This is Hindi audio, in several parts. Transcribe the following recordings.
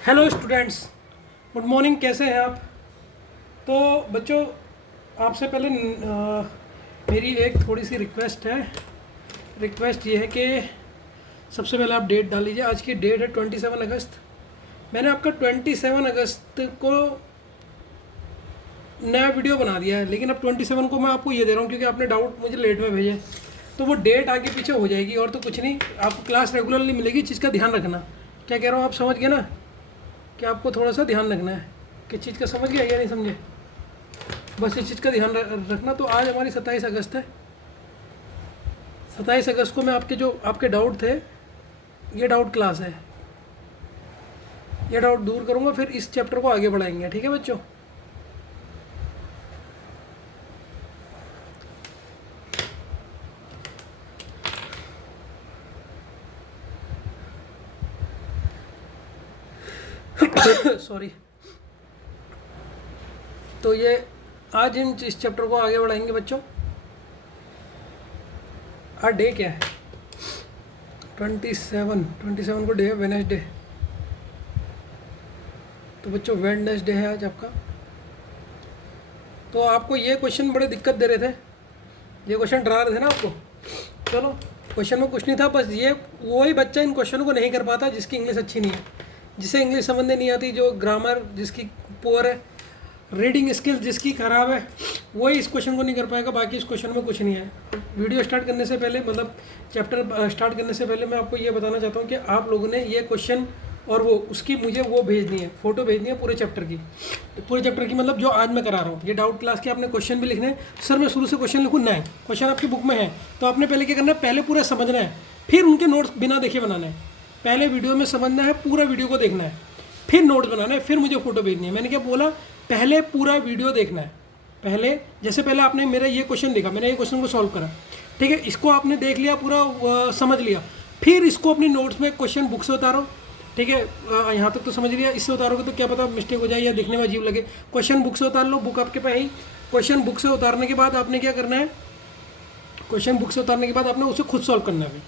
Hello students, good morning. कैसे हैं आप? तो बच्चों, आपसे पहले मेरी एक थोड़ी सी रिक्वेस्ट है। रिक्वेस्ट ये है कि सबसे पहले आप डेट डाल लीजिए। आज की डेट है 27 अगस्त। मैंने आपका 27 अगस्त को नया वीडियो बना दिया है, लेकिन अब 27 को मैं आपको ये दे रहा हूँ क्योंकि आपने डाउट मुझे लेट में भेजे। तो वो डेट आगे पीछे हो जाएगी और तो कुछ नहीं। आपको क्लास रेगुलरली मिलेगी, चीज़ का ध्यान रखना। क्या कह रहा हूँ, आप समझ गए ना कि आपको थोड़ा सा ध्यान रखना है कि चीज़ का समझ गया या नहीं समझे। बस इस चीज़ का ध्यान रखना। तो आज हमारी 27 अगस्त है। 27 अगस्त को मैं आपके जो आपके डाउट थे, ये डाउट क्लास है, ये डाउट दूर करूँगा, फिर इस चैप्टर को आगे बढ़ाएंगे। ठीक है बच्चों? सॉरी। तो ये आज हम इस चैप्टर को आगे बढ़ाएंगे बच्चों। आज डे क्या है? 27 को डे है वेडनेसडे। तो बच्चों वेडनेसडे है आज आपका। तो आपको ये क्वेश्चन बड़े दिक्कत दे रहे थे, ये क्वेश्चन डरा रहे थे ना आपको। चलो, क्वेश्चन में कुछ नहीं था, बस ये वही बच्चा इन क्वेश्चनों को नहीं कर पाता जिसकी इंग्लिश अच्छी नहीं है, जिसे इंग्लिश समझने नहीं आती, जो ग्रामर जिसकी पुअर है, रीडिंग स्किल जिसकी ख़राब है, वही इस क्वेश्चन को नहीं कर पाएगा। बाकी इस क्वेश्चन में कुछ नहीं है। वीडियो स्टार्ट करने से पहले, मतलब चैप्टर स्टार्ट करने से पहले, मैं आपको ये बताना चाहता हूँ कि आप लोगों ने ये क्वेश्चन और वो उसकी मुझे वो भेजनी है, फ़ोटो भेजनी है पूरे चैप्टर की। पूरे चैप्टर की मतलब जो आज मैं करा रहा हूँ, ये डाउट क्लास के आपने क्वेश्चन भी लिखने हैं। सर मैं शुरू से क्वेश्चन लिखूँ ना है, क्वेश्चन आपकी बुक में है, तो आपने पहले क्या करना है, पहले पूरा समझना है, फिर उनके नोट्स बिना देखे बनाना है। पहले वीडियो में समझना है, पूरा वीडियो को देखना है, फिर नोट्स बनाना है, फिर मुझे फ़ोटो भेजनी है। मैंने क्या बोला, पहले पूरा वीडियो देखना है। पहले जैसे पहले आपने मेरा ये क्वेश्चन देखा, मैंने ये क्वेश्चन को सॉल्व करा, ठीक है, इसको आपने देख लिया, पूरा समझ लिया, फिर इसको अपनी नोट्स में क्वेश्चन बुक से उतारो। ठीक है, यहाँ तक तो समझ लिया। इससे उतारोगे तो क्या पता मिस्टेक हो जाए या दिखने में अजीब लगे। क्वेश्चन बुक से उतार लो, बुक आपके पास ही। क्वेश्चन बुक से उतारने के बाद आपने क्या करना है, क्वेश्चन बुक से उतारने के बाद आपने उसे खुद सॉल्व करना है।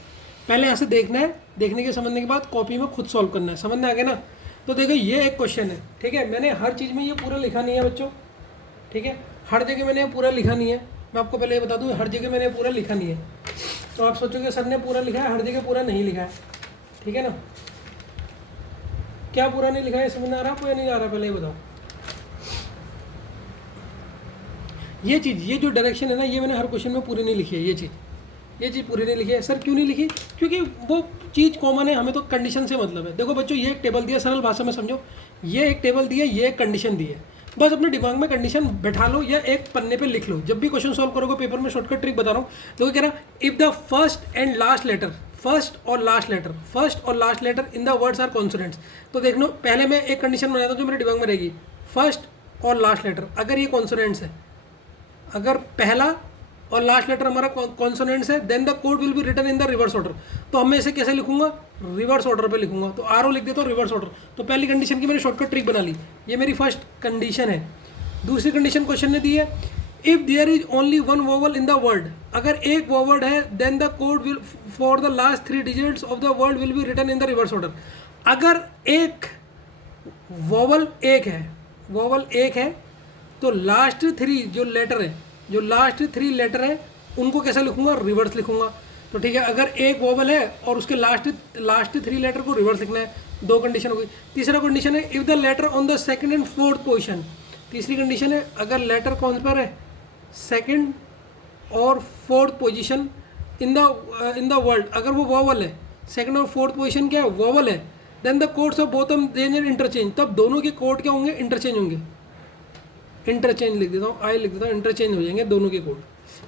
पहले यहाँ से देखना है, देखने के समझने के बाद कॉपी में खुद सॉल्व करना है। समझ में आ गया ना? तो देखो ये एक क्वेश्चन है, ठीक है। मैंने हर चीज़ में ये पूरा लिखा नहीं है बच्चों, ठीक है, हर जगह मैंने ये पूरा लिखा नहीं है। मैं आपको पहले ये बता दूँ, हर जगह मैंने पूरा लिखा नहीं है। तो आप सोचोगे सर ने पूरा लिखा है, हर जगह पूरा नहीं लिखा है, ठीक है ना। क्या पूरा नहीं लिखा है, समझ में आ रहा आपको या नहीं आ रहा? पहले ये बताओ। ये चीज़, ये जो डायरेक्शन है ना, ये मैंने हर क्वेश्चन में पूरी नहीं लिखी है। ये चीज़ पूरी नहीं लिखी है। सर क्यों नहीं लिखी? क्योंकि वो चीज़ कॉमन है, हमें तो कंडीशन से मतलब है। देखो बच्चों, ये एक टेबल दिया, सरल भाषा में समझो, ये एक टेबल दिया, ये एक कंडीशन दी है। बस अपने दिमाग में कंडीशन बैठा लो या एक पन्ने पे लिख लो। जब भी क्वेश्चन सॉल्व करोगे पेपर में, शॉर्टकट ट्रिक बता रहा हूँ। देखो कह रहा, if the first and last letter, first और last letter in the words are consonants. तो देख लो, पहले मैं एक कंडीशन बनाता हूँ जो मेरे दिमाग में रहेगी। फर्स्ट और लास्ट लेटर अगर ये कॉन्सोनेंट्स है, अगर पहला और लास्ट लेटर हमारा कॉन्सोनेंट्स है, then the code will be written in the reverse order. तो अब मैं इसे कैसे लिखूंगा? रिवर्स ऑर्डर पे लिखूंगा। तो आर ओ लिख देता हूँ, रिवर्स ऑर्डर। तो पहली कंडीशन की मैंने शॉर्टकट ट्रिक बना ली, ये मेरी फर्स्ट कंडीशन है। दूसरी कंडीशन क्वेश्चन ने दी है, if there is only one vowel in the word, अगर एक वोवर्ड है, then the code will for the last 3 digits of the word will be written in the reverse order. अगर एक वोवल एक है तो लास्ट 3 जो लेटर है, जो लास्ट 3 लेटर है, उनको कैसे लिखूंगा? रिवर्स लिखूंगा। तो ठीक है, अगर एक वोवल है और उसके लास्ट 3 लेटर को रिवर्स लिखना है। 2 कंडीशन हो गई। तीसरा कंडीशन है, if the letter on the second and fourth position. तीसरी कंडीशन है, अगर लेटर कौन पर है, सेकंड और fourth position in the world, अगर वो वोवल है, सेकंड और फोर्थ पोजीशन क्या है, वोवल है, then the codes of both of them interchange. तब दोनों के कोड क्या होंगे? इंटरचेंज होंगे। इंटरचेंज लिख देता हूँ, आई लिख देता हूँ, इंटरचेंज हो जाएंगे दोनों के कोड।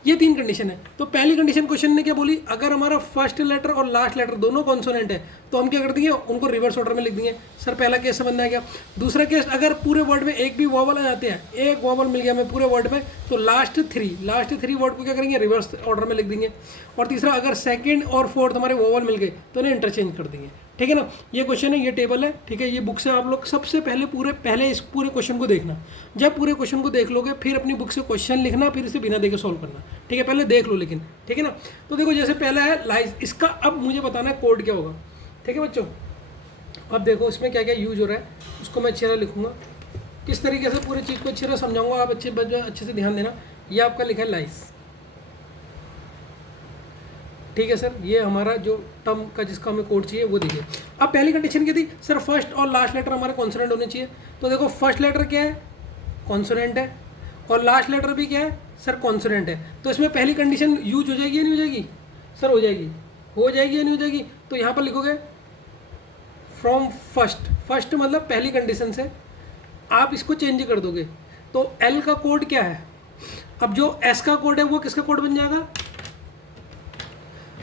ये 3 कंडीशन है। तो पहली कंडीशन क्वेश्चन ने क्या बोली, अगर हमारा फर्स्ट लेटर और लास्ट लेटर दोनों कॉन्सोनेंट है तो हम क्या कर देंगे? उनको रिवर्स ऑर्डर में लिख देंगे। सर पहला केस समझ में आ गया। दूसरा केस, अगर पूरे वर्ड में एक भी वॉवल आ जाते हैं, एक वॉवल मिल गया हमें पूरे वर्ड में, तो लास्ट थ्री वर्ड को क्या करेंगे? रिवर्स ऑर्डर में लिख देंगे। और तीसरा, अगर सेकेंड और फोर्थ हमारे वॉवल मिल गए तो उन्हें इंटरचेंज कर देंगे। ठीक है ना। ये क्वेश्चन है, ये टेबल है, ठीक है। ये बुक से आप लोग सबसे पहले इस पूरे क्वेश्चन को देखना। जब पूरे क्वेश्चन को देख लोगे, फिर अपनी बुक से क्वेश्चन लिखना, फिर इसे बिना देखे सॉल्व करना। ठीक है, पहले देख लो लेकिन, ठीक है ना। तो देखो, जैसे पहला है लाइज, इसका अब मुझे बताना है कोड क्या होगा। ठीक है बच्चों, अब देखो इसमें क्या क्या यूज हो रहा है, उसको मैं अच्छी तरह लिखूँगा, किस तरीके से पूरी चीज़ को अच्छी तरह समझाऊंगा, आप अच्छे से ध्यान देना। ये आपका लिखा है लाइस, ठीक है सर, ये हमारा जो टर्म का जिसका हमें कोड चाहिए वो देखिए। अब पहली कंडीशन क्या थी सर, फर्स्ट और लास्ट लेटर हमारे कॉन्सोनेंट होने चाहिए। तो देखो फर्स्ट लेटर क्या है, कॉन्सोनेंट है, और लास्ट लेटर भी क्या है सर, कॉन्सोनेंट है। तो इसमें पहली कंडीशन यूज हो जाएगी या नहीं हो जाएगी सर, हो जाएगी, हो जाएगी या नहीं हो जाएगी। तो यहाँ पर लिखोगे फ्रॉम फर्स्ट, फर्स्ट मतलब पहली कंडीशन से आप इसको चेंज कर दोगे। तो एल का कोड क्या है, अब जो एस का कोड है वो किसका कोड बन जाएगा,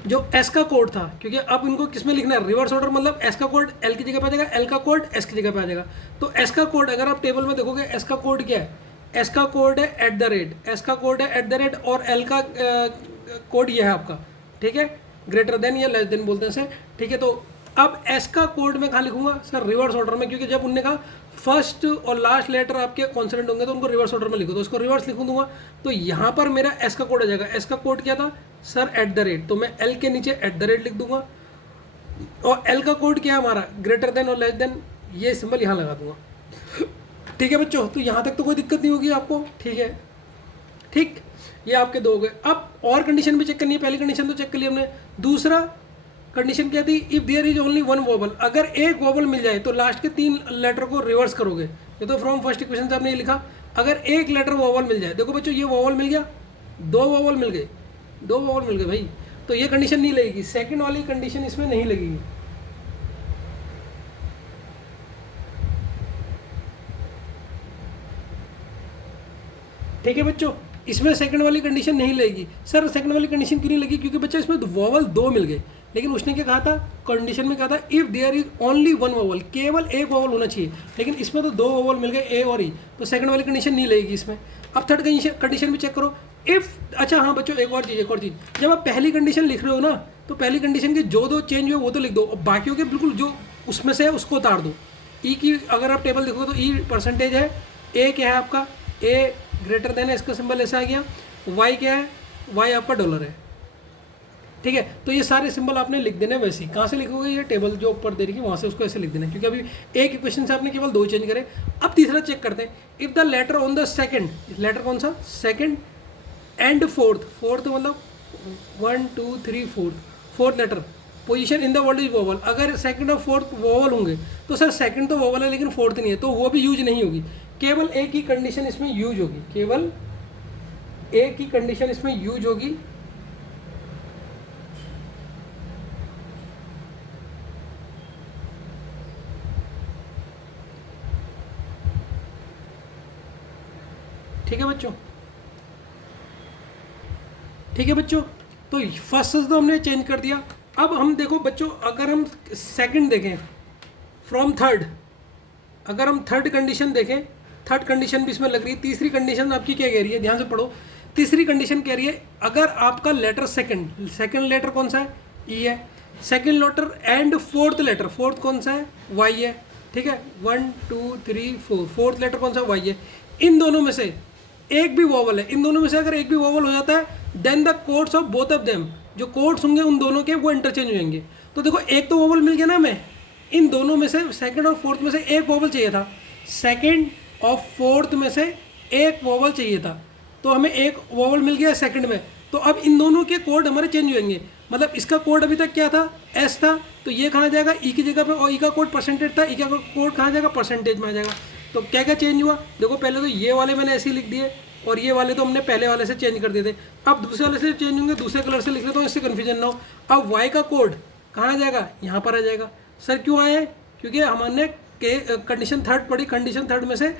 जो एस का कोड था, क्योंकि अब इनको किस में लिखना है, रिवर्स ऑर्डर, मतलब एस का कोड एल की जगह पे आ जाएगा, एल का कोड एस की जगह पे आ जाएगा। तो एस का कोड अगर आप टेबल में देखोगे, एस का कोड क्या है, एस का कोड है एट द रेट, एस का कोड है एट द रेट, और एल का कोड ये है आपका, ठीक है, ग्रेटर देन या लेस देन बोलते हैं सर, ठीक है। तो अब एस का कोड मैं कहाँ लिखूंगा सर, रिवर्स ऑर्डर में, क्योंकि जब उनने कहा फर्स्ट और लास्ट लेटर आपके कॉन्सोनेंट होंगे तो उनको रिवर्स ऑर्डर में लिखो, तो उसको रिवर्स लिखूँ दूंगा। तो यहाँ पर मेरा एस का कोड आ जाएगा, एस का कोड क्या था सर, एट द रेट, तो मैं एल के नीचे एट द रेट लिख दूंगा, और एल का कोड क्या है हमारा, ग्रेटर देन और लेस देन, ये सिंबल यहाँ लगा दूंगा, ठीक है बच्चों। तो यहाँ तक तो कोई दिक्कत नहीं होगी आपको, ठीक है, ठीक, ये आपके दो हो गए। अब और कंडीशन भी चेक करनी है, पहली कंडीशन तो चेक कर ली हमने, दूसरा कंडीशन क्या थी, if there is only one vowel, अगर एक वोवल मिल जाए तो लास्ट के 3 लेटर को रिवर्स करोगे। ये तो फ्रॉम फर्स्ट इक्वेशन से आपने ये लिखा, अगर एक लेटर वोवल मिल जाए, देखो बच्चों ये वोवल मिल गया, 2 वोवल मिल गए, 2 वोवल मिल गए भाई, तो ये कंडीशन नहीं लगेगी, सेकंड वाली कंडीशन इसमें नहीं लगेगी, ठीक है बच्चों, इसमें सेकंड वाली कंडीशन नहीं लगेगी। सर सेकंड वाली कंडीशन क्यों नहीं लगी, क्योंकि बच्चा इसमें वोवल 2 मिल गए, लेकिन उसने क्या कहा था, कंडीशन में कहा था if there is only one vowel, केवल एक वोवल होना चाहिए, लेकिन इसमें तो 2 वोवल मिल गए, ए और ई, तो सेकंड वाली कंडीशन नहीं लगेगी इसमें। अब थर्ड कंडीशन भी चेक करो, इफ, अच्छा हाँ बच्चों एक और चीज़, जब आप पहली कंडीशन लिख रहे हो ना, तो पहली कंडीशन के जो 2 चेंज हुए वो तो लिख दो, और बाकियों के बिल्कुल जो उसमें से है उसको उतार दो। ई की अगर आप टेबल देखोगे तो ई परसेंटेज है, ए क्या है आपका, ए ग्रेटर देन है, इसका सिंबल ऐसा आ गया, वाई क्या है, वाई आपका डॉलर है, ठीक है। तो ये सारे सिंबल आपने लिख देने वैसे ही, कहाँ से लिखोगे, ये टेबल जो ऊपर दे रही है वहाँ से उसको ऐसे लिख देना, क्योंकि अभी एक इक्वेशन से आपने केवल 2 चेंज करे। अब तीसरा चेक करते हैं, if the letter on the second, letter कौन सा, सेकंड एंड फोर्थ मतलब 1 2 3 fourth letter position in the word is vowel, अगर सेकंड और फोर्थ वोवल होंगे तो सर सेकंड तो वोवल है लेकिन फोर्थ नहीं है, तो वो भी यूज नहीं होगी, केवल एक ही कंडीशन इसमें यूज होगी, केवल एक ही कंडीशन इसमें यूज होगी, ठीक है बच्चों, ठीक है बच्चों। तो फर्स्ट से तो हमने चेंज कर दिया। अब हम देखो बच्चों, अगर हम सेकंड देखें फ्रॉम थर्ड, अगर हम थर्ड कंडीशन देखें, थर्ड कंडीशन भी इसमें लग रही है। तीसरी कंडीशन आपकी क्या कह रही है, ध्यान से पढ़ो। तीसरी कंडीशन कह रही है अगर आपका लेटर सेकंड लेटर कौन सा है, ई है, second letter and fourth letter, fourth कौन सा है, वाई है, ठीक है, 1 2 3 4, फोर्थ लेटर कौन सा, वाई है। इन दोनों में से एक भी वोवल है, इन दोनों में से अगर एक भी वोवल हो जाता है, then the codes of both of them, जो कोड्स होंगे उन दोनों के वो इंटरचेंज हो जाएंगे। तो देखो एक तो वोवल मिल गया ना हमें, इन दोनों में से सेकंड और फोर्थ में से एक वोवल चाहिए था, सेकंड और फोर्थ में से एक वोवल चाहिए था, तो हमें एक वोवल मिल गया सेकंड में। तो अब इन दोनों के कोड हमारे चेंज हो जाएंगे, मतलब इसका कोड अभी तक क्या था, एस था, तो ये कहाँ जाएगा, ई की जगह पे, और ई का कोड परसेंटेज था, ई का कोड कहाँ जाएगा, परसेंटेज में आ जाएगा। तो क्या क्या चेंज हुआ, देखो पहले तो ये वाले मैंने ऐसे ही लिख दिए, और ये वाले तो हमने पहले वाले से चेंज कर दिए थे। अब दूसरे वाले से चेंज होंगे, दूसरे कलर से लिख लेता हूँ, इससे कन्फ्यूजन ना हो। अब वाई का कोड कहाँ जाएगा, यहाँ पर आ जाएगा। सर क्यों आए हैं, क्योंकि हमने के कंडीशन थर्ड पढ़ी, कंडीशन थर्ड में से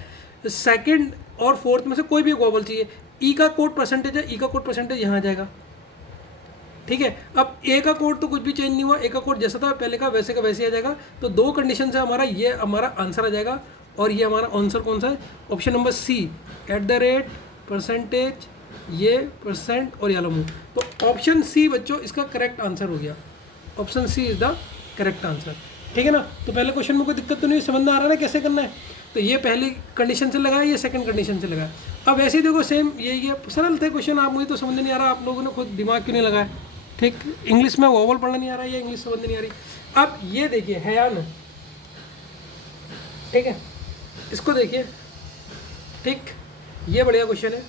सेकंड और फोर्थ में से कोई भी वोवल चाहिए। ई का कोड परसेंटेज है, ई का कोड परसेंटेज यहाँ आ जाएगा, ठीक है। अब ए का कोड तो कुछ भी चेंज नहीं हुआ, ए का कोड जैसा था पहले का वैसे आ जाएगा। तो 2 कंडीशन से हमारा ये हमारा आंसर आ जाएगा, और ये हमारा आंसर कौन सा है, option number C, at the rate, percentage, ये परसेंट और ये मूव। तो ऑप्शन सी बच्चों इसका करेक्ट आंसर हो गया, option C is the correct answer, ठीक है ना। तो पहले क्वेश्चन में कोई दिक्कत तो नहीं, समझ में आ रहा है ना कैसे करना है। तो ये पहली कंडीशन से लगाया, ये सेकंड कंडीशन से लगाया। अब ऐसे ही देखो सेम यही है, सरल थे क्वेश्चन, आप मुझे तो समझ नहीं आ रहा, आप लोगों ने खुद दिमाग क्यों नहीं लगाया, ठीक। इंग्लिश में वोवल पढ़ना नहीं आ रहा है या इंग्लिश समझ नहीं आ रही। अब ये देखिए है या ना, ठीक है, इसको देखिए, ठीक, ये बढ़िया क्वेश्चन है,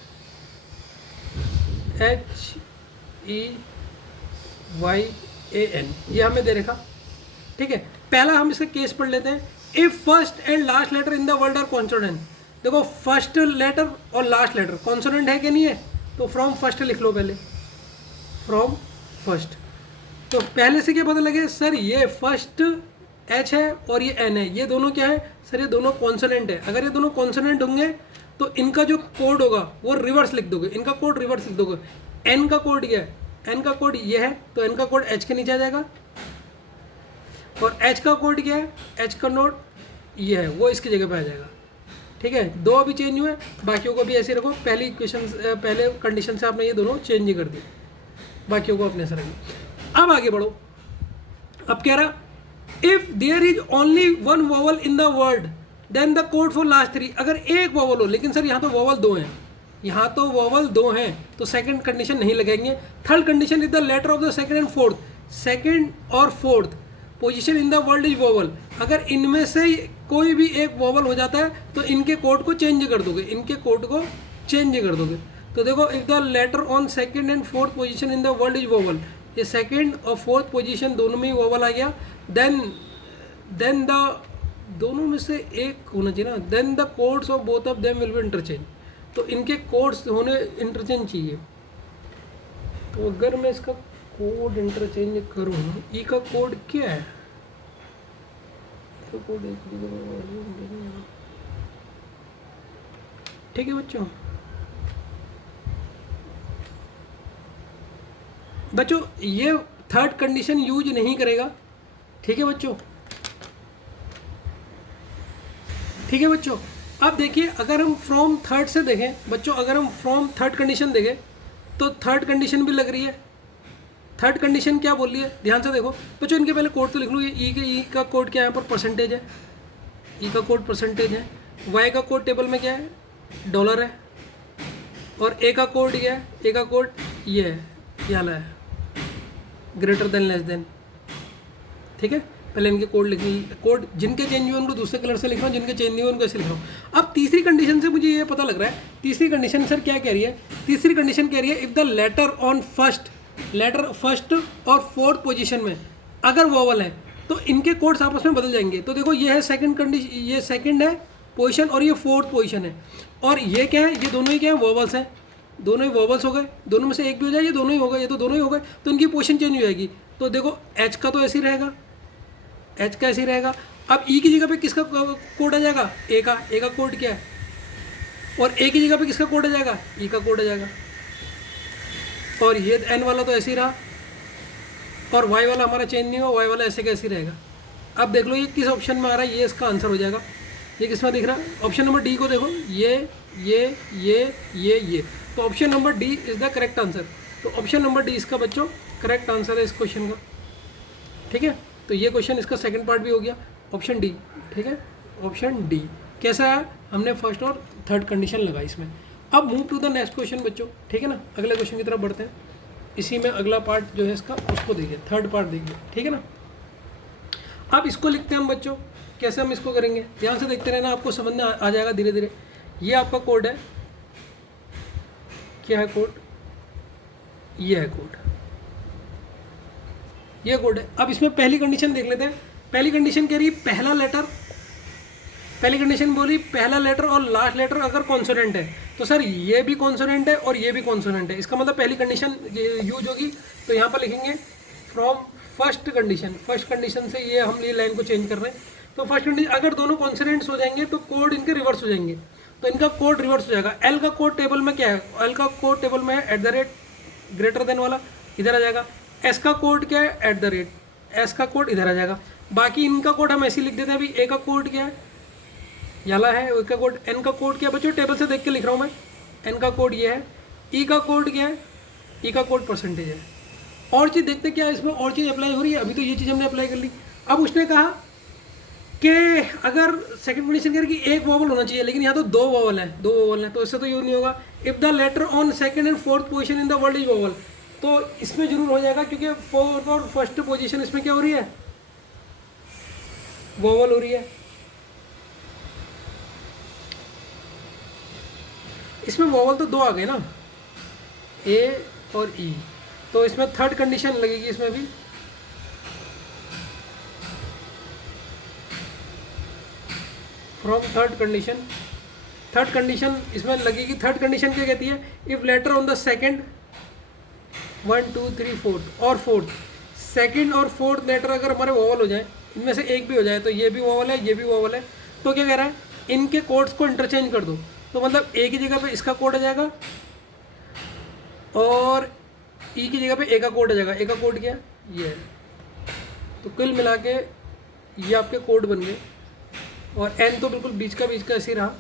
HEYAN, ये हमें दे रखा। ठीक है, पहला हम इसका केस पढ़ लेते हैं। If first and last letter in the world are consonant, देखो फर्स्ट लेटर और लास्ट लेटर कॉन्सोनेंट है कि नहीं है, तो फ्रॉम फर्स्ट लिख लो पहले, फ्रॉम फर्स्ट। तो पहले से क्या पता लगे सर, ये फर्स्ट एच है और ये एन है, ये दोनों क्या है सर, ये दोनों कॉन्सोनेंट है। अगर ये दोनों कॉन्सोनेंट होंगे तो इनका जो कोड होगा वो रिवर्स लिख दोगे, इनका कोड रिवर्स लिख दोगे। एन का कोड ये है, एन का कोड ये है, तो एन का कोड एच के नीचे आ जाएगा, और एच का कोड क्या है, एच का नोड ये है, वो इसकी जगह पे आ जाएगा। ठीक है, दो अभी चेंज हुए, बाकियों को भी ऐसे रखो। पहली इक्वेशन, पहले कंडीशन से आपने ये दोनों चेंज ही कर दिए, बाकियों को अपने से रखिए। अब आगे बढ़ो, अब कह रहा if there is only one vowel in the word then the code for last three. अगर एक वोवल हो, लेकिन सर यहाँ तो वोवल दो हैं, यहाँ तो वोवल दो हैं, तो सेकंड कंडीशन नहीं लगाएंगे। Third condition is the letter of the second and fourth, second और fourth position in the world is vowel. अगर इनमें से कोई भी एक वोवल हो जाता है तो इनके कोड को चेंज कर दोगे, इनके कोड को चेंज कर दोगे। तो देखो, if the letter on second and fourth position in the world is vowel, ये सेकंड और फोर्थ पोजीशन दोनों में ही वोवल आ गया, देन द दोनों में से एक होना चाहिए ना, then the codes of both of them will be interchange. तो इनके कोड्स होने इंटरचेंज चाहिए। तो अगर मैं इसका कोड इंटरचेंज करूँ, ई का कोड क्या है, तो कोड ठीक है बच्चों, ये थर्ड कंडीशन यूज नहीं करेगा। ठीक है बच्चों, ठीक है बच्चों। अब देखिए, अगर हम फ्रॉम थर्ड से देखें बच्चों, अगर हम फ्रॉम थर्ड कंडीशन देखें तो थर्ड कंडीशन भी लग रही है। थर्ड कंडीशन क्या बोल रही है, ध्यान से देखो बच्चों, इनके पहले कोड तो लिख लो। ये ई का कोड क्या है, यहाँ पर परसेंटेज है, ई का कोड परसेंटेज है। वाई का कोड टेबल में क्या है, डॉलर है। और ए का कोड क्या है, ए का कोड ये है, ये वाला है, ग्रेटर देन लेस देन। ठीक है, पहले इनके कोड लिख, कोड जिनके चेंज हुए उनको दूसरे कलर से लिख रहा हूँ, जिनके चेंज नहीं हुए उनको ऐसे लिख रहा हूँ। अब तीसरी कंडीशन से मुझे ये पता लग रहा है, तीसरी कंडीशन सर क्या कह रही है, तीसरी कंडीशन कह रही है if the letter on first, letter first और फोर्थ पोजीशन में अगर वोवल है तो इनके कोड्स आपस में बदल जाएंगे। तो देखो, ये है सेकंड कंडीशन, ये सेकंड है पोजीशन और ये फोर्थ पोजीशन है, और ये क्या है, ये दोनों ही क्या है, वोवल्स हैं, दोनों ही वोवल्स हो गए। दोनों में से एक भी हो जाए, ये दोनों ही हो गए, ये तो दोनों ही हो गए, तो इनकी पोजीशन चेंज हो जाएगी। तो देखो, एच का तो ऐसे ही रहेगा, एच का ऐसे ही रहेगा। अब ई की जगह पे किसका कोड आ जाएगा, ए का कोड क्या है, और ए की जगह पे किसका कोड आ जाएगा, ई का कोड आ जाएगा। और ये एन वाला तो ऐसे ही रहा, और वाई वाला हमारा चेंज नहीं हुआ, वाई वाला ऐसे कैसे रहेगा। अब देख लो ये किस ऑप्शन में आ रहा है, ये इसका आंसर हो जाएगा। ये किस में दिख रहा है, ऑप्शन नंबर डी को देखो, ये। तो option number D is the correct answer. तो ऑप्शन नंबर डी इसका बच्चों करेक्ट आंसर है इस क्वेश्चन का। ठीक है, तो ये क्वेश्चन इसका सेकंड पार्ट भी हो गया, ऑप्शन डी। ठीक है, ऑप्शन डी कैसा है, हमने फर्स्ट और थर्ड कंडीशन लगाई इसमें। अब move to the next question बच्चों। ठीक है ना, अगले क्वेश्चन की तरफ बढ़ते हैं। इसी में अगला पार्ट जो है इसका, उसको देखिए, थर्ड पार्ट देखिए। ठीक है ना, अब इसको लिखते हैं हम बच्चों, कैसे हम इसको करेंगे, ध्यान से देखते रहना, आपको समझ में आ जाएगा धीरे धीरे। ये आपका कोड है, क्या है कोड, ये है कोड, ये कोड है। अब इसमें पहली कंडीशन देख लेते हैं। पहली कंडीशन कह रही है पहला लेटर, पहली कंडीशन बोली पहला लेटर और लास्ट लेटर अगर कॉन्सोनेंट है, तो सर ये भी कॉन्सोनेंट है और ये भी कॉन्सोनेंट है। इसका मतलब पहली कंडीशन यूज होगी, तो यहाँ पर लिखेंगे from first condition. First condition से ये हम ये लाइन को चेंज कर रहे हैं। तो फर्स्ट कंडीशन अगर दोनों कॉन्सोनेंट्स हो जाएंगे तो कोड इनके रिवर्स हो जाएंगे, तो इनका कोड रिवर्स हो जाएगा। एल का कोड टेबल में क्या है, एल का कोड टेबल में है @ ग्रेटर देन वाला, इधर आ जाएगा। एस का कोड क्या है, @ एस का कोड इधर आ जाएगा। बाकी इनका कोड हम ऐसे लिख देते हैं। अभी ए का कोड क्या है, याला है, ए का कोड, एन का कोड क्या है बच्चों, टेबल से देख के लिख रहा हूँ मैं, एन का कोड ये है। ई का कोड क्या है, ई का कोड परसेंटेज है। और चीज़ देखते क्या है इसमें, और चीज़ अप्लाई हो रही है। अभी तो ये चीज़ हमने अप्लाई कर ली। अब उसने कहा कि अगर सेकंड कंडीशन कह कि एक वोवल होना चाहिए, लेकिन यहाँ तो दो वोवल है, दो वोवल है, तो इससे तो यूज नहीं होगा। If the letter on second and fourth position in the world is vowel, तो इसमें जरूर हो जाएगा, क्योंकि फोर्थ और फर्स्ट पोजीशन इसमें क्या हो रही है, वोवल हो रही है। इसमें वोवल तो दो आ गए ना, ए और ई, तो इसमें थर्ड कंडीशन लगेगी इसमें भी, फ्रॉम थर्ड कंडीशन इसमें लगेगी। थर्ड कंडीशन क्या कहती है, if letter on the second 1 2 3 4 और फोर्थ, सेकंड और फोर्थ लेटर अगर हमारे वोवल हो जाए, इनमें से एक भी हो जाए, तो ये भी वोवल है, ये भी वोवल है, तो क्या कह रहा है, इनके कोड्स को इंटरचेंज कर दो। तो मतलब ए की जगह पे इसका कोड आ जाएगा और ई की जगह पे ए का कोड आ जाएगा। ए का कोड क्या है, ये है। तो कुल मिला के ये आपके कोड बन गए, और एन तो बिल्कुल बीच का ऐसे ही रहा,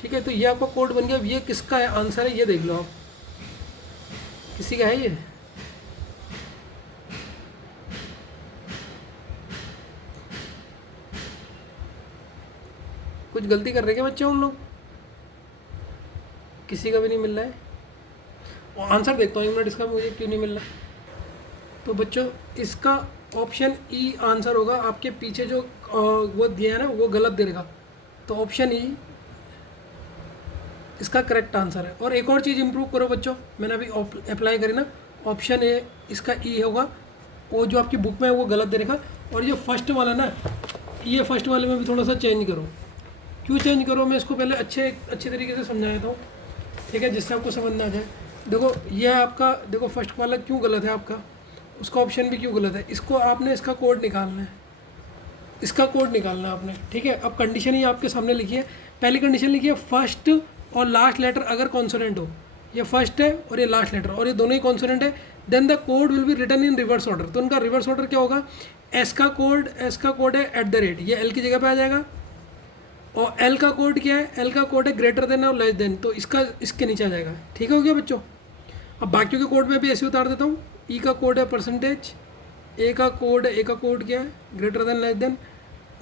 ठीक है। तो ये आपका कोड बन गया। ये किसका है आंसर है, ये देख लो आप, किसी का है ये, कुछ गलती कर रहे क्या बच्चे उन लोग, किसी का भी नहीं मिल रहा है। और आंसर देखता हूँ 1 मिनट इसका, मुझे क्यों नहीं मिल रहा है। तो बच्चों इसका ऑप्शन ई आंसर होगा। आपके पीछे जो वो दिया है ना, वो गलत दे रखा, तो ऑप्शन ई इसका करेक्ट आंसर है। और एक और चीज़ इंप्रूव करो बच्चों, मैंने अभी अप्लाई करी ना, ऑप्शन ए इसका ई होगा, वो जो आपकी बुक में है वो गलत दे रखा। और ये फर्स्ट वाला ना, ये फर्स्ट वाले में भी थोड़ा सा चेंज करो। क्यों चेंज करो, मैं इसको पहले अच्छे तरीके से समझा देता हूँ, ठीक है, जिससे आपको समझ ना आ जाए। देखो ये आपका, देखो फर्स्ट वाला क्यों गलत है आपका, उसका ऑप्शन भी क्यों गलत है। इसको आपने इसका कोड निकालना है, इसका कोड निकालना है आपने, ठीक है। अब कंडीशन ही आपके सामने लिखी है। पहली कंडीशन लिखी है, फर्स्ट और लास्ट लेटर अगर कॉन्सोनेंट हो, ये फर्स्ट है और ये लास्ट लेटर, और ये दोनों ही कॉन्सोनेंट है, then the code will be written in reverse order. तो उनका रिवर्स ऑर्डर क्या होगा, एस का कोड है @ ये एल की जगह पे आ जाएगा, और एल का कोड क्या है, एल का कोड है ग्रेटर देन और लेस देन, तो इसका इसके नीचे आ जाएगा, ठीक है, हो गया बच्चों। अब बाकियों के कोड में भी ऐसे उतार देता हूँ। ई का कोड है %, ए का कोड क्या है, ग्रेटर देन लेस देन,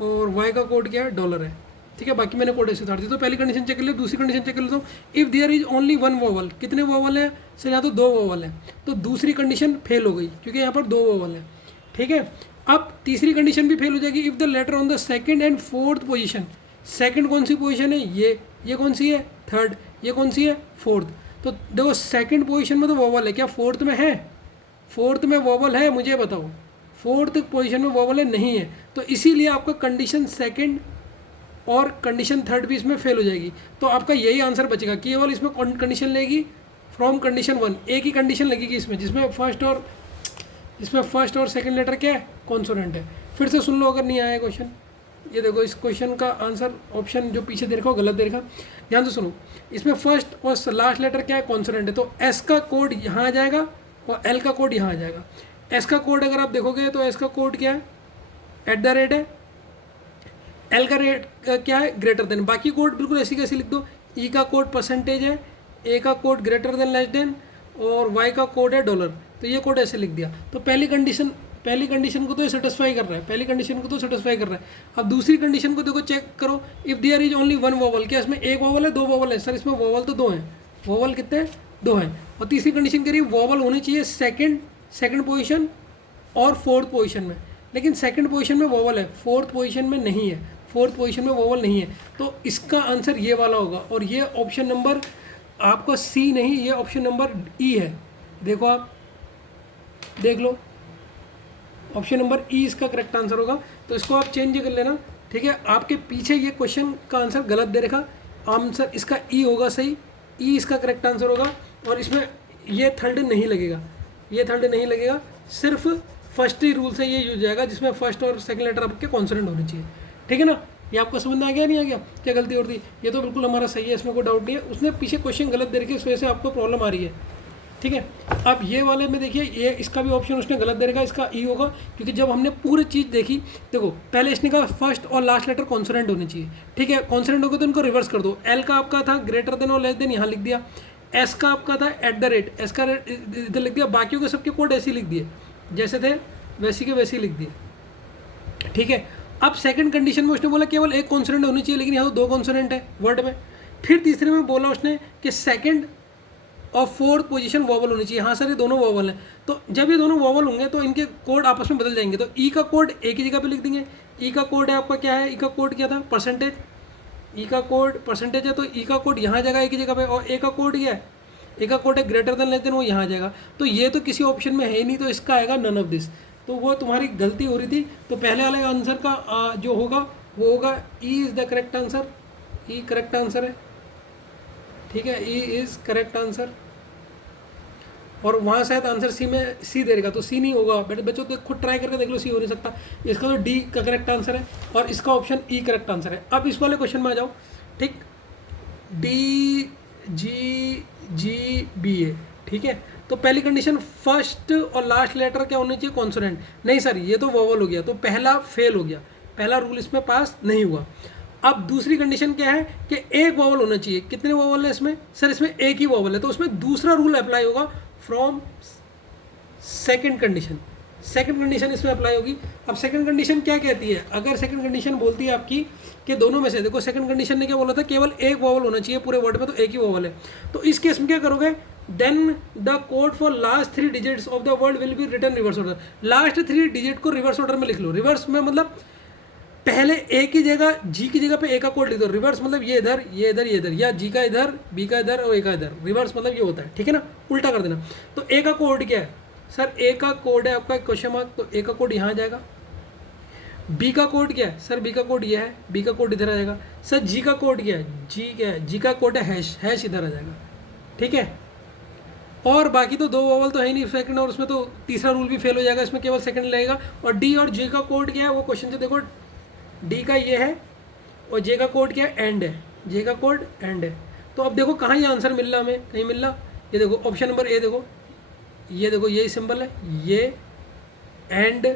और वाई का कोड क्या है, $है, ठीक है। बाकी मैंने कोड ऐसे उतार दिया। तो पहली कंडीशन चेक कर लिया, दूसरी कंडीशन चेक कर लेता हूँ। If there is only 1 vowel, कितने वोवल है सर, यहाँ तो 2 वोवल है, तो दूसरी कंडीशन फेल हो गई क्योंकि यहाँ पर 2 वोवल है, ठीक है। अब तीसरी कंडीशन भी फेल हो जाएगी। If the letter on the second and fourth position, second कौन सी पोजीशन है, ये कौन सी है, थर्ड, ये कौन सी है, फोर्थ। तो देखो सेकंड पोजीशन में तो वोवल है, क्या फोर्थ में है, फोर्थ में वोवल है, मुझे बताओ, फोर्थ पोजीशन में वोवल है, नहीं है। तो इसीलिए आपका कंडीशन सेकंड और कंडीशन थर्ड भी इसमें फेल हो जाएगी। तो आपका यही आंसर बचेगा, केवल इसमें कंडीशन लेगी फ्रॉम कंडीशन 1, एक ही कंडीशन लगेगी इसमें, जिसमें फर्स्ट और सेकंड लेटर क्या है, कॉन्सोनेंट है। फिर से सुन लो अगर नहीं आया क्वेश्चन। ये देखो इस क्वेश्चन का आंसर ऑप्शन जो पीछे दे रखा हो गलत दे रखा, ध्यान से सुनो। इसमें फर्स्ट और लास्ट लेटर क्या है, कॉन्सोनेंट है, तो एस का कोड यहाँ आ जाएगा और एल का कोड यहाँ आ जाएगा। एस का कोड अगर आप देखोगे तो एस का कोड क्या है, @ है, एल का रेट क्या है, ग्रेटर देन। बाकी कोड बिल्कुल ऐसी कैसी लिख दो। ई का कोड % है, ए का code greater than less than, और वाई का कोड है $। तो ये कोड ऐसे लिख दिया। तो पहली कंडीशन को तो ये सेटिस्फाई कर रहा है, पहली कंडीशन को तो सेटिस्फाई कर रहा है। अब दूसरी कंडीशन को देखो, चेक करो। If there is only 1 vowel, क्या इसमें एक वोवल है, 2 वोवल है, सर इसमें वोवल तो 2 हैं, वोवल कितने हैं, 2 हैं। और तीसरी कंडीशन कह रही है वोवल होनी चाहिए सेकंड पोजीशन और फोर्थ पोजीशन में, लेकिन सेकंड पोजीशन में वोवल है, फोर्थ पोजीशन में नहीं है, फोर्थ पोजीशन में वोवल नहीं है। तो इसका आंसर ये वाला होगा, और ये ऑप्शन नंबर आपका सी नहीं, ये ऑप्शन नंबर ई है। देखो आप देख लो, ऑप्शन नंबर ई इसका करेक्ट आंसर होगा। तो इसको आप चेंज कर लेना, ठीक है। आपके पीछे ये क्वेश्चन का आंसर गलत दे रखा, आंसर इसका ई होगा सही, ई इसका करेक्ट आंसर होगा। और इसमें ये थर्ड नहीं लगेगा, ये थर्ड नहीं लगेगा, सिर्फ फर्स्ट ही रूल से ये यूज जाएगा, जिसमें फर्स्ट और सेकंड लेटर आपके कॉन्सोनेंट होने चाहिए, ठीक है ना। ये आपको समझ में आ गया नहीं आ गया, क्या गलती और थी, ये तो बिल्कुल हमारा सही है, इसमें कोई डाउट नहीं है। उसने पीछे क्वेश्चन गलत दे रखी है, इस वजह से आपको प्रॉब्लम आ रही है, ठीक है। अब ये वाले में देखिए, ये इसका भी ऑप्शन उसने गलत दे रखा, इसका ई होगा, क्योंकि जब हमने पूरी चीज़ देखी, देखो पहले इसने कहा फर्स्ट और लास्ट लेटर कॉन्सोनेंट होने चाहिए, ठीक है। कॉन्सोनेंट हो गए तो इनको रिवर्स कर दो। एल का आपका था ग्रेटर देन और लेस देन, यहाँ लिख दिया। एस का आपका था @ एस का इधर लिख दिया। बाकियों के सबके कोड ऐसे ही लिख दिए, जैसे थे वैसे के वैसे ही लिख दिए, ठीक है। अब सेकंड कंडीशन में उसने बोला केवल एक कॉन्सोनेंट होनी चाहिए, लेकिन यहाँ तो 2 कॉन्सोनेंट है वर्ड में। फिर तीसरे में बोला उसने कि सेकंड और फोर्थ पोजीशन वोवल होनी चाहिए। हाँ सर ये दोनों वोवल हैं, तो जब ये दोनों वोवल होंगे तो इनके कोड आपस में बदल जाएंगे। तो ई का कोड एक ही जगह पे लिख देंगे। ई का कोड है आपका क्या है, ई का कोड क्या था, %, ई का कोड परसेंटेज है तो ई का कोड यहाँ जाएगा एक ही जगह पे, और ए का कोड क्या है, ए का कोड है ग्रेटर देन लेस देन, वो यहाँ जाएगा। तो ये तो किसी ऑप्शन में है ही नहीं, तो इसका आएगा नन ऑफ दिस। तो वो तुम्हारी गलती हो रही थी। तो पहले वाले आंसर का जो होगा वो होगा E is the correct answer, E correct answer है, ठीक है, ई इज़ करेक्ट आंसर। और वहाँ शायद आंसर सी में सी दे देगा, तो सी नहीं होगा। बट बच्चों तो खुद ट्राई करके देख लो, सी हो नहीं सकता। इसका तो डी का करेक्ट आंसर है और इसका ऑप्शन ई करेक्ट आंसर है। अब इस वाले क्वेश्चन में आ जाओ, ठीक, डी जी जी बी ए, ठीक है। तो पहली कंडीशन फर्स्ट और लास्ट लेटर क्या होने चाहिए, कॉन्सोनेंट। नहीं सर, ये तो वोवल हो गया, तो पहला फेल हो गया, पहला रूल इसमें पास नहीं हुआ। अब दूसरी कंडीशन क्या है कि एक वोवल होना चाहिए। कितने वोवल है इसमें, सर इसमें एक ही वोवल है, तो उसमें दूसरा रूल अप्लाई होगा from second condition. Second condition इसमें अप्लाई होगी। अब सेकंड कंडीशन क्या कहती है, अगर सेकंड कंडीशन बोलती है आपकी कि दोनों में से, देखो सेकंड कंडीशन ने क्या बोला था, केवल एक वोवल होना चाहिए पूरे वर्ड में, तो एक ही वोवल है। तो इस केस में क्या करोगे, then the code for last 3 digits of the word will be written reverse order. Last 3 digit को रिवर्स ऑर्डर में लिख लो। रिवर्स में मतलब पहले ए की जगह जी की जगह पे ए का कोड लिख दो। रिवर्स मतलब ये इधर, ये इधर, ये इधर, या जी का इधर, बी का इधर और ए का इधर। रिवर्स मतलब ये होता है, ठीक है ना, उल्टा कर देना। तो ए का कोड क्या है सर, ए का कोड है आपका क्वेश्चन मार्क, तो ए का कोड यहाँ जाएगा। बी का कोड क्या है सर, बी का कोड ये है, बी का कोड इधर आ जाएगा। सर जी का कोड क्या है, जी क्या है, जी का कोड है हैश, हैश इधर आ जाएगा, ठीक है। और बाकी तो 2 वोवल तो है ही नहीं सेकंड, और उसमें तो तीसरा रूल भी फेल हो जाएगा, इसमें केवल सेकंड लगेगा। और डी और जे का कोड क्या है, वो क्वेश्चन से देखो, डी का ये है और जे का कोड क्या है, एंड है, जे का कोड एंड है। तो अब देखो कहाँ ये आंसर मिल रहा, हमें कहीं मिल रहा, ये देखो ऑप्शन नंबर ए, देखो ये देखो यही सिंबल है, ये एंड,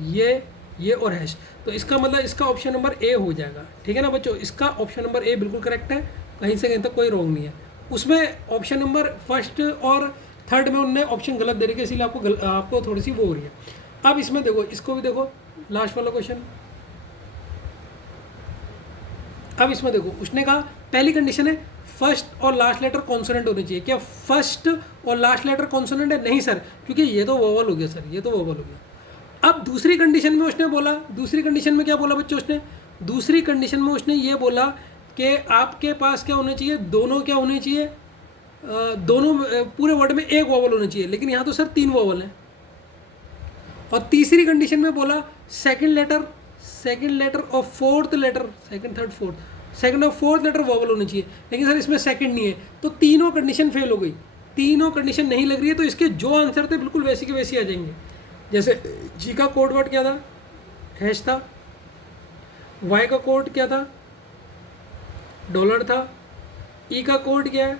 ये और हैश। तो इसका मतलब इसका ऑप्शन नंबर ए हो जाएगा, ठीक है ना बच्चों। इसका ऑप्शन नंबर ए बिल्कुल करेक्ट है, कहीं से कहीं तक कोई रॉन्ग नहीं है। उसमें ऑप्शन नंबर फर्स्ट और थर्ड में उनने ऑप्शन गलत दे रही है, इसीलिए आपको थोड़ी सी वो हो रही है। अब इसमें देखो, इसको भी देखो, लास्ट वाला क्वेश्चन। अब इसमें देखो, उसने कहा पहली कंडीशन है फर्स्ट और लास्ट लेटर कॉन्सोनेंट होने चाहिए। क्या फर्स्ट और लास्ट लेटर कॉन्सोनेंट है, नहीं सर, क्योंकि ये तो वोवल हो गया सर, ये तो वोवल हो गया। अब दूसरी कंडीशन में उसने बोला, दूसरी कंडीशन में क्या बोला बच्चों उसने, दूसरी कंडीशन में उसने ये बोला कि आपके पास क्या होना चाहिए, दोनों क्या होने चाहिए, दोनों पूरे वर्ड में एक वोवल होना चाहिए। लेकिन यहाँ तो सर 3 वोवल हैं। और तीसरी कंडीशन में बोला सेकंड लेटर और fourth letter, second third fourth, second और फोर्थ लेटर वोवल होनी चाहिए। लेकिन सर इसमें सेकंड नहीं है, तो तीनों कंडीशन फेल हो गई, तीनों कंडीशन नहीं लग रही है। तो इसके जो आंसर थे बिल्कुल वैसे के वैसे आ जाएंगे। जैसे जी का कोड वर्ड क्या था, हैश था। वाई का कोड क्या था, डॉलर था। ई का कोड क्या है,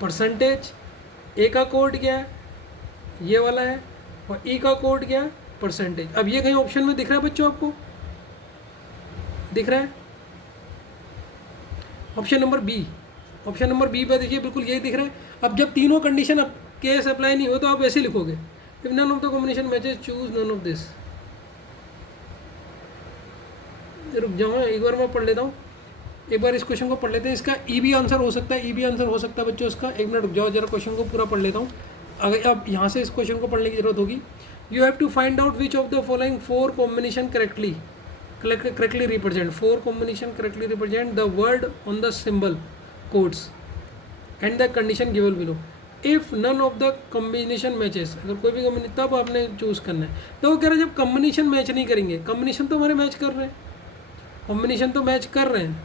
परसेंटेज। ए का कोड क्या है, ये वाला है। और ई का कोड क्या है, परसेंटेज। अब ये कहीं ऑप्शन में दिख रहा है बच्चों, आपको दिख रहा है option number B, option number B पे देखिए बिल्कुल यही दिख रहा है। अब जब तीनों कंडीशन अब केस अप्लाई नहीं हो तो आप ऐसे लिखोगे, if none of the combination matches choose none of this. रुक जाओ, एक बार मैं पढ़ लेता हूँ, एक बार इस क्वेश्चन को पढ़ लेते हैं। इसका ई भी आंसर हो सकता है, ई भी आंसर हो सकता है बच्चों इसका। 1 मिनट रुक जाओ, जरा क्वेश्चन को पूरा पढ़ लेता हूँ। अगर अब यहाँ से इस क्वेश्चन को पढ़ने की जरूरत होगी। You have to find out which of the following 4 combination correctly represent 4 combination correctly represent the word on the symbol codes and the condition given below. If none of the combination matches, अगर कोई भी कॉम्बिनेशन, तब आपने चूज करना है। तो वो कह रहे हैं जब कॉम्बिनेशन मैच नहीं करेंगे, कॉम्बिनेशन तो हमारे मैच कर रहे हैं, कॉम्बिनेशन तो मैच कर रहे हैं,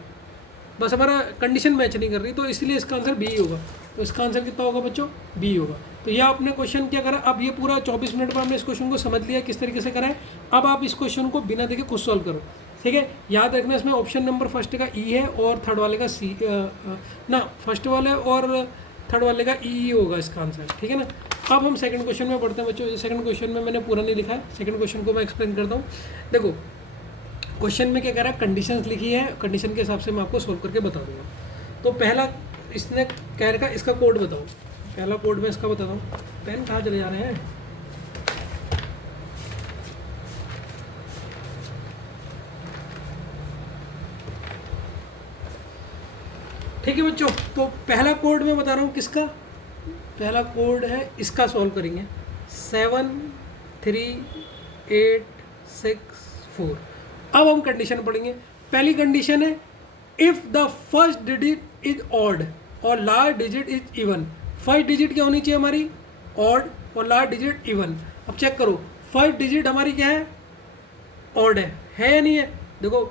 बस हमारा कंडीशन मैच नहीं कर रही, तो इसलिए इसका आंसर बी होगा। तो इसका आंसर कितना होगा बच्चों, बी होगा। तो यह आपने क्वेश्चन क्या करा, अब ये पूरा 24 मिनट में हमने इस क्वेश्चन को समझ लिया किस तरीके से करा है। अब आप इस क्वेश्चन को बिना देखे खुद सॉल्व करो, ठीक है। याद रखना इसमें ऑप्शन नंबर फर्स्ट का ई है और थर्ड वाले का सी, ना फर्स्ट वाले और थर्ड वाले का ई होगा इसका आंसर, ठीक है ना। अब हम सेकंड क्वेश्चन में पढ़ते हैं बच्चों। सेकंड क्वेश्चन में मैंने पूरा नहीं लिखा है, सेकंड क्वेश्चन को मैं एक्सप्लेन करता हूँ। देखो क्वेश्चन में क्या कह रहा है, कंडीशंस लिखी है, कंडीशन के हिसाब से मैं आपको सोल्व करके बता दूंगा। तो पहला इसने कह रखा इसका कोड बताओ, पहला कोड मैं इसका बताता हूँ। पेन कहाँ चले जा रहे हैं, ठीक है बच्चों। तो पहला कोड मैं बता रहा हूँ किसका, पहला कोड है इसका सॉल्व करेंगे 7 3 8 6 4। अब हम कंडीशन पढ़ेंगे। पहली कंडीशन है if the first digit is odd और last digit is even. First digit क्या होनी चाहिए हमारी, ऑड, और लास्ट डिजिट इवन। अब चेक करो फर्स्ट डिजिट हमारी क्या है, ऑड है या नहीं है। देखो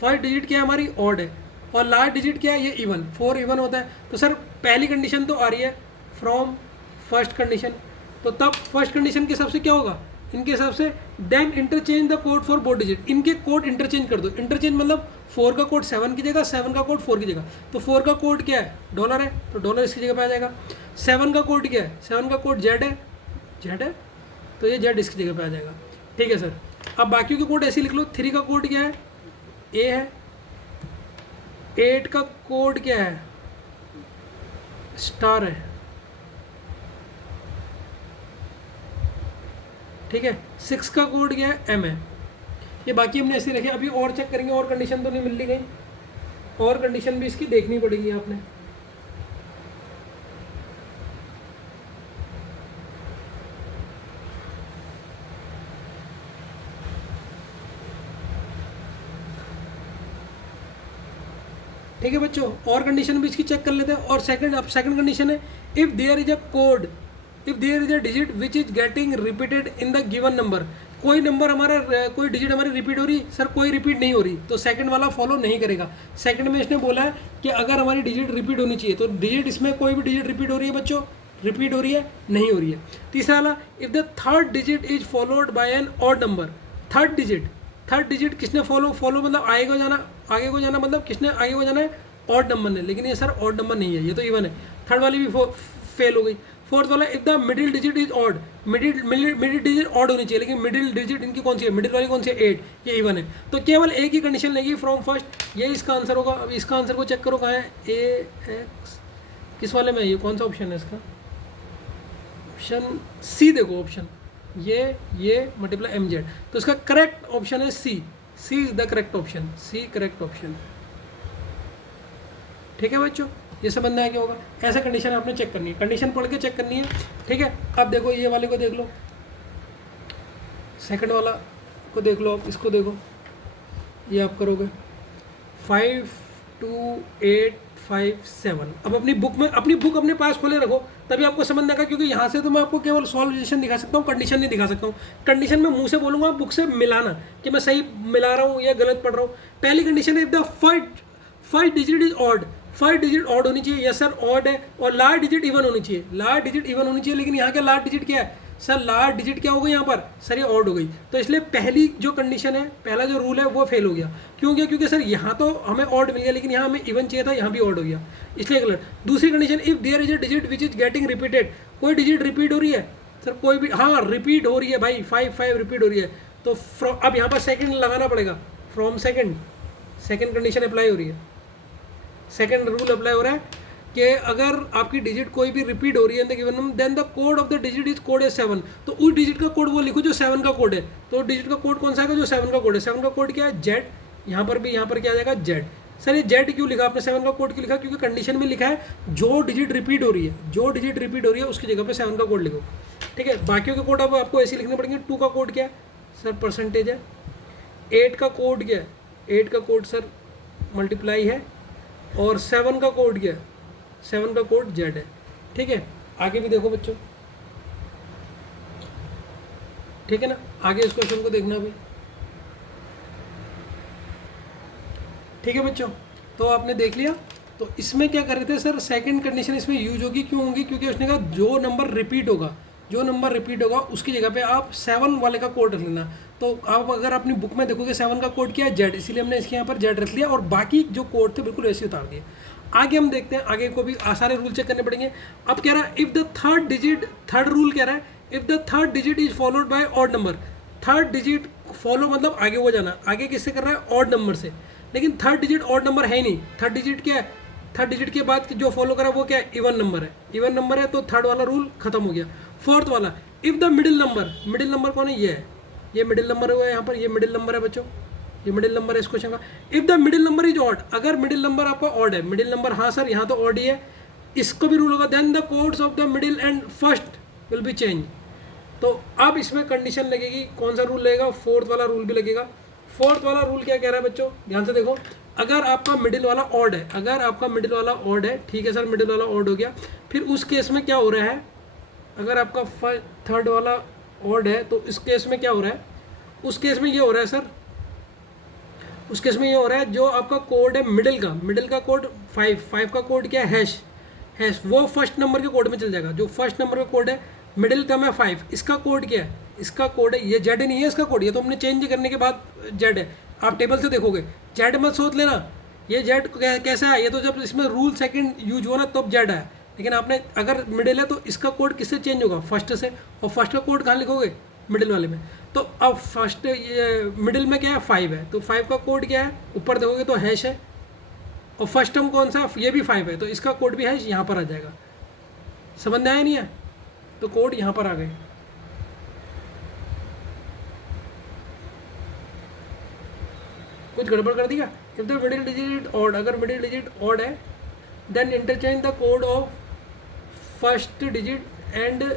फर्स्ट डिजिट क्या है हमारी, ऑड है, और लास्ट डिजिट क्या है, ये इवन, 4 इवन होता है। तो सर पहली कंडीशन तो आ रही है फ्रॉम फर्स्ट कंडीशन, तो तब फर्स्ट कंडीशन के हिसाब से क्या होगा, इनके हिसाब से then interchange the code for both digit. इनके कोड इंटरचेंज कर दो। इंटरचेंज मतलब 4 का कोड 7 की जगह, 7 का कोड 4 की जगह। तो 4 का कोड क्या है, डॉलर है, तो डॉलर इसकी जगह पे आ जाएगा। 7 का कोड क्या है, 7 का कोड जेड है, जेड है, तो ये जेड इसकी जगह पे आ जाएगा। ठीक है सर। अब बाकी के कोड ऐसे लिख लो। 3 का कोड क्या है, ए है। 8 का कोड क्या है, स्टार है। ठीक है। 6 का कोड क्या है, एम है। ये बाकी हमने ऐसे रखे। अभी और चेक करेंगे, और कंडीशन तो नहीं मिल गई, और कंडीशन भी इसकी देखनी पड़ेगी आपने। ठीक है बच्चों, और कंडीशन भी इसकी चेक कर लेते हैं। और सेकंड, अब सेकंड कंडीशन है, if there is a code, if there is a digit which is getting repeated in the given number. कोई नंबर हमारा, कोई डिजिट हमारी रिपीट हो रही, सर कोई रिपीट नहीं हो रही, तो सेकंड वाला फॉलो नहीं करेगा। सेकंड में इसने बोला है कि अगर हमारी डिजिट रिपीट होनी चाहिए, तो डिजिट इसमें कोई भी डिजिट रिपीट हो रही है बच्चों, रिपीट हो रही है, नहीं हो रही है। तीसरा वाला, if the third digit is followed by an odd number. Third digit किसने फॉलो मतलब आगे को जाना मतलब किसने आगे को जाना है, ऑड नंबर ने। लेकिन ये सर ऑड नंबर नहीं है, ये तो इवन है। थर्ड वाली भी फेल हो गई। फोर्थ वाला, if the middle digit is odd, middle digit odd होनी चाहिए, लेकिन मिडिल डिजिट इनकी कौन सी है, मिडिल वाली कौन सी है, 8, ये इवन है। तो केवल एक ही कंडीशन लेगी फ्रॉम फर्स्ट, ये इसका आंसर होगा। अब इसका आंसर को चेक करो कहाँ है, ए एक्स, किस वाले में है, ये कौन सा ऑप्शन है इसका, ऑप्शन सी। देखो ऑप्शन ये मल्टीप्लाई एम जेड, तो इसका करेक्ट ऑप्शन है C. C is the correct option, C correct option. ठीक है बच्चों, ये समझना है क्या होगा। ऐसा कंडीशन आपने चेक करनी है, कंडीशन पढ़ के चेक करनी है। ठीक है। अब देखो ये वाले को देख लो, सेकंड वाला को देख लो, आप इसको देखो, ये आप करोगे 5 2 8 5 7। अब अपनी बुक में, अपनी बुक अपने पास खोले रखो, तभी आपको समझ आएगा, क्योंकि यहाँ से तो मैं आपको केवल सॉल्यूशन दिखा सकता हूँ, कंडीशन नहीं दिखा सकता हूँ। कंडीशन में मुंह से बोलूँगा, बुक से मिलाना कि मैं सही मिला रहा हूँ या गलत पढ़ रहा हूँ। पहली कंडीशन है, if the first digit is odd, first digit odd होनी चाहिए, यस सर ऑड है, और लास्ट डिजिट इवन होनी चाहिए, लास्ट डिजिट इवन होनी चाहिए। लेकिन यहाँ क्या लास्ट डिजिट क्या है सर, लास्ट डिजिट क्या हो गई यहाँ पर, सर ये ऑड हो गई। तो इसलिए पहली जो कंडीशन है, पहला जो रूल है वो फेल हो गया। क्यों गया, क्योंकि सर यहाँ तो हमें ऑड मिल गया, लेकिन यहाँ हमें इवन चाहिए था, यहाँ भी ऑड हो गया, इसलिए गलत। दूसरी condition, if there is a digit which is getting repeated, कोई डिजिट रिपीट हो रही है सर, कोई भी, हाँ रिपीट हो रही है भाई, 5 रिपीट हो रही है, तो अब यहाँ पर सेकंड लगाना पड़ेगा, फ्रॉम सेकंड कंडीशन अप्लाई हो रही है, सेकंड रूल अप्लाई हो रहा है कि अगर आपकी डिजिट कोई भी रिपीट हो रही है then the code of the digit is code है 7। तो उस डिजिट का कोड वो लिखो जो 7 का कोड है। तो डिजिट का कोड कौन सा है, जो 7 का कोड है। 7 का कोड क्या है, जेड। यहाँ पर क्या आ जाएगा, जेड। सर ये जेड क्यों लिखा आपने, 7 का कोड क्यों लिखा, क्योंकि कंडीशन में लिखा है जो डिजिट रिपीट हो रही है, उसकी जगह पर 7 का कोड लिखो। ठीक है। बाकियों के कोड अब आपको ऐसे लिखने पड़ेंगे। 2 का कोड क्या है सर, परसेंटेज है। 8 का कोड क्या है, 8 का कोड सर मल्टीप्लाई है। और 7 का कोड क्या है, 7 का कोड जेड है। ठीक है। आगे भी देखो बच्चों, ठीक है ना, आगे इस क्वेश्चन को देखना भी। ठीक है बच्चों, तो आपने देख लिया। तो इसमें क्या कर रहे थे सर, सेकंड कंडीशन इसमें यूज होगी, क्यों होगी, क्योंकि उसने कहा जो नंबर रिपीट होगा उसकी जगह पे आप 7 वाले का कोड रख लेना। तो आप अगर अपनी बुक में देखोगे 7 का कोड क्या है, जेड, इसीलिए हमने इसके यहाँ पर जेड रख लिया, और बाकी जो कोड थे बिल्कुल ऐसे उतार दिए। आगे हम देखते हैं, आगे को भी सारे रूल चेक करने पड़ेंगे। अब कह रहा है, इफ द थर्ड रूल कह रहा है, if the third digit is followed by odd number. Third digit follow मतलब आगे वो जाना, आगे किससे कर रहा है, ऑड नंबर से। लेकिन थर्ड डिजिट ऑड नंबर है ही नहीं, थर्ड डिजिट क्या है, थर्ड डिजिट के बाद जो फॉलो करा वो क्या है, इवन नंबर है, तो थर्ड वाला रूल खत्म हो गया। फोर्थ वाला, इफ द मिडिल नंबर कौन है, ये है, ये मिडिल नंबर हुआ है, यहाँ पर ये मिडिल नंबर है बच्चों, ये मिडिल नंबर है इस क्वेश्चन का। If the middle number is odd, अगर मिडिल नंबर आपका ऑड है, मिडिल नंबर, हाँ सर यहाँ तो ऑड ही है, इसको भी रूल होगा, then the codes of the middle and first will be change. तो अब इसमें कंडीशन लगेगी, कौन सा रूल लगेगा, फोर्थ वाला रूल भी लगेगा। फोर्थ वाला रूल क्या कह रहा है बच्चों, ध्यान से देखो, अगर आपका मिडिल वाला ऑड है, अगर आपका मिडिल वाला ऑड है, ठीक है सर, मिडिल वाला ऑड हो गया, फिर उस केस में क्या हो रहा है, अगर आपका थर्ड वाला ऑड है तो इस केस में क्या हो रहा है, उस केस में ये हो रहा है सर, उस केस में ये हो रहा है, जो आपका कोड है मिडिल का कोड 5 का कोड क्या है, हैश, वो फर्स्ट नंबर के कोड में चल जाएगा। जो फर्स्ट नंबर का कोड है, मिडिल का में 5, इसका कोड क्या है, इसका कोड है, ये जेड नहीं है इसका कोड, ये तो हमने चेंज करने के बाद जेड है, आप टेबल से देखोगे, जेड मत सोच लेना, ये जेड कैसा है, ये तो जब इसमें रूल सेकंड यूज हुआ ना तब जेड है, लेकिन आपने अगर मिडिल है तो इसका कोड किससे चेंज होगा, फर्स्ट से, और फर्स्ट का कोड कहाँ लिखोगे, मिडिल वाले में। तो अब फर्स्ट ये मिडिल में क्या है, 5 है, तो 5 का कोड क्या है, ऊपर देखोगे तो हैश है, और फर्स्ट टर्म कौन सा, ये भी 5 है, तो इसका कोड भी हैश यहाँ पर आ जाएगा। समझ में आया नहीं है, तो कोड यहाँ पर आ गए। कुछ गड़बड़ कर दिया, if the middle digit odd, अगर मिडिल डिजिट ऑड है then interchange the code of first digit and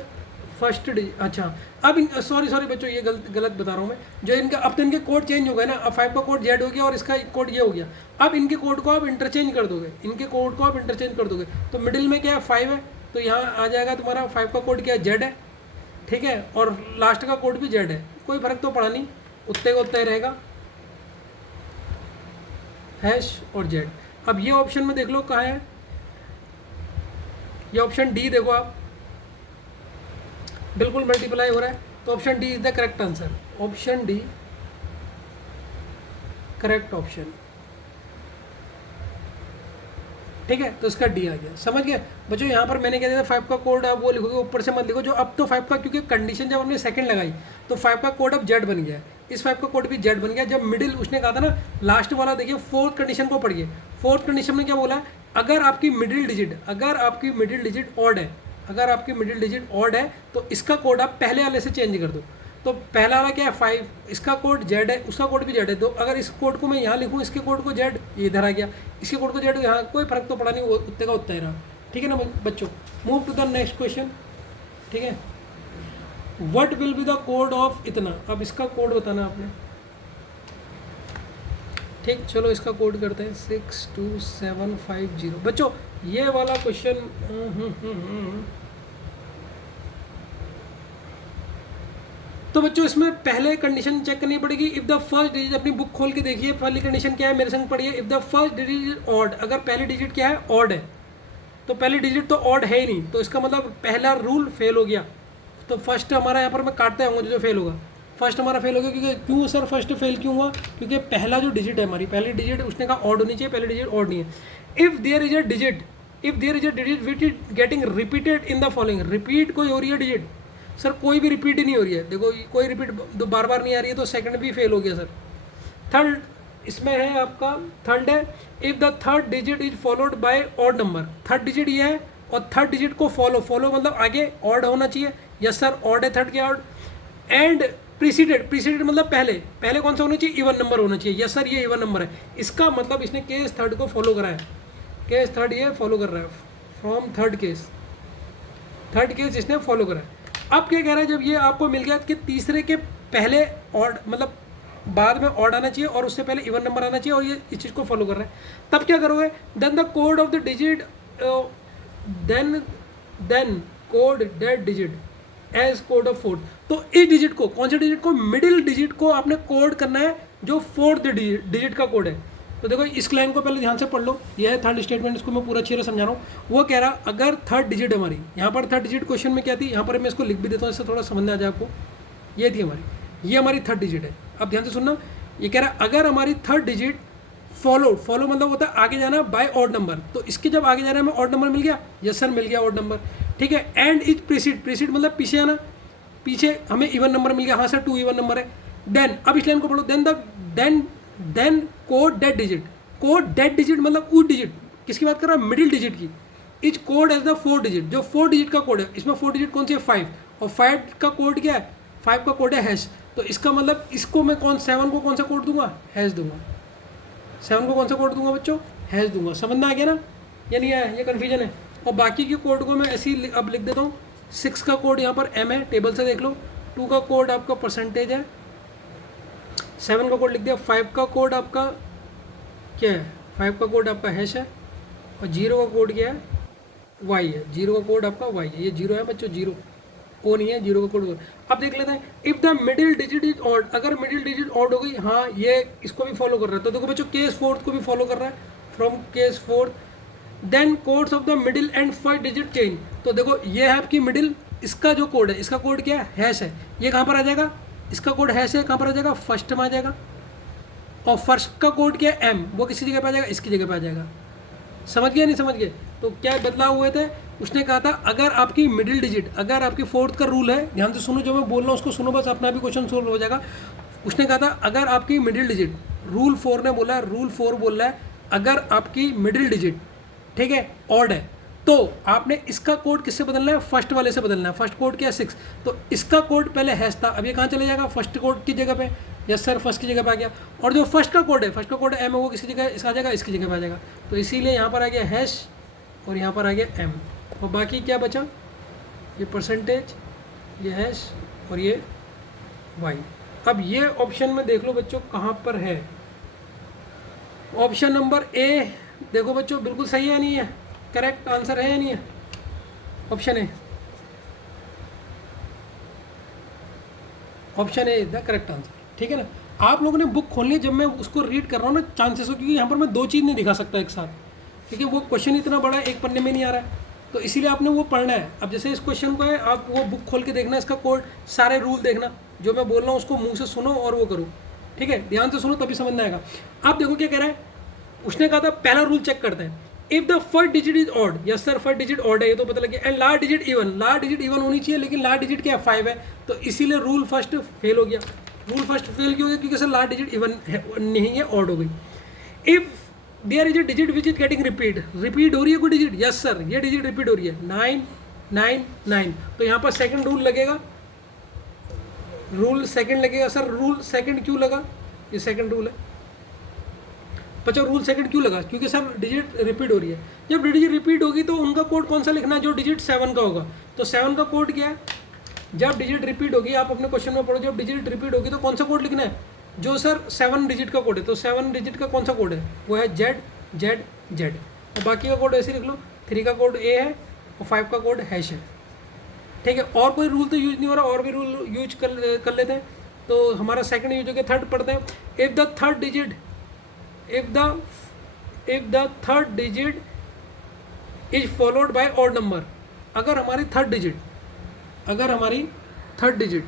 first digit. अच्छा, अब सॉरी बच्चों, ये गलत बता रहा हूँ मैं, जो इनका अब तो इनके कोड चेंज हो गए ना, अब 5 का कोड जेड हो गया और इसका कोड ये हो गया, अब इनके कोड को आप इंटरचेंज कर दोगे, इनके कोड को आप इंटरचेंज कर दोगे, तो मिडिल में क्या है, 5 है, तो यहाँ आ जाएगा तुम्हारा 5 का कोड क्या है, जेड है, ठीक है, और लास्ट का कोड भी जेड है, कोई फर्क तो पड़ा नहीं, उतने का उतना ही रहेगा, हैश और जेड। अब ये ऑप्शन में देख लो कहाँ है, ये ऑप्शन डी देखो आप, बिल्कुल मल्टीप्लाई हो रहा है, तो option D is the correct answer, option D correct option, ठीक है, तो इसका डी आ गया। समझ गए बच्चों, यहाँ पर मैंने क्या दिया था, 5 का कोड आप वो लिखोगे, ऊपर से मत लिखो, जो अब तो 5 का, क्योंकि कंडीशन जब हमने सेकंड लगाई तो 5 का कोड अब जेड बन गया है, इस 5 का कोड भी जेड बन गया। जब मिडिल उसने कहा था ना, लास्ट वाला देखिए, फोर्थ कंडीशन को पढ़िए, फोर्थ कंडीशन में क्या बोला है, अगर आपकी मिडिल डिजिट ऑड है, अगर आपकी मिडिल डिजिट ऑड है तो इसका कोड आप पहले वाले से चेंज कर दो, तो पहला वाला क्या है 5, इसका कोड जेड है, उसका कोड भी जेड है, तो अगर इस कोड को मैं यहाँ लिखूँ, इसके कोड को जेड, ये इधर आ गया, इसके कोड को जेड, यहाँ कोई फर्क तो पड़ा नहीं, वो उतने का उतना ही रहा, ठीक है ना बच्चों। Move to the next question, ठीक है, what will be the code of इतना, अब इसका कोड बताना आपने, ठीक, चलो इसका कोड करते हैं 62750। बच्चों ये वाला क्वेश्चन, तो बच्चों इसमें पहले कंडीशन चेक करनी पड़ेगी, इफ द फर्स्ट डिजिट, अपनी बुक खोल के देखिए पहली कंडीशन क्या है, मेरे संग पढ़िए, if the first digit odd, अगर पहली डिजिट क्या है, ऑड है, तो पहली डिजिट तो ऑड है ही नहीं, तो इसका मतलब पहला रूल फेल हो गया, तो फर्स्ट हमारा यहाँ पर मैं काटते आऊँगा, जो फेल होगा, फर्स्ट हमारा फेल हो गया, क्योंकि क्यों सर फर्स्ट फेल क्यों हुआ, क्योंकि पहला जो डिजिट है हमारी, पहली डिजिट उसने कहा ऑड होनी चाहिए, पहली डिजिट ऑड नहीं है। If there is a digit which is getting repeated in the following, repeat कोई हो रही है डिजिट, सर कोई भी रिपीट ही नहीं हो रही है, देखो कोई रिपीट बार बार नहीं आ रही है, तो सेकंड भी फेल हो गया सर। थर्ड इसमें है आपका, थर्ड है, if the third digit is followed by odd number, third digit ये है और थर्ड डिजिट को फॉलो मतलब आगे ऑड होना चाहिए, यस सर ऑड है, थर्ड के ऑड, एंड प्रीसीडेड मतलब पहले कौन सा होना चाहिए, इवन नंबर होना चाहिए, यस सर ये इवन नंबर है, इसका मतलब इसने केस थर्ड को फॉलो करा है, केस थर्ड ये फॉलो कर रहा है, फ्रॉम थर्ड केस इसने फॉलो करा है। अब क्या कह रहा है, जब ये आपको मिल गया कि तीसरे के पहले ऑड मतलब बाद में ऑड आना चाहिए और उससे पहले इवन नंबर आना चाहिए, और ये इस चीज़ को फॉलो कर रहा है, तब क्या करोगे, then the code of the digit, then code that digit as code of fourth, तो इस डिजिट को, कौन से डिजिट को, मिडिल डिजिट को आपने कोड करना है जो फोर्थ डिजिट का कोड है। तो देखो इस लाइन को पहले ध्यान से पढ़ लो, ये है थर्ड स्टेटमेंट, इसको मैं पूरा अच्छी तरह समझा रहा हूँ। वो कह रहा अगर थर्ड डिजिट हमारी, यहाँ पर थर्ड डिजिट क्वेश्चन में क्या थी, यहाँ पर मैं इसको लिख भी देता हूँ, इससे थोड़ा समझ में आ जाए आपको, ये थी हमारी, ये हमारी थर्ड डिजिट है। अब ध्यान से सुनना, ये कह रहा अगर हमारी थर्ड डिजिट फॉलो मतलब होता है आगे जाना बाय ऑड नंबर, तो इसके जब आगे जाना हमें ऑड नंबर मिल गया, यस सर मिल गया ऑड नंबर, ठीक है, एंड इज प्रीसीड मतलब पीछे आना, पीछे हमें इवन नंबर मिल गया, हाँ सर 2 इवन नंबर है, देन अब इस लाइन को पढ़ो, देन कोड दैट डिजिट मतलब उस डिजिट, किसकी बात कर रहा है, मिडिल डिजिट की, is code as the 4 digit, जो 4 डिजिट का कोड है, इसमें 4 डिजिट कौन सी है, 5, और 5 का कोड क्या है, 5 का कोड है हैश, तो इसका मतलब इसको मैं 7 को कौन सा कोड दूंगा, हैश दूंगा, 7 को कौन सा कोड दूंगा बच्चों, हैश दूंगा। समझ में आ गया ना, या नहीं आया, ये कन्फ्यूजन है। और बाकी के कोड को मैं ऐसे ही अब लिख देता हूँ, 6 का कोड यहाँ पर एम है, टेबल से देख लो, 2 का कोड आपका परसेंटेज है, 7 का कोड लिख दिया, 5 का कोड आपका क्या है, 5 का कोड आपका हैश है, और 0 का कोड क्या है, वाई है। 0 का कोड आपका वाई है, ये 0 है बच्चों, 0 ओ नहीं है, 0 का कोड। अब देख लेते हैं, if the middle digit is odd, अगर मिडिल डिजिट ऑड हो गई, हाँ ये इसको भी फॉलो कर रहा है, तो देखो बच्चों केस फोर्थ को भी फॉलो कर रहा है, from case fourth, then codes of the middle and 5 digit change. तो देखो ये है आपकी मिडिल, इसका जो कोड है, इसका कोड क्या है, हैश है, ये कहाँ पर आ जाएगा, इसका कोड हैश है, कहाँ पर आ जाएगा, फर्स्ट में आ जाएगा। और फर्स्ट का कोड क्या है, एम, वो किसी जगह पे आ जाएगा, इसकी जगह पे आ जाएगा। समझ गए नहीं समझ गए? तो क्या बदलाव हुए थे, उसने कहा था अगर आपकी मिडिल डिजिट, अगर आपकी फोर्थ का रूल है, ध्यान से सुनो, जो मैं बोल रहा हूँ उसको सुनो, बस अपना भी क्वेश्चन सोल्व हो जाएगा। उसने कहा था अगर आपकी मिडिल डिजिट, रूल 4 ने बोला है, रूल 4 बोल रहा है अगर आपकी मिडिल डिजिट, ठीक है, ऑड है, तो आपने इसका कोड किससे बदलना है, फर्स्ट वाले से बदलना है। फर्स्ट कोड क्या है 6, तो इसका कोड पहले हैश था, अब ये कहाँ चले जाएगा, फर्स्ट कोड की जगह पे, यस सर फर्स्ट की जगह पे आ गया। और जो फर्स्ट का कोड है, फर्स्ट का कोड एम है, वो किसी जगह इसका आ जाएगा, इसकी जगह पे आ जाएगा। तो इसीलिए यहाँ पर आ गया हैश और यहाँ पर आ गया एम, और बाकी क्या बचा, ये परसेंटेज, ये हैश और ये वाई। अब ये ऑप्शन में देख लो बच्चों कहाँ पर है, ऑप्शन नंबर ए देखो बच्चों, बिल्कुल सही है नहीं है, करेक्ट आंसर है या नहीं है, option A, option A is the correct answer, ठीक है ना। आप लोगों ने बुक खोलनी है, जब मैं उसको रीड कर रहा हूँ ना, चांसेस हो, क्योंकि यहाँ पर मैं दो चीज़ नहीं दिखा सकता एक साथ, क्योंकि वो क्वेश्चन इतना बड़ा है, एक पन्ने में नहीं आ रहा है, तो इसीलिए आपने वो पढ़ना है। अब जैसे इस क्वेश्चन को है, आप वो बुक खोल के देखना, इसका कोड, सारे रूल देखना, जो मैं बोल रहा हूँ उसको मुंह से सुनो और वो करो, ठीक है, ध्यान से सुनो तभी समझ में आएगा। आप देखो क्या कह रहा है, उसने कहा था पहला रूल चेक करते हैं, if the first digit is odd, yes sir first digit odd है, ये तो पता लग गया, and last digit even, last digit even होनी चाहिए, लेकिन लास्ट डिजिट क्या है, 5 है, तो इसीलिए रूल फर्स्ट फेल हो गया। रूल फर्स्ट फेल क्यों हो गया, क्योंकि सर लास्ट डिजिट इवन नहीं है, ऑड हो गई। If there is a digit which is getting repeat, repeat हो रही है कोई डिजिट, यस सर ये डिजिट रिपीट हो रही है, 9 9 9, तो यहाँ पर सेकंड रूल लगेगा, रूल सेकंड लगेगा। सर रूल सेकंड क्यों लगा, ये सेकंड रूल है बच्चों, रूल सेकंड क्यों लगा, क्योंकि सर डिजिट रिपीट हो रही है। जब डिजिट रिपीट होगी तो उनका कोड कौन सा लिखना है, जो डिजिट 7 का होगा, तो 7 का कोड क्या है, जब डिजिट रिपीट होगी, आप अपने क्वेश्चन में पढ़ो, जब डिजिट रिपीट होगी तो कौन सा कोड लिखना है, जो सर 7 डिजिट का कोड है, तो 7 डिजिट का कौन सा कोड है, वो है जेड जेड जेड, और बाकी का कोड ऐसे लिख लो, 3 का कोड ए है और 5 का कोड हैश है, ठीक है। और कोई रूल तो यूज नहीं हो रहा, और भी रूल यूज कर लेते हैं। तो हमारा सेकंड यूज हो गया, थर्ड पढ़ते हैं। If the third digit, if the third digit is followed by odd number, अगर हमारी थर्ड डिजिट, अगर हमारी थर्ड डिजिट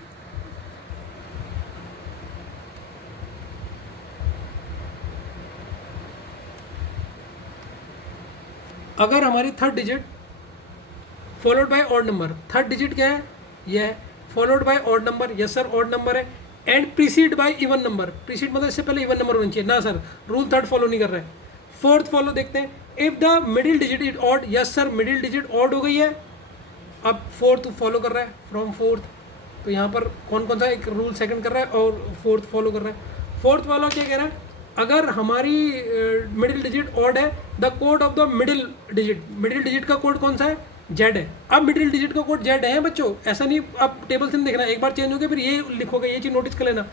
अगर हमारी third digit followed by odd number, third digit क्या है, यह है followed by odd number, yes sir odd number है, and precede by even number, precede मतलब इससे पहले इवन नंबर होना चाहिए ना सर, रूल थर्ड फॉलो नहीं कर रहे हैं। फोर्थ फॉलो देखते हैं, if the middle digit is odd, yes sir middle digit odd हो गई है, अब फोर्थ फॉलो कर रहा है, फ्रॉम फोर्थ, तो यहाँ पर कौन कौन सा एक रूल सेकंड कर रहा है और फोर्थ फॉलो कर रहा है। फोर्थ वाला क्या कह रहा है, अगर हमारी मिडिल डिजिट ऑड है, the code of the middle digit का कोड कौन सा है, जेड है। अब मिडिल डिजिट का कोड जेड है बच्चों, ऐसा नहीं आप टेबल से नहीं देखना, एक बार चेंज हो गया फिर ये लिखोगे, ये चीज़ नोटिस कर लेना।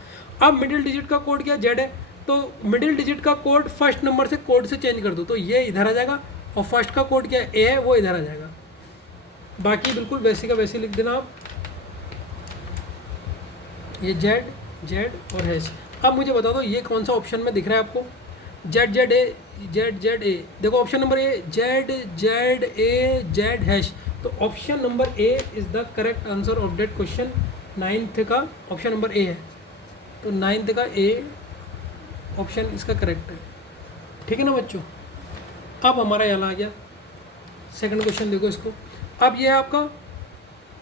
अब मिडिल डिजिट का कोड क्या जेड है, तो मिडिल डिजिट का कोड फर्स्ट नंबर से कोड से चेंज कर दो, तो ये इधर आ जाएगा, और फर्स्ट का कोड क्या ए है वो इधर आ जाएगा, बाकी बिल्कुल वैसे का वैसे लिख देना आप, ये जेड जेड और हैश। अब मुझे बता दो ये कौन सा ऑप्शन में दिख रहा है आपको, Z Z A, Z Z A, देखो option number A, Z Z A Z hash, तो option number A is the correct answer of that question. 9th का ऑप्शन नंबर ए है, तो 9th का ए ऑप्शन इसका करेक्ट है, ठीक है ना बच्चों। अब हमारा यहाँ आ गया सेकंड क्वेश्चन, देखो इसको, अब ये है आपका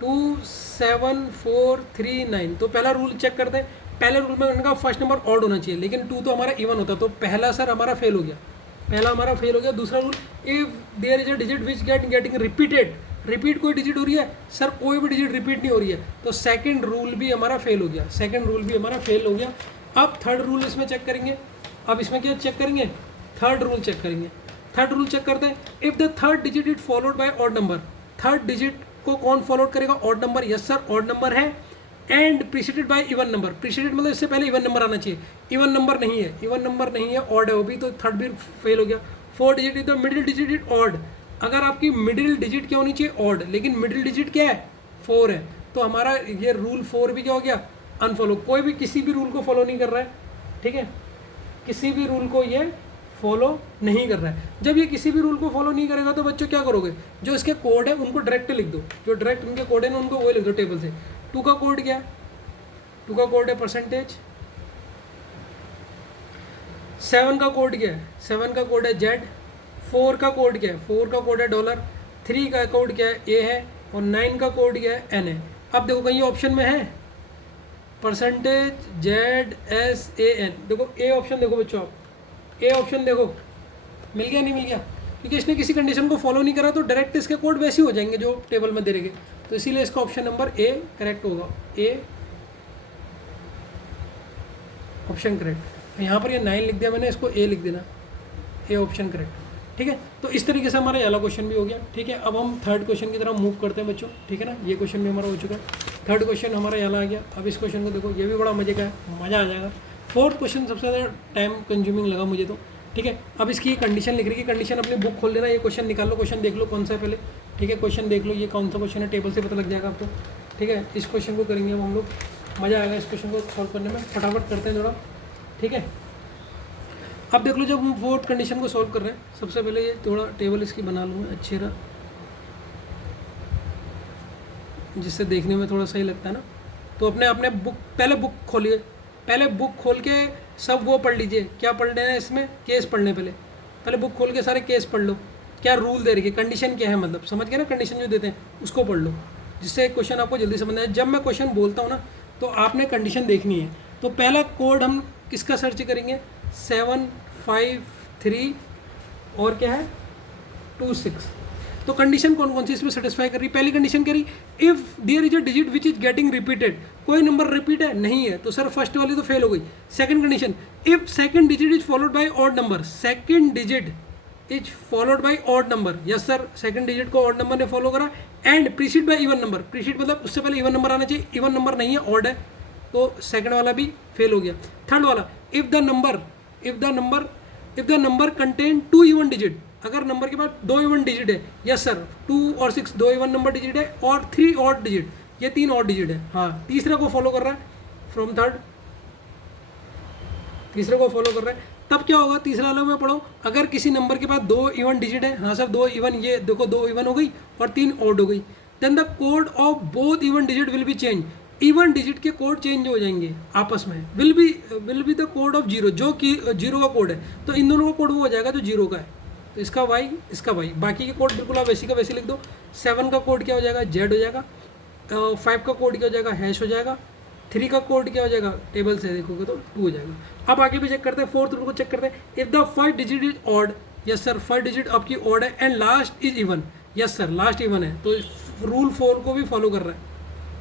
27439, तो पहला रूल चेक करते हैं। पहले रूल में उनका फर्स्ट नंबर ऑड होना चाहिए, लेकिन 2 तो हमारा इवन होता, तो पहला सर हमारा फेल हो गया, पहला हमारा फेल हो गया। दूसरा rule, if there is a digit which getting repeated, repeat कोई डिजिट हो रही है सर, कोई भी डिजिट रिपीट नहीं हो रही है, तो सेकंड रूल भी हमारा फेल हो गया, सेकंड रूल भी हमारा फेल हो गया। अब थर्ड रूल इसमें चेक करेंगे, अब इसमें क्या चेक करेंगे, थर्ड रूल चेक करेंगे। थर्ड रूल चेक करते हैं, if the third digit is followed by odd number, third digit को कौन फॉलोड करेगा, odd number, yes sir odd number है, and preceded by even number, preceded मतलब इससे पहले इवन नंबर आना चाहिए, इवन नंबर नहीं है, इवन नंबर नहीं है, ऑड है वो भी, तो थर्ड भी फेल हो गया। 4 digit is the middle digit is odd, अगर आपकी मिडिल डिजिट क्या होनी चाहिए ऑड, लेकिन मिडिल डिजिट क्या है 4 है, तो हमारा ये रूल 4 भी क्या हो गया अनफॉलो, कोई भी किसी भी रूल को फॉलो नहीं कर रहा है, ठीक है, किसी भी रूल को ये फॉलो नहीं कर रहा है। जब ये किसी भी रूल को फॉलो नहीं करेगा तो बच्चों क्या करोगे, जो इसके कोड है उनको डायरेक्ट लिख दो, जो डायरेक्ट उनके कोड है ना उनको वो लिख दो टेबल से। 2 का कोड क्या है, 2 का कोड है परसेंटेज, 7 का कोड क्या है, 7 का कोड है जेड, 4 का कोड क्या है, 4 का कोड है डॉलर, 3 का कोड क्या है ए है, और 9 का कोड क्या है एन है। अब देखो कहीं ऑप्शन में है percentage Z S A N, देखो ए ऑप्शन देखो बच्चों, आप ए ऑप्शन देखो मिल गया नहीं मिल गया, क्योंकि इसने किसी कंडीशन को फॉलो नहीं करा तो डायरेक्ट इसके कोड वैसे ही हो जाएंगे जो टेबल में दे रहेंगे, तो इसीलिए इसका ऑप्शन नंबर ए करेक्ट होगा, ए ऑप्शन करेक्ट। यहाँ पर ये 9 लिख दिया मैंने, इसको ए लिख देना, ए ऑप्शन करेक्ट, ठीक है। तो इस तरीके से हमारा ये वाला क्वेश्चन भी हो गया, ठीक है। अब हम थर्ड क्वेश्चन की तरफ मूव करते हैं बच्चों, ठीक है ना, ये क्वेश्चन भी हमारा हो चुका है, थर्ड क्वेश्चन हमारा ये वाला आ गया। अब इस क्वेश्चन को देखो, ये भी बड़ा मजे का है, मज़ा आ जाएगा। फोर्थ क्वेश्चन सबसे ज़्यादा टाइम कंज्यूमिंग लगा मुझे तो, ठीक है। अब इसकी कंडीशन लिख रही है, कंडीशन अपनी बुक खोल लेना, ये क्वेश्चन निकाल लो, क्वेश्चन देख लो कौन सा है पहले, ठीक है। क्वेश्चन देख लो ये कौन सा क्वेश्चन है, टेबल से पता लग जाएगा आपको, ठीक है। इस क्वेश्चन को करेंगे अब हम लोग, मज़ा आएगा इस क्वेश्चन को सॉल्व करने में, फटाफट करते हैं थोड़ा, ठीक है। अब देख लो जब हम फोर्थ कंडीशन को सॉल्व कर रहे हैं, सबसे पहले ये थोड़ा टेबल इसकी बना लूँ अच्छी तरह, जिससे देखने में थोड़ा सही लगता है ना। तो अपने बुक पहले बुक खोलिए, पहले बुक खोल के सब वो पढ़ लीजिए, क्या पढ़ लेना है इसमें, केस पढ़ने, पहले बुक खोल के सारे केस पढ़ लो, क्या रूल दे रही है, कंडीशन क्या है, मतलब समझ गए ना, कंडीशन जो देते हैं उसको पढ़ लो, जिससे क्वेश्चन आपको जल्दी समझना है। जब मैं क्वेश्चन बोलता हूँ ना तो आपने कंडीशन देखनी है। तो पहला कोड हम किसका सर्च करेंगे, 753 और क्या है 26। तो कंडीशन कौन कौन सी इसमें सेटिस्फाई कर रही, पहली कंडीशन कह रही if there is a digit which is getting repeated, कोई नंबर रिपीट है नहीं है, तो सर फर्स्ट वाली तो फेल हो गई। Second condition, if second digit is followed by odd number, second digit is followed by odd number, yes sir second digit को ऑड नंबर ने फॉलो करा, and precede by even number, precede मतलब उससे पहले इवन नंबर आना चाहिए, इवन नंबर नहीं है ऑड है, तो सेकंड वाला भी फेल हो गया। थर्ड वाला, if the number contain 2 even digit, अगर नंबर के बाद 2 इवन डिजिट है, यस सर 2 और 6 2 इवन नंबर डिजिट है, और 3 ऑड डिजिट, ये 3 ऑड डिजिट है, हाँ तीसरे को फॉलो कर रहा है फ्रॉम थर्ड, तीसरे को फॉलो कर रहा है। तब क्या होगा, तीसरा वाला में पढ़ो, अगर किसी नंबर के पास 2 इवन डिजिट है, हाँ सर 2 इवन, ये देखो 2 इवन हो गई और 3 ऑड हो गई, then the code of both even digit will be change, even digit के कोड चेंज हो जाएंगे आपस में, will be the code of zero, जो कि जीरो का कोड है, तो इन दोनों का कोड वो हो जाएगा जो जीरो का है, तो इसका वाई इसका वाई, बाकी के कोड बिल्कुल आप वैसे का वैसे लिख दो। 7 का कोड क्या हो जाएगा, जेड हो जाएगा, 5 का कोड क्या हो जाएगा, हैश हो जाएगा, 3 का कोड क्या हो जाएगा, टेबल से देखोगे तो 2 हो जाएगा। अब आगे भी चेक करते हैं, फोर्थ रूल को चेक करते हैं, if the first digit is odd, yes sir first digit आपकी ऑड है, and last is even, yes sir last even है, तो रूल 4 को भी फॉलो कर रहा है,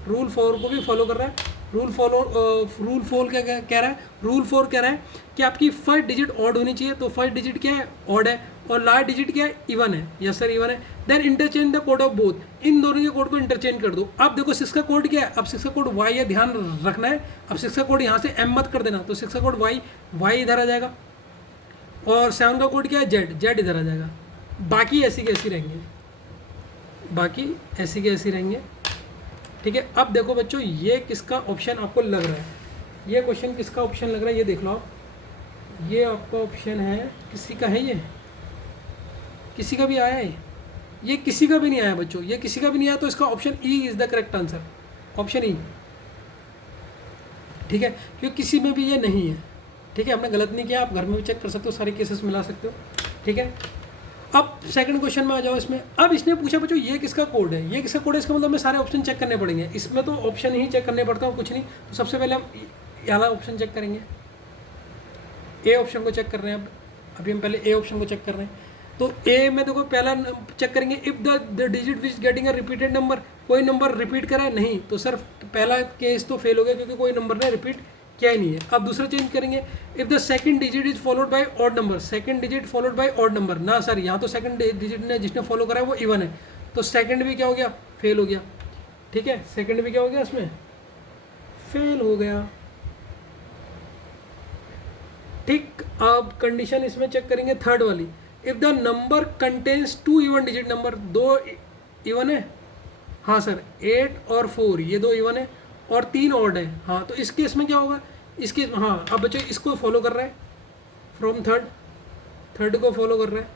रूल 4 को भी फॉलो कर रहा है। रूल 4 क्या कह रहा है, रूल 4 कह रहा है कि आपकी फर्स्ट डिजिट ऑड होनी चाहिए, तो फर्स्ट डिजिट क्या है ऑड है, और लास्ट डिजिट क्या है इवन है, यस सर इवन है। Then interchange the code of both, इन दोनों के कोड को इंटरचेंज कर दो। अब देखो 6 का कोड क्या है, अब 6 का कोड वाई है, ध्यान रखना है। अब 6 का कोड यहाँ से एम मत कर देना, तो 6 का कोड वाई इधर आ जाएगा, और 7 का कोड क्या है जेड इधर आ जाएगा, बाकी ऐसी के ऐसी रहेंगे, बाकी ऐसी के ऐसी रहेंगे, ठीक है। अब देखो बच्चों ये किसका ऑप्शन आपको लग रहा है, ये क्वेश्चन किसका ऑप्शन लग रहा है, ये देख लो आप, ये आपका ऑप्शन है, किसी का है, ये किसी का भी आया है, ये किसी का भी नहीं आया बच्चों, ये किसी का भी नहीं आया, तो इसका option E is the correct answer, option E, ठीक है, क्योंकि किसी में भी ये नहीं है, ठीक है। हमने गलत नहीं किया, आप घर में भी चेक कर सकते हो, सारे केसेस मिला सकते हो, ठीक है। अब सेकंड क्वेश्चन में आ जाओ इसमें। अब इसने पूछा बच्चों ये किसका कोड है, ये किसका कोड है, इसका मतलब हमें सारे ऑप्शन चेक करने पड़ेंगे, इसमें तो ऑप्शन ही चेक करने पड़ता हूँ कुछ नहीं। तो सबसे पहले हम ये वाला ऑप्शन चेक करेंगे, ए ऑप्शन को चेक कर रहे हैं। अब अभी हम पहले ए ऑप्शन को चेक कर रहे हैं, तो ए में देखो पहला चेक करेंगे, if the digit which getting a repeated number, कोई नंबर रिपीट करा है नहीं, तो सर पहला केस तो फेल हो गया क्योंकि कोई नंबर ने रिपीट क्या ही नहीं है। अब दूसरा चेंज करेंगे, if the second digit is followed by odd number, second digit followed by odd number, ना सर यहाँ तो सेकंड डिजिट ने जिसने फॉलो करा है वो इवन है, तो सेकंड भी क्या हो गया फेल हो गया, ठीक है। सेकंड भी क्या हो गया इसमें फेल हो गया। ठीक, अब कंडीशन इसमें चेक करेंगे थर्ड वाली, if the number contains 2 even digit number, 2 even है, हाँ सर 8 और 4 ये 2 इवन है और 3 ऑड है, हाँ तो इस केस में क्या होगा, इसके हाँ अब बच्चों इसको फॉलो कर रहा है फ्रॉम थर्ड को फॉलो कर रहा है।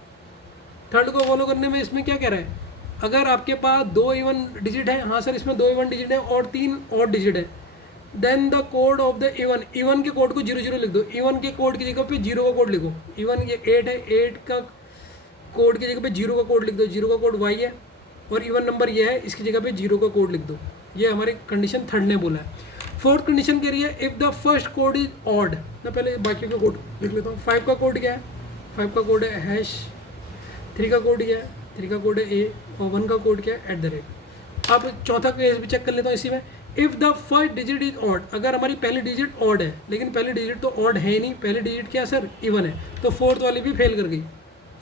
थर्ड को फॉलो करने में इसमें क्या कह रहा है, अगर आपके पास 2 इवन डिजिट है, हाँ सर इसमें 2 इवन डिजिट है और 3 ऑड डिजिट है, then the code of the even के कोड को 0 लिख दो, इवन के कोड की जगह पे 0 का कोड लिखो, इवन ये 8 है, 8 का कोड की जगह पे 0 का कोड लिख दो, 0 का कोड y है और इवन नंबर ये है, इसकी जगह पे 0 का कोड लिख दो। ये हमारे कंडीशन थर्ड ने बोला है। फोर्थ कंडीशन कह रही है if the first code is odd, मैं पहले बाकी का कोड लिख लेता हूँ। 5 का कोड क्या है, 5 का कोड है हैश, 3 का कोड क्या है, 3 का कोड है ए और 1 का कोड क्या है @ अब चौथा केस भी चेक कर लेता हूँ इसी में, if the first digit is odd, अगर हमारी पहली डिजिट ऑड है लेकिन पहली डिजिट तो ऑड है ही नहीं, पहली डिजिट क्या है सर इवन है, तो फोर्थ वाली भी फेल कर गई,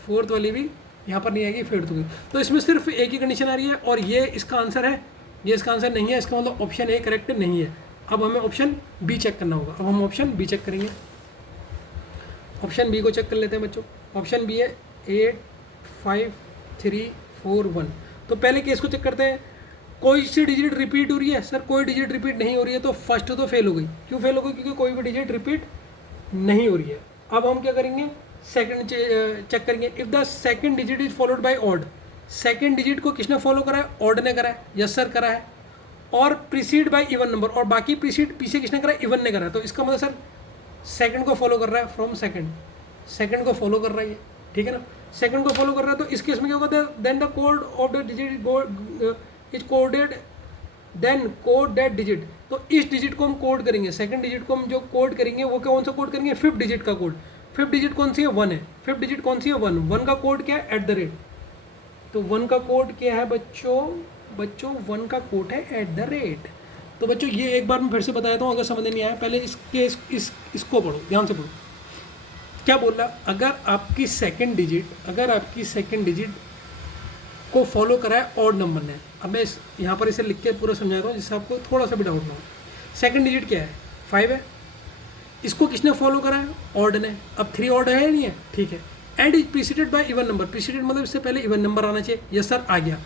फोर्थ वाली भी यहाँ पर नहीं आएगी, फेल हो गई। तो इसमें सिर्फ एक ही कंडीशन आ रही है और ये इसका आंसर है, ये इसका आंसर नहीं है, इसका मतलब ऑप्शन ए करेक्ट नहीं है। अब हमें ऑप्शन बी चेक करना होगा, अब हम ऑप्शन बी चेक करेंगे। ऑप्शन बी को चेक कर लेते हैं बच्चों। ऑप्शन बी है 8 5 3 4 1। तो पहले केस को चेक करते हैं, कोई सी डिजिट रिपीट हो रही है, सर कोई डिजिट रिपीट नहीं हो रही है, तो फर्स्ट तो फेल हो गई। क्यों फेल हो गई, क्योंकि कोई भी डिजिट रिपीट नहीं हो रही है। अब हम क्या करेंगे, सेकंड चेक करेंगे, if the second digit is followed by odd, second digit को किसने फॉलो करा है, ऑड ने करा है, यस सर करा है, और प्रीसीड बाय इवन नंबर, और बाकी प्रीसीड पीछे किसने करा है, इवन ने करा है। तो इसका मतलब सर सेकंड को फॉलो कर रहा है, फ्रॉम सेकंड को फॉलो कर रहा है ये, ठीक है ना, सेकंड को फॉलो कर रहा है। तो इस केस में क्या होगा, then the code of the digit is coded, then code that digit, तो इस डिजिट को हम कोड करेंगे, सेकंड डिजिट को हम जो कोड करेंगे वो कौन सा कोड करेंगे, 5th डिजिट का कोड। 5th डिजिट कौन सी है, 1 है, 5th डिजिट कौन सी है, 1, 1 का कोड क्या है, @ तो 1 का कोड क्या है बच्चों 1 का कोड है @ तो बच्चों ये एक बार मैं फिर से बता देता हूँ, अगर समझ नहीं आया पहले इसको पढ़ो, ध्यान से पढ़ो। क्या बोल रहा, अगर आपकी सेकंड डिजिट को फॉलो करा है ऑड नंबर ने, अब मैं यहाँ पर इसे लिख के पूरा समझा रहा हूँ जिससे आपको थोड़ा सा भी डाउट ना हो। सेकंड डिजिट क्या है, 5 है, इसको किसने फॉलो करा है, ऑड ने। अब 3 ऑड है या नहीं है, ठीक है, and is preceded by even number, preceded मतलब इससे पहले इवन नंबर आना चाहिए, यस सर आ गया।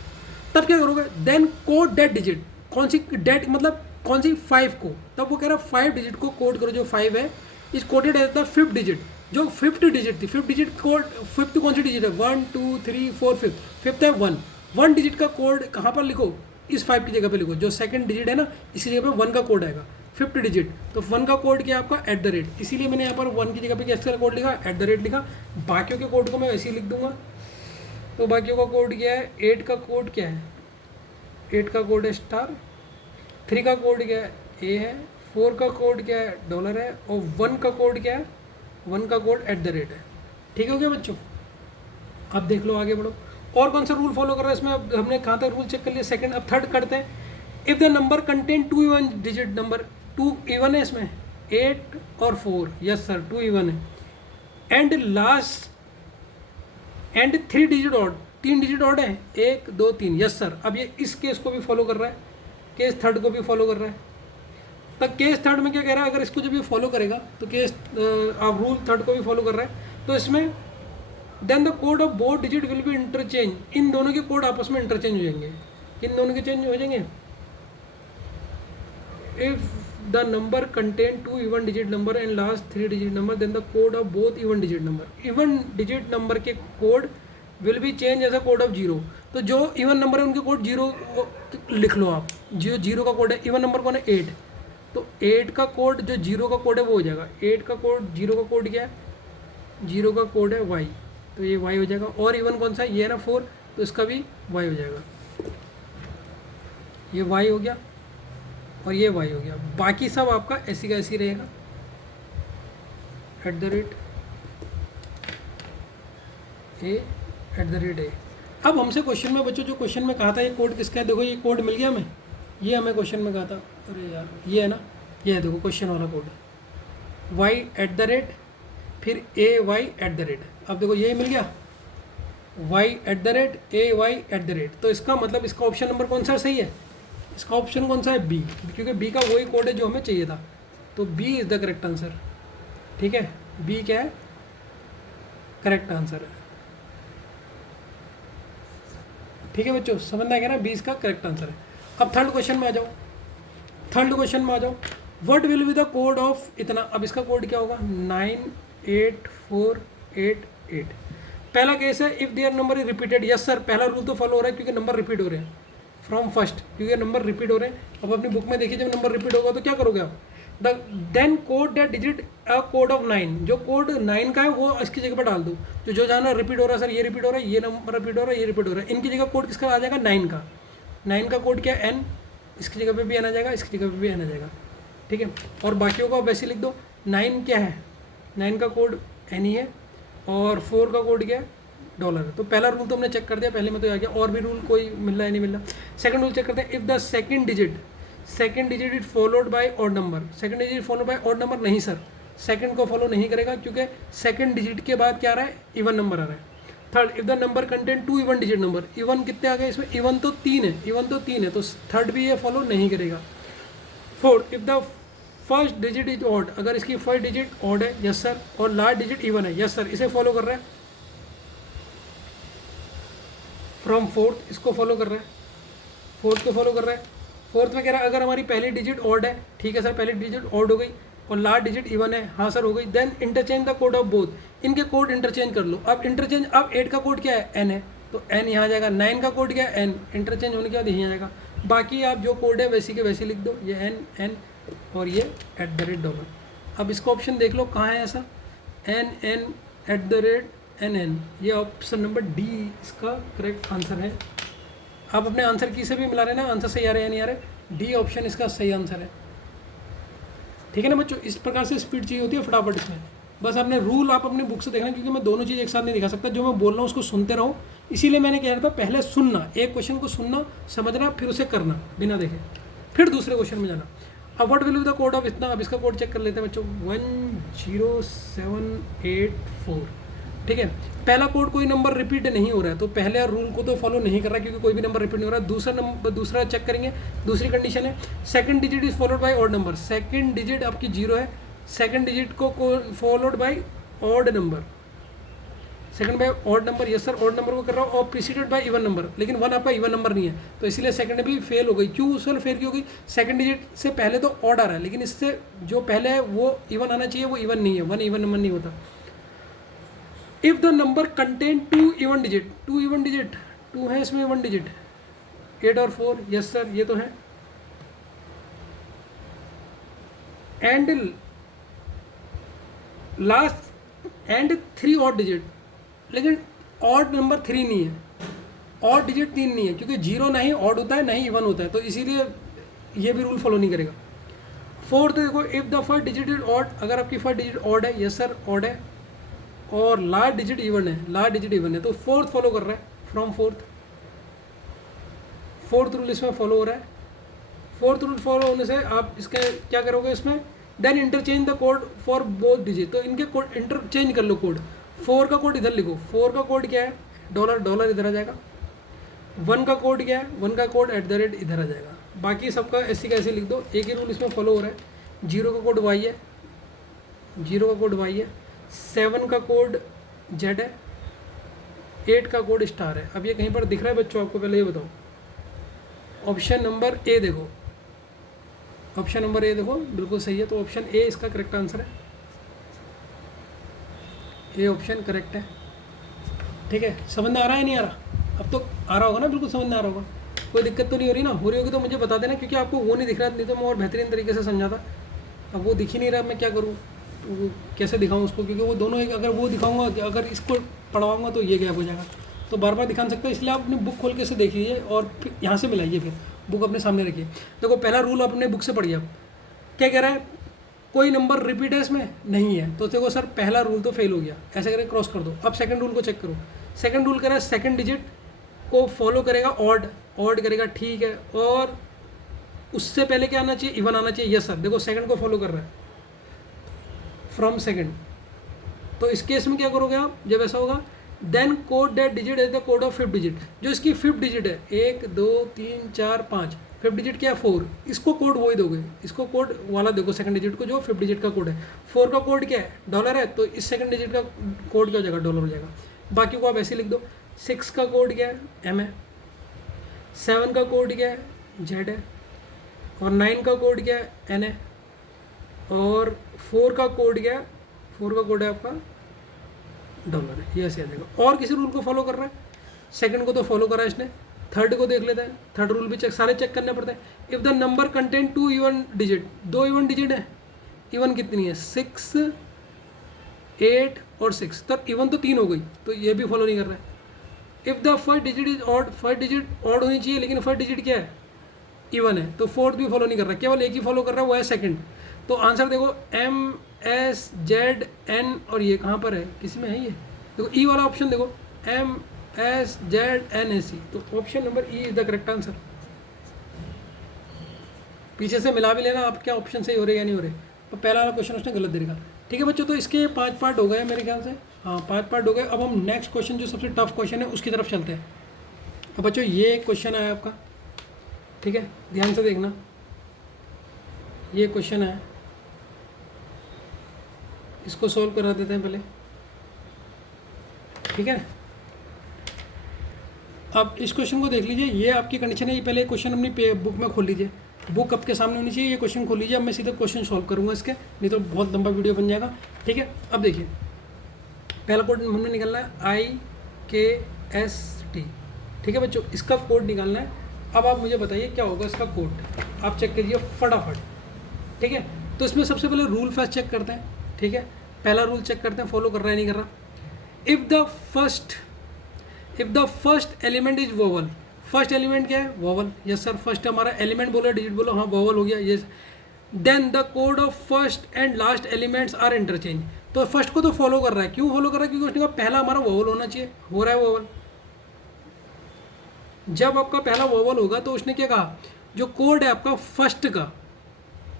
तब क्या करोगे, देन कोड दैट डिजिट, कौन सी डेट मतलब कौन सी, 5 को, तब वो कह रहा है 5 डिजिट को कोड करो, जो 5 है is coded as the 5th digit, जो 5th डिजिट थी, 5th डिजिट कोड, 5th कौन सी डिजिट है, 1 2 3 4 5th है 1 डिजिट का कोड कहाँ पर लिखो, इस 5 की जगह पे लिखो, जो सेकंड डिजिट है ना इसी जगह पे 1 का कोड आएगा, 5th डिजिट, तो 1 का कोड क्या है आपका @ इसीलिए मैंने यहाँ पर 1 की जगह पे कैसे कोड लिखा, @ लिखा। बाकियों के कोड को मैं वैसे ही लिख दूंगा, तो बाकियों का कोड क्या है, 8 का कोड क्या है, 8 का कोड है स्टार, 3 का कोड क्या है, ए है, 4 का कोड क्या है, डॉलर है, और 1 का कोड क्या है, 1 का कोड @ है। ठीक हो गया बच्चों, अब देख लो आगे बढ़ो, और कौन सा रूल फॉलो कर रहा है इसमें, अब हमने कहाँ तक रूल चेक कर लिया, सेकंड। अब थर्ड करते हैं, if the number contain 2 even digit number, 2 even है इसमें, 8 और 4, यस सर 2 इवन है, and last and 3 digit odd, 3 digit odd है, 1 2 3, यस सर। अब ये इस केस को भी फॉलो कर रहा है, केस थर्ड को भी फॉलो कर रहा है। तब केस थर्ड में क्या कह रहा है, अगर इसको जब ये फॉलो करेगा तो केस आप रूल थर्ड को भी फॉलो कर रहा है, तो इसमें then the code of both digit will be interchange, इन दोनों के कोड आपस में इंटरचेंज हो जाएंगे, किन दोनों के चेंज हो जाएंगे, if the number contain 2 even digit number and last 3 digit number, then the code of both even digit number, even digit number के code will be change as a code of 0, तो जो इवन नंबर है उनके कोड 0 लिख लो आप, जो 0 का कोड है, इवन नंबर कौन है 8, तो 8 का कोड जो 0 का कोड है वो हो जाएगा, 8 का कोड 0 का कोड क्या है, 0 का कोड है y, तो ये y हो जाएगा, और इवन कौन सा ये है ना 4, तो इसका भी y हो जाएगा, ये y हो गया और ये y हो गया, बाकी सब आपका ऐसी का ऐसी रहेगा, @a। अब हमसे क्वेश्चन में बच्चों, जो क्वेश्चन में कहा था ये कोड किसका है, देखो ये कोड मिल गया हमें, ये हमें क्वेश्चन में कहा था, अरे यार ये है ना, ये है देखो क्वेश्चन वाला कोड, y @ फिर ay @, अब देखो ये मिल गया, y @ ay @, तो इसका मतलब इसका ऑप्शन नंबर कौन सा सही है, इसका ऑप्शन कौन सा है? बी, क्योंकि बी का वही कोड है जो हमें चाहिए था, तो B is the correct answer. ठीक है, बी क्या है? करेक्ट आंसर है। ठीक है बच्चों, समझ में आ गया ना? बी इसका करेक्ट आंसर है। अब थर्ड क्वेश्चन में आ जाओ, थर्ड क्वेश्चन में आ जाओ। What will be the code of इतना? अब इसका कोड क्या होगा? 98488। पहला केस है if there number is repeated. Yes sir, पहला रूल तो फॉलो हो रहा है क्योंकि नंबर रिपीट हो रहे हैं फ्रॉम फर्स्ट, क्योंकि नंबर रिपीट हो रहे हैं। अब अपनी बुक में देखिए, जब नंबर रिपीट होगा तो क्या करोगे आप? The then code that digit a code of 9, जो कोड 9 का है वो इसकी जगह पर डाल दो। जो जाना रिपीट हो रहा है सर, ये रिपीट हो रहा है, ये नंबर रिपीट हो रहा है, ये रिपीट हो रहा है, इनकी जगह कोड किसका आ जाएगा? 9 का। 9 का कोड क्या है? एन। इसकी जगह पे भी एन आ जाएगा, इसकी जगह पे भी एन आ जाएगा। ठीक है, और बाकियों को वैसे लिख दो। 9 क्या है? 9 का कोड एन ही है, और 4 का कोड क्या है? डॉलर है। तो पहला रूल तो हमने चेक कर दिया, पहले में तो आ गया। और भी रूल कोई मिल रहा है नहीं मिल रहा? सेकंड रूल चेक करते हैं। If the second digit is followed by odd number. Second digit follow by odd number नहीं सर, सेकंड को फॉलो नहीं करेगा, क्योंकि सेकंड डिजिट के बाद क्या आ रहा है? इवन नंबर आ रहा है। Third, if the number contain 2 even digit number. Even कितने आ गए इसमें? इवन तो 3 है, इवन तो 3 है, तो थर्ड भी ये फॉलो नहीं करेगा। Fourth, if the first digit is odd. अगर इसकी फर्स्ट डिजिट ऑड है, यस सर, और लास्ट डिजिट इवन है, यस सर, इसे फॉलो कर रहा है। फ्रॉम फोर्थ, इसको फॉलो कर रहा है, फोर्थ को फॉलो कर रहा है। फोर्थ में कह रहा है अगर हमारी पहली डिजिट ऑड है, ठीक है सर, पहली डिजिट ऑड हो गई और लास्ट डिजिट इवन है, हाँ सर हो गई। Then interchange the code of both. इनके कोड इंटरचेंज कर लो। अब इंटरचेंज, अब 8 का कोड क्या है? एन है, तो एन यहाँ आ जाएगा। 9 का कोड क्या है? एन। इंटरचेंज होने के बाद यहीं आ जाएगा। बाकी आप जो कोड है वैसी के वैसे लिख दो, ये एन एन और ये $। अब इसका ऑप्शन देख लो कहाँ है ऐसा? एन एन $NN, ये ऑप्शन नंबर डी इसका करेक्ट आंसर है। आप अपने आंसर की से भी मिला रहे हैं ना, आंसर सही आ रहे हैं या नहीं आ रहे? डी ऑप्शन इसका सही आंसर है। ठीक है ना बच्चों, इस प्रकार से स्पीड चाहिए होती है फटाफट इसमें। बस आपने रूल आप अपनी बुक से देखना, क्योंकि मैं दोनों चीज़ एक साथ नहीं दिखा सकता। जो मैं बोल रहा हूँ उसको सुनते रहो, इसीलिए मैंने कह रहा था पहले सुनना, एक क्वेश्चन को सुनना, समझना, फिर उसे करना बिना देखे, फिर दूसरे क्वेश्चन में जाना। अब what will be the code of इतना? अब इसका कोड चेक कर लेते हैं बच्चों। 10784। ठीक है, पहला कोड कोई नंबर रिपीट नहीं हो रहा है, तो पहले रूल को तो फॉलो नहीं कर रहा है, क्योंकि कोई भी नंबर रिपीट नहीं हो रहा है। दूसरा चेक करेंगे, दूसरी कंडीशन है second digit is followed by odd number. Second digit आपकी 0 है, सेकंड डिजिट को followed by odd number, second by odd number, yes sir odd number को कर रहा हूँ, और प्रीसीडेड बाय इवन नंबर, लेकिन 1 आपका इवन नंबर नहीं है, तो इसलिए सेकंड भी फेल हो गई। क्यों सर फेल क्यों हो गई? सेकंड डिजिट से पहले तो ऑड आ रहा है, लेकिन इससे जो पहले है वो इवन आना चाहिए, वो इवन नहीं है, 1 इवन नंबर नहीं होता। If the number contain 2 even digit, 2 even digit, 2 है इसमें इवन डिजिट, 8 और 4, यस सर ये तो है। And last and 3 odd digit, लेकिन ऑड नंबर 3 नहीं है, ऑड डिजिट 3 नहीं है, क्योंकि 0 ना ही ऑड होता है ना ही इवन होता है, तो इसीलिए ये भी रूल फॉलो नहीं करेगा। फोर्थ देखो, if the first digit is odd. अगर आपकी फर्स्ट डिजिट ऑड है, यस सर ऑड है, और लास्ट डिजिट इवन है, लास्ट डिजिट इवन है, तो फोर्थ फॉलो कर रहा है। फ्रॉम फोर्थ रूल इसमें फॉलो हो रहा है। फोर्थ रूल फॉलो होने से आप इसके क्या करोगे इसमें? Then interchange the code for both digit. तो इनके कोड इंटरचेंज कर लो कोड। 4 का कोड इधर लिखो, 4 का कोड क्या है? $, इधर आ जाएगा। 1 का कोड क्या है? 1 का कोड @ इधर आ जाएगा। बाकी सबका ऐसी का ऐसे लिख दो, एक ही रूल इसमें फॉलो हो रहा है। 0 का कोड Y है, 0 का कोड Y है, 7 का कोड Z है, 8 का कोड स्टार है। अब ये कहीं पर दिख रहा है बच्चों आपको? पहले ये बताओ। ऑप्शन नंबर ए देखो, ऑप्शन नंबर ए देखो बिल्कुल सही है, तो ऑप्शन ए इसका करेक्ट आंसर है। ये ऑप्शन करेक्ट है। ठीक है, समझ में आ रहा है नहीं आ रहा? अब तो आ रहा होगा ना, बिल्कुल समझ में आ रहा होगा। कोई दिक्कत तो नहीं हो रही ना? हो रही होगी तो मुझे बता देना, क्योंकि आपको वो नहीं दिख रहा, नहीं तो मैं और बेहतरीन तरीके से समझाता। अब वो दिख ही नहीं रहा, मैं क्या करूँ? तो वो कैसे दिखाऊँ उसको? क्योंकि वो दोनों एक, अगर वो दिखाऊंगा, अगर इसको पढ़वाऊंगा तो ये गैप हो जाएगा, तो बार बार दिखा नहीं सकता। इसलिए आप अपनी बुक खोल के से देखिए और फिर यहाँ से मिलाइए, फिर बुक अपने सामने रखिए। देखो पहला रूल अपने बुक से पढ़िए। आप क्या कह रहा है? कोई नंबर रिपीट है इसमें? नहीं है, तो देखो सर पहला रूल तो फेल हो गया, ऐसे करके क्रॉस कर दो। अब सेकंड रूल को चेक करो। सेकंड रूल कह रहा है सेकंड डिजिट को फॉलो करेगा ऑड करेगा, ठीक है, और उससे पहले क्या आना चाहिए? इवन आना चाहिए, यस सर। देखो सेकंड को फॉलो कर रहा है, फ्रॉम सेकंड। तो इस केस में क्या करोगे आप जब ऐसा होगा? Then code that digit is the code of 5th digit. जो इसकी 5th डिजिट है, 1 2 3 4 5, 5th डिजिट क्या है 4, इसको कोड वही दोगे, इसको कोड वाला देखो सेकंड डिजिट को जो 5th डिजिट का कोड है। 4 का कोड क्या है डॉलर है, तो इस सेकंड डिजिट का कोड क्या हो जाएगा डॉलर हो जाएगा। बाकी को आप ऐसे लिख दो। 6 का कोड क्या है एम है, 7 का कोड क्या है जेड है, और 9 का कोड क्या है एन है, और 4 का कोड क्या है, 4 का कोड है आपका डॉलर है। ये ऐसे आ जाएगा। और किसी रूल को फॉलो कर रहा है, सेकंड को तो फॉलो करा इसने, थर्ड को देख लेते हैं। थर्ड रूल भी सारे चेक करने पड़ते हैं। If the number contain 2 even digit, 2 even digit है, इवन कितनी है 6, 8 और 6, तब इवन तो 3 हो गई, तो ये भी फॉलो नहीं कर रहा है। If the first digit is odd, first digit odd होनी चाहिए लेकिन फर्स्ट डिजिट क्या है इवन है, तो फोर्थ भी फॉलो नहीं कर रहा, केवल एक ही फॉलो कर रहा है वो है सेकंड। तो आंसर देखो एम एस जेड एन, और ये कहाँ पर है किसी में है ये देखो ई वाला ऑप्शन देखो M S Z N A C, तो option number E is the correct answer. पीछे से मिला भी लेना आप क्या ऑप्शन सही हो रहे या नहीं हो रहे, तो पहला वाला क्वेश्चन उसने गलत दे रखा। ठीक है बच्चों, तो इसके 5 पार्ट हो गए मेरे ख्याल से, हाँ 5 पार्ट हो गए। अब हम नेक्स्ट क्वेश्चन जो सबसे टफ क्वेश्चन है उसकी तरफ चलते हैं। तो बच्चों ये क्वेश्चन है आपका, ठीक है ध्यान से देखना, ये क्वेश्चन है, इसको सॉल्व करा देते हैं पहले, ठीक है। अब इस क्वेश्चन को देख लीजिए, ये आपकी कंडीशन है। ये पहले क्वेश्चन अपनी बुक में खोल लीजिए, बुक आपके सामने होनी चाहिए, ये क्वेश्चन खोल लीजिए। अब मैं सीधे क्वेश्चन सॉल्व करूंगा इसके, नहीं तो बहुत लंबा वीडियो बन जाएगा। ठीक है, अब देखिए पहला कोड हमने निकालना है IKST, ठीक है बच्चों, इसका कोड निकालना है। अब आप मुझे बताइए क्या होगा इसका कोड, आप चेक कीजिए फटाफट। ठीक है, तो इसमें सबसे पहले रूल फर्स्ट चेक करते हैं। ठीक है, पहला रूल चेक करते हैं फॉलो कर रहा है नहीं कर रहा। If the first element is vowel, first element क्या है वोवल, यस सर, फर्स्ट हमारा एलिमेंट बोलो डिजिट बोलो, हाँ वोवल हो गया yes. Then the code of first and last elements are interchange, तो फर्स्ट को तो फॉलो कर रहा है, क्यों फॉलो कर रहा है, क्योंकि उसने कहा पहला हमारा वोवल होना चाहिए, हो रहा है वोवल। जब आपका पहला वोवल होगा तो उसने क्या कहा, जो कोड है आपका फर्स्ट का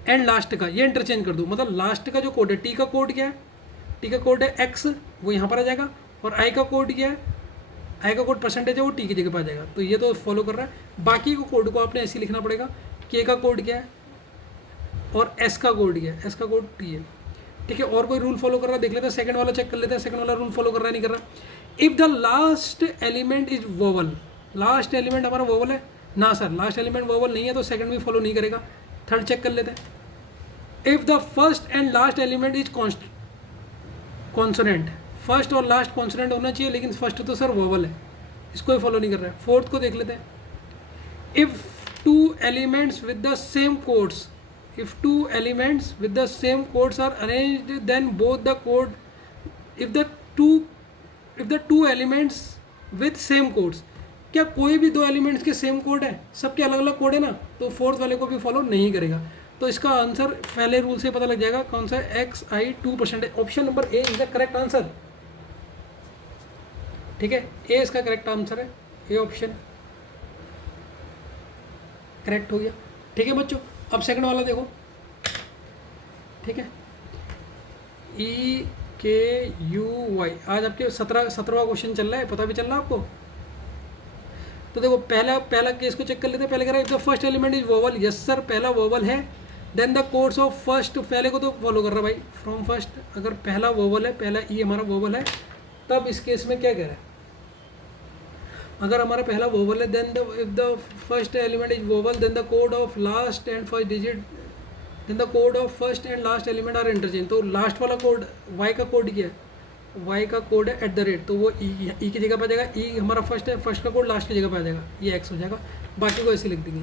एंड लास्ट का ये इंटरचेंज कर दो, मतलब लास्ट का जो कोड है, टी का कोड क्या है, टी का कोड है एक्स, वो यहाँ पर आ जाएगा, और आई का कोड क्या है, आई का कोड परसेंटेज है, वो टी की जगह पर आ जाएगा। तो ये तो फॉलो कर रहा है। बाकी को कोड को आपने ऐसे लिखना पड़ेगा, के का कोड क्या है और एस का कोड क्या है, एस का कोड टी है। ठीक है, और कोई रूल फॉलो कर रहा है देख लेते हैं, सेकंड वाला चेक कर लेते हैं, सेकंड वाला रूल फॉलो कर रहा है नहीं कर रहा। If the last element is vowel, last element हमारा वोवल है ना सर, लास्ट एलिमेंट वोवल नहीं है तो सेकंड भी फॉलो नहीं करेगा। थर्ड चेक कर लेते हैं। If the first and last element is consonant, first और लास्ट कॉन्सोनेंट होना चाहिए लेकिन फर्स्ट तो सर वोवल है, इसको ही फॉलो नहीं कर रहा है। फोर्थ को देख लेते हैं। If two elements with the same codes, if two elements with the same codes are arranged then both the code, if the two elements with same codes, क्या कोई भी दो एलिमेंट्स के सेम कोड है, सबके अलग अलग कोड है ना, तो फोर्थ वाले को भी फॉलो नहीं करेगा। तो इसका आंसर पहले रूल से पता लग जाएगा कौन सा है, XI2%। Option number A is the correct answer. ठीक है, ए इसका करेक्ट आंसर है, ए ऑप्शन करेक्ट हो गया। ठीक है बच्चों, अब सेकंड वाला देखो। ठीक है, EKUY, आज आपके 17वां क्वेश्चन चल रहा है, पता भी चल रहा है आपको। तो देखो पहला केस को चेक कर लेते हैं। पहले कह रहा है if the first element is vowel, yes sir पहला वोवल है। Then the codes of first, पहले को तो फॉलो कर रहा है भाई, फ्रॉम फर्स्ट, अगर पहला वोवल है, पहला ई हमारा वोवल है, तब इस केस में क्या कह रहा है, अगर हमारा पहला वोवल है, then if the first element is vowel, then the code of last and first digit, then the code of first and last element are interchange. तो लास्ट वाला कोड वाई का कोड क्या है, वाई का कोड है @, तो वो ई की जगह पर आ जाएगा, ई हमारा फर्स्ट है, फर्स्ट का कोड लास्ट की जगह पर आ जाएगा, ये एक्स हो जाएगा। बाकी को ऐसे लिख देंगे,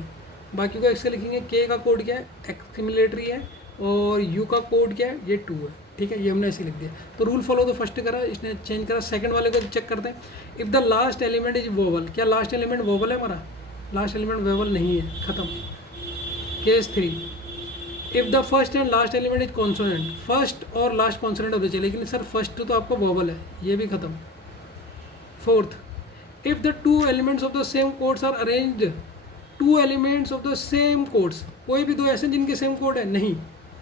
बाकी को ऐसे लिखेंगे। के का कोड क्या है, एक्सक्लेमेटरी है, और यू का कोड क्या है, ये 2 है। ठीक है, ये हमने ऐसे लिख दिया। तो रूल फॉलो तो फर्स्ट करा, इसने चेंज करा। सेकंड वाले को चेक करते हैं। If the last element is vowel, क्या लास्ट एलिमेंट वोवल है हमारा, लास्ट एलिमेंट वोवल नहीं है, ख़त्म। Case 3, if the first and last element is consonant, first और लास्ट कॉन्सोनेंट होने चाहिए, लेकिन सर फर्स्ट तो आपका वोवल है, ये भी ख़त्म। Fourth, if the two elements of the same codes are arranged, two elements of the same codes, कोई भी दो ऐसे जिनके सेम कोड है नहीं,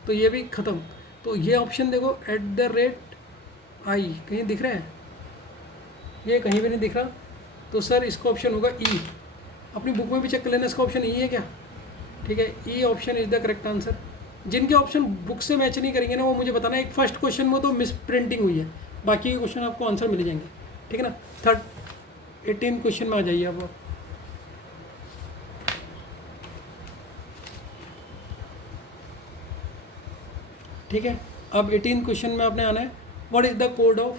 तो ये भी ख़त्म। तो ये ऑप्शन देखो @I कहीं दिख रहा है, ये कहीं भी नहीं दिख रहा, तो सर इसका ऑप्शन होगा ई। अपनी बुक में भी चेक कर लेना, इसका ऑप्शन ई है क्या, ठीक है, E option is the correct answer. जिनके ऑप्शन बुक से मैच नहीं करेंगे ना वो मुझे बताना। एक फर्स्ट क्वेश्चन में तो मिस प्रिंटिंग हुई है, बाकी के क्वेश्चन आपको आंसर मिल जाएंगे, ठीक है ना। 18 क्वेश्चन में आ जाइए अब। ठीक है, अब 18 क्वेश्चन में आपने आना है, what is the code of,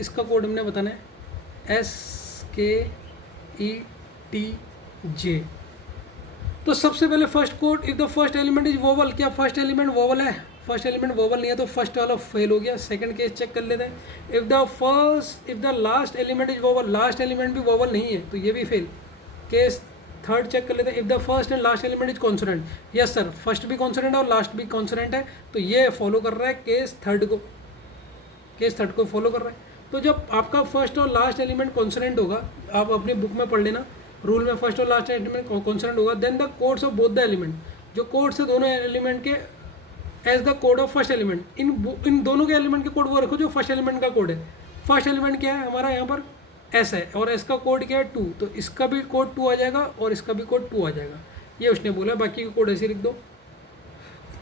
इसका कोड हमने बताना है SKETJ। तो सबसे पहले first code, if the first element is vowel, क्या फर्स्ट एलिमेंट वोवल है? फर्स्ट एलिमेंट वोवल नहीं है तो फर्स्ट वाला फेल हो गया। सेकंड केस चेक कर लेते हैं, if the last element is vowel, last element भी वोवल नहीं है तो ये भी फेल। केस थर्ड चेक कर लेते हैं, if the first and last element is consonant, yes sir first भी कॉन्सोनेंट है और लास्ट भी कॉन्सोनेंट है, तो ये फॉलो कर रहा है केस थर्ड को, केस थर्ड को फॉलो कर रहा है। तो जब आपका फर्स्ट और लास्ट एलिमेंट कॉन्सोनेंट होगा, आप अपनी बुक में पढ़ लेना रूल में, फर्स्ट और लास्ट एलिमेंट कॉन्सोनेंट होगा, then the codes of both the element, जो कोड्स है दोनों एलिमेंट के as the code of first element, इन दोनों के एलिमेंट के कोड वो रखो जो फर्स्ट एलिमेंट का कोड है। फर्स्ट एलिमेंट क्या है हमारा यहाँ पर एस है, और एस का कोड क्या है 2, तो इसका भी कोड 2 आ जाएगा और इसका भी कोड 2 आ जाएगा, ये उसने बोला। बाकी का कोड ऐसे लिख दो,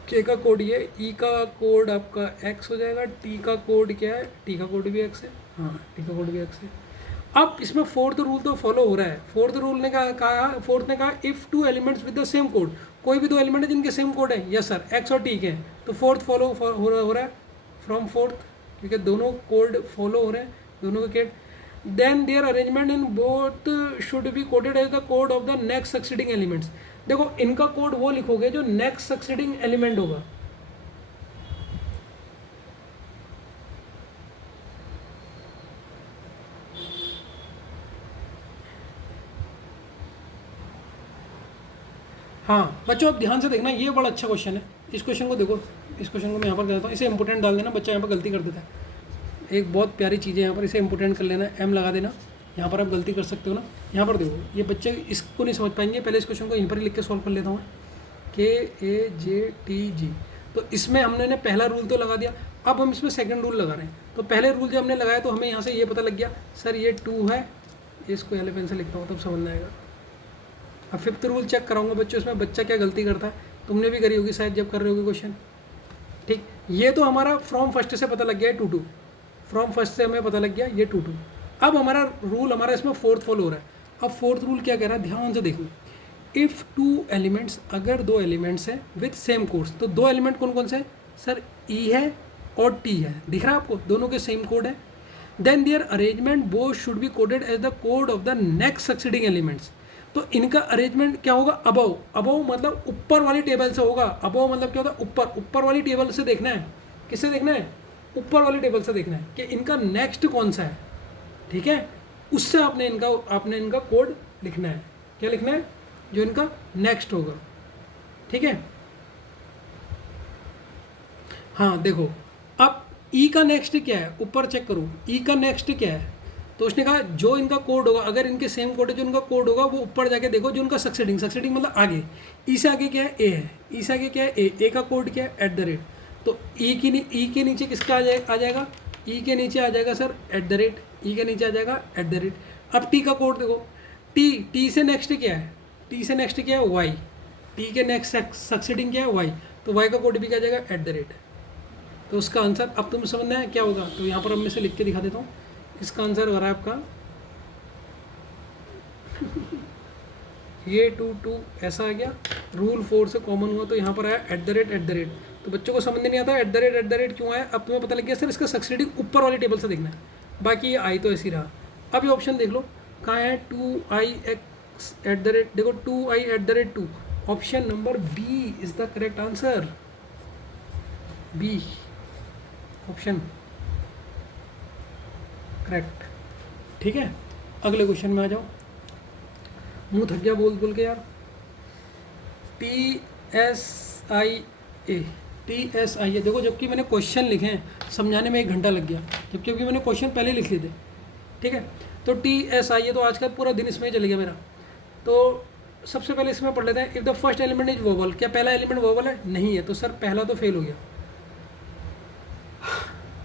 के का कोड ये, ई का कोड आपका एक्स हो जाएगा, टी का कोड क्या है, टी का कोड भी एक्स है, हाँ टी का कोड भी एक्स है। अब इसमें फोर्थ रूल तो फॉलो हो रहा है। फोर्थ रूल ने कहा फोर्थ ने कहा if two elements with the same code, कोई भी दो एलिमेंट है जिनके सेम कोड है, यस सर एक्स और टी के, तो फोर्थ फॉलो हो रहा है फ्रॉम फोर्थ, क्योंकि दोनों कोड फॉलो हो रहे हैं दोनों के। Then their arrangement in both should be coded as the code of the next succeeding elements. देखो इनका कोड वो लिखोगे जो नेक्स्ट सक्सीडिंग एलिमेंट होगा। हाँ बच्चों अब ध्यान से देखना, ये बड़ा अच्छा क्वेश्चन है, इस क्वेश्चन को देखो, इस क्वेश्चन को मैं यहाँ पर कर देता हूँ, इसे इंपोर्टेंट डाल देना, बच्चा यहाँ पर गलती कर देता है। एक बहुत प्यारी चीज़ है यहाँ पर, इसे इंपोर्टेंट कर लेना, एम लगा देना, यहाँ पर आप गलती कर सकते हो ना। यहाँ पर देखो ये बच्चे इसको नहीं समझ पाएंगे, पहले इस क्वेश्चन को यहीं पर ही लिख के सॉल्व कर लेता हूँ, KAJTG। तो इसमें हमने ने पहला रूल तो लगा दिया, अब हम इसमें सेकंड रूल लगा रहे हैं। तो पहले रूल जब हमने लगाया तो हमें यहाँ से ये पता लग गया सर ये 2 है, इसको येलो पेन से लिखता हूँ तब समझ में आएगा। अब फिफ्थ रूल चेक कराऊंगा बच्चों, इसमें बच्चा क्या गलती करता है, तुमने भी करी होगी शायद जब कर रहे होगे क्वेश्चन। ठीक, ये तो हमारा फ्रॉम फर्स्ट से पता लग गया है 2 2, फ्रॉम फर्स्ट से हमें पता लग गया ये 2 2। अब हमारा रूल हमारा इसमें फोर्थ फॉलो हो रहा है। अब फोर्थ रूल क्या कह रहा है, ध्यान से देखो, इफ़ 2 एलिमेंट्स, अगर 2 एलिमेंट्स हैं विथ सेम कोड्स, तो 2 एलिमेंट कौन कौन से हैं सर, ई है और टी है, दिख रहा है आपको, दोनों के सेम कोड है। Then their arrangement both should be coded as the code of the next succeeding elements. तो इनका अरेंजमेंट क्या होगा, अबव, अबव मतलब ऊपर वाली टेबल से होगा। अबव मतलब क्या होता है, ऊपर, ऊपर वाली टेबल से देखना है। किससे देखना है, ऊपर वाली टेबल से देखना है कि इनका नेक्स्ट कौन सा है, ठीक है, उससे आपने इनका कोड लिखना है। क्या लिखना है, जो इनका नेक्स्ट होगा, ठीक है। हाँ देखो अब ई का नेक्स्ट क्या है, ऊपर चेक करो ई का नेक्स्ट क्या है, तो उसने कहा जो इनका कोड होगा, अगर इनके सेम कोड है, जो इनका कोड होगा वो ऊपर जाके देखो, जो उनका सक्सीडिंग, सक्सीडिंग मतलब आगे, ई से आगे क्या है, ए है, ई से आगे क्या है, ए का कोड क्या है, @ तो ई के नीचे किसका आ जाएगा, ई के नीचे आ जाएगा सर @ ई के नीचे आ जाएगा @। अब टी का कोड देखो, टी से नेक्स्ट क्या है, टी से नेक्स्ट क्या है, वाई, टी के नेक्स्ट सक्सीडिंग क्या है, वाई, तो वाई का कोड भी क्या आ जाएगा @। तो उसका आंसर अब तुम समझना है क्या होगा, तो यहाँ पर अब मैं से लिख के दिखा देता हूँ। इसका आंसर हो रहा है आपका ये 2 2 ऐसा आ गया, रूल 4 से कॉमन हुआ तो यहाँ पर आया @। तो बच्चों को समझ नहीं आता @ क्यों आया, अब तुम्हें पता लग गया सर इसका सक्सीडिंग ऊपर वाली टेबल से देखना है, बाकी ये आई तो ऐसे ही रहा। अब ये ऑप्शन देख लो कहाँ है, 2IX @ देखो 2I@2, option number B is the correct answer, B option correct. ठीक है, अगले क्वेश्चन में आ जाओ, मुंह थक गया बोल के यार। TSIA देखो, जबकि मैंने क्वेश्चन लिखे हैं समझाने में 1 घंटा लग गया, जबकि अभी मैंने क्वेश्चन पहले लिख लिए थे। ठीक है, तो TSIA तो आज का पूरा दिन इसमें चले गया मेरा। तो सबसे पहले इसमें पढ़ लेते हैं, if the first element is vowel, क्या पहला एलिमेंट वोवल है, नहीं है, तो सर पहला तो फेल हो गया।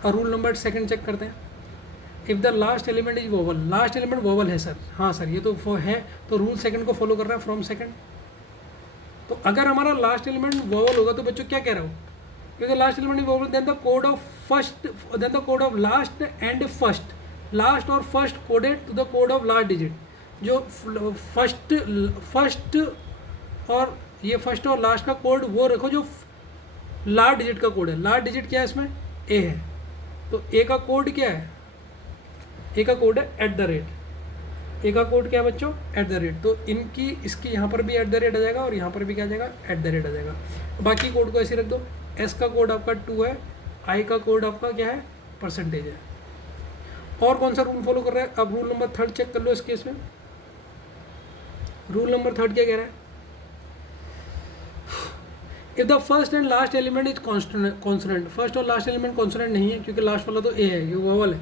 और रूल नंबर 2 चेक करते हैं, if the last element is vowel, last element vowel है सर, हाँ सर ये तो है, तो रूल 2 को फॉलो कर रहा है फ्रॉम 2। तो अगर हमारा लास्ट एलिमेंट वोवल होगा तो बच्चों क्या कह रहा हूँ, क्योंकि last element vowel, then the code of first, then the code of last and first, last और first coded to the code of last digit. जो फर्स्ट और ये फर्स्ट और लास्ट का कोड वो रखो जो लास्ट डिजिट का कोड है। लास्ट डिजिट क्या है इसमें, ए है, तो ए का कोड क्या है, ए का कोड है एट द रेट। ए का कोड क्या है बच्चों, एट द रेट। तो इनकी इसकी यहाँ पर भी एट द रेट आ जाएगा और यहाँ पर भी क्या आ जाएगा, एट द रेट आ जाएगा। बाकी कोड को ऐसे रख दो। एस का कोड आपका 2 है, आई का कोड आपका क्या है, परसेंटेज है। और कौन सा रूल फॉलो कर रहा है, अब रूल नंबर 3 चेक कर लो इस केस में। रूल नंबर 3 क्या कह रहा है, if the first and last element is consonant, first और लास्ट एलिमेंट कॉन्सोनेंट नहीं है क्योंकि लास्ट वाला तो ए है, ये वोवल है।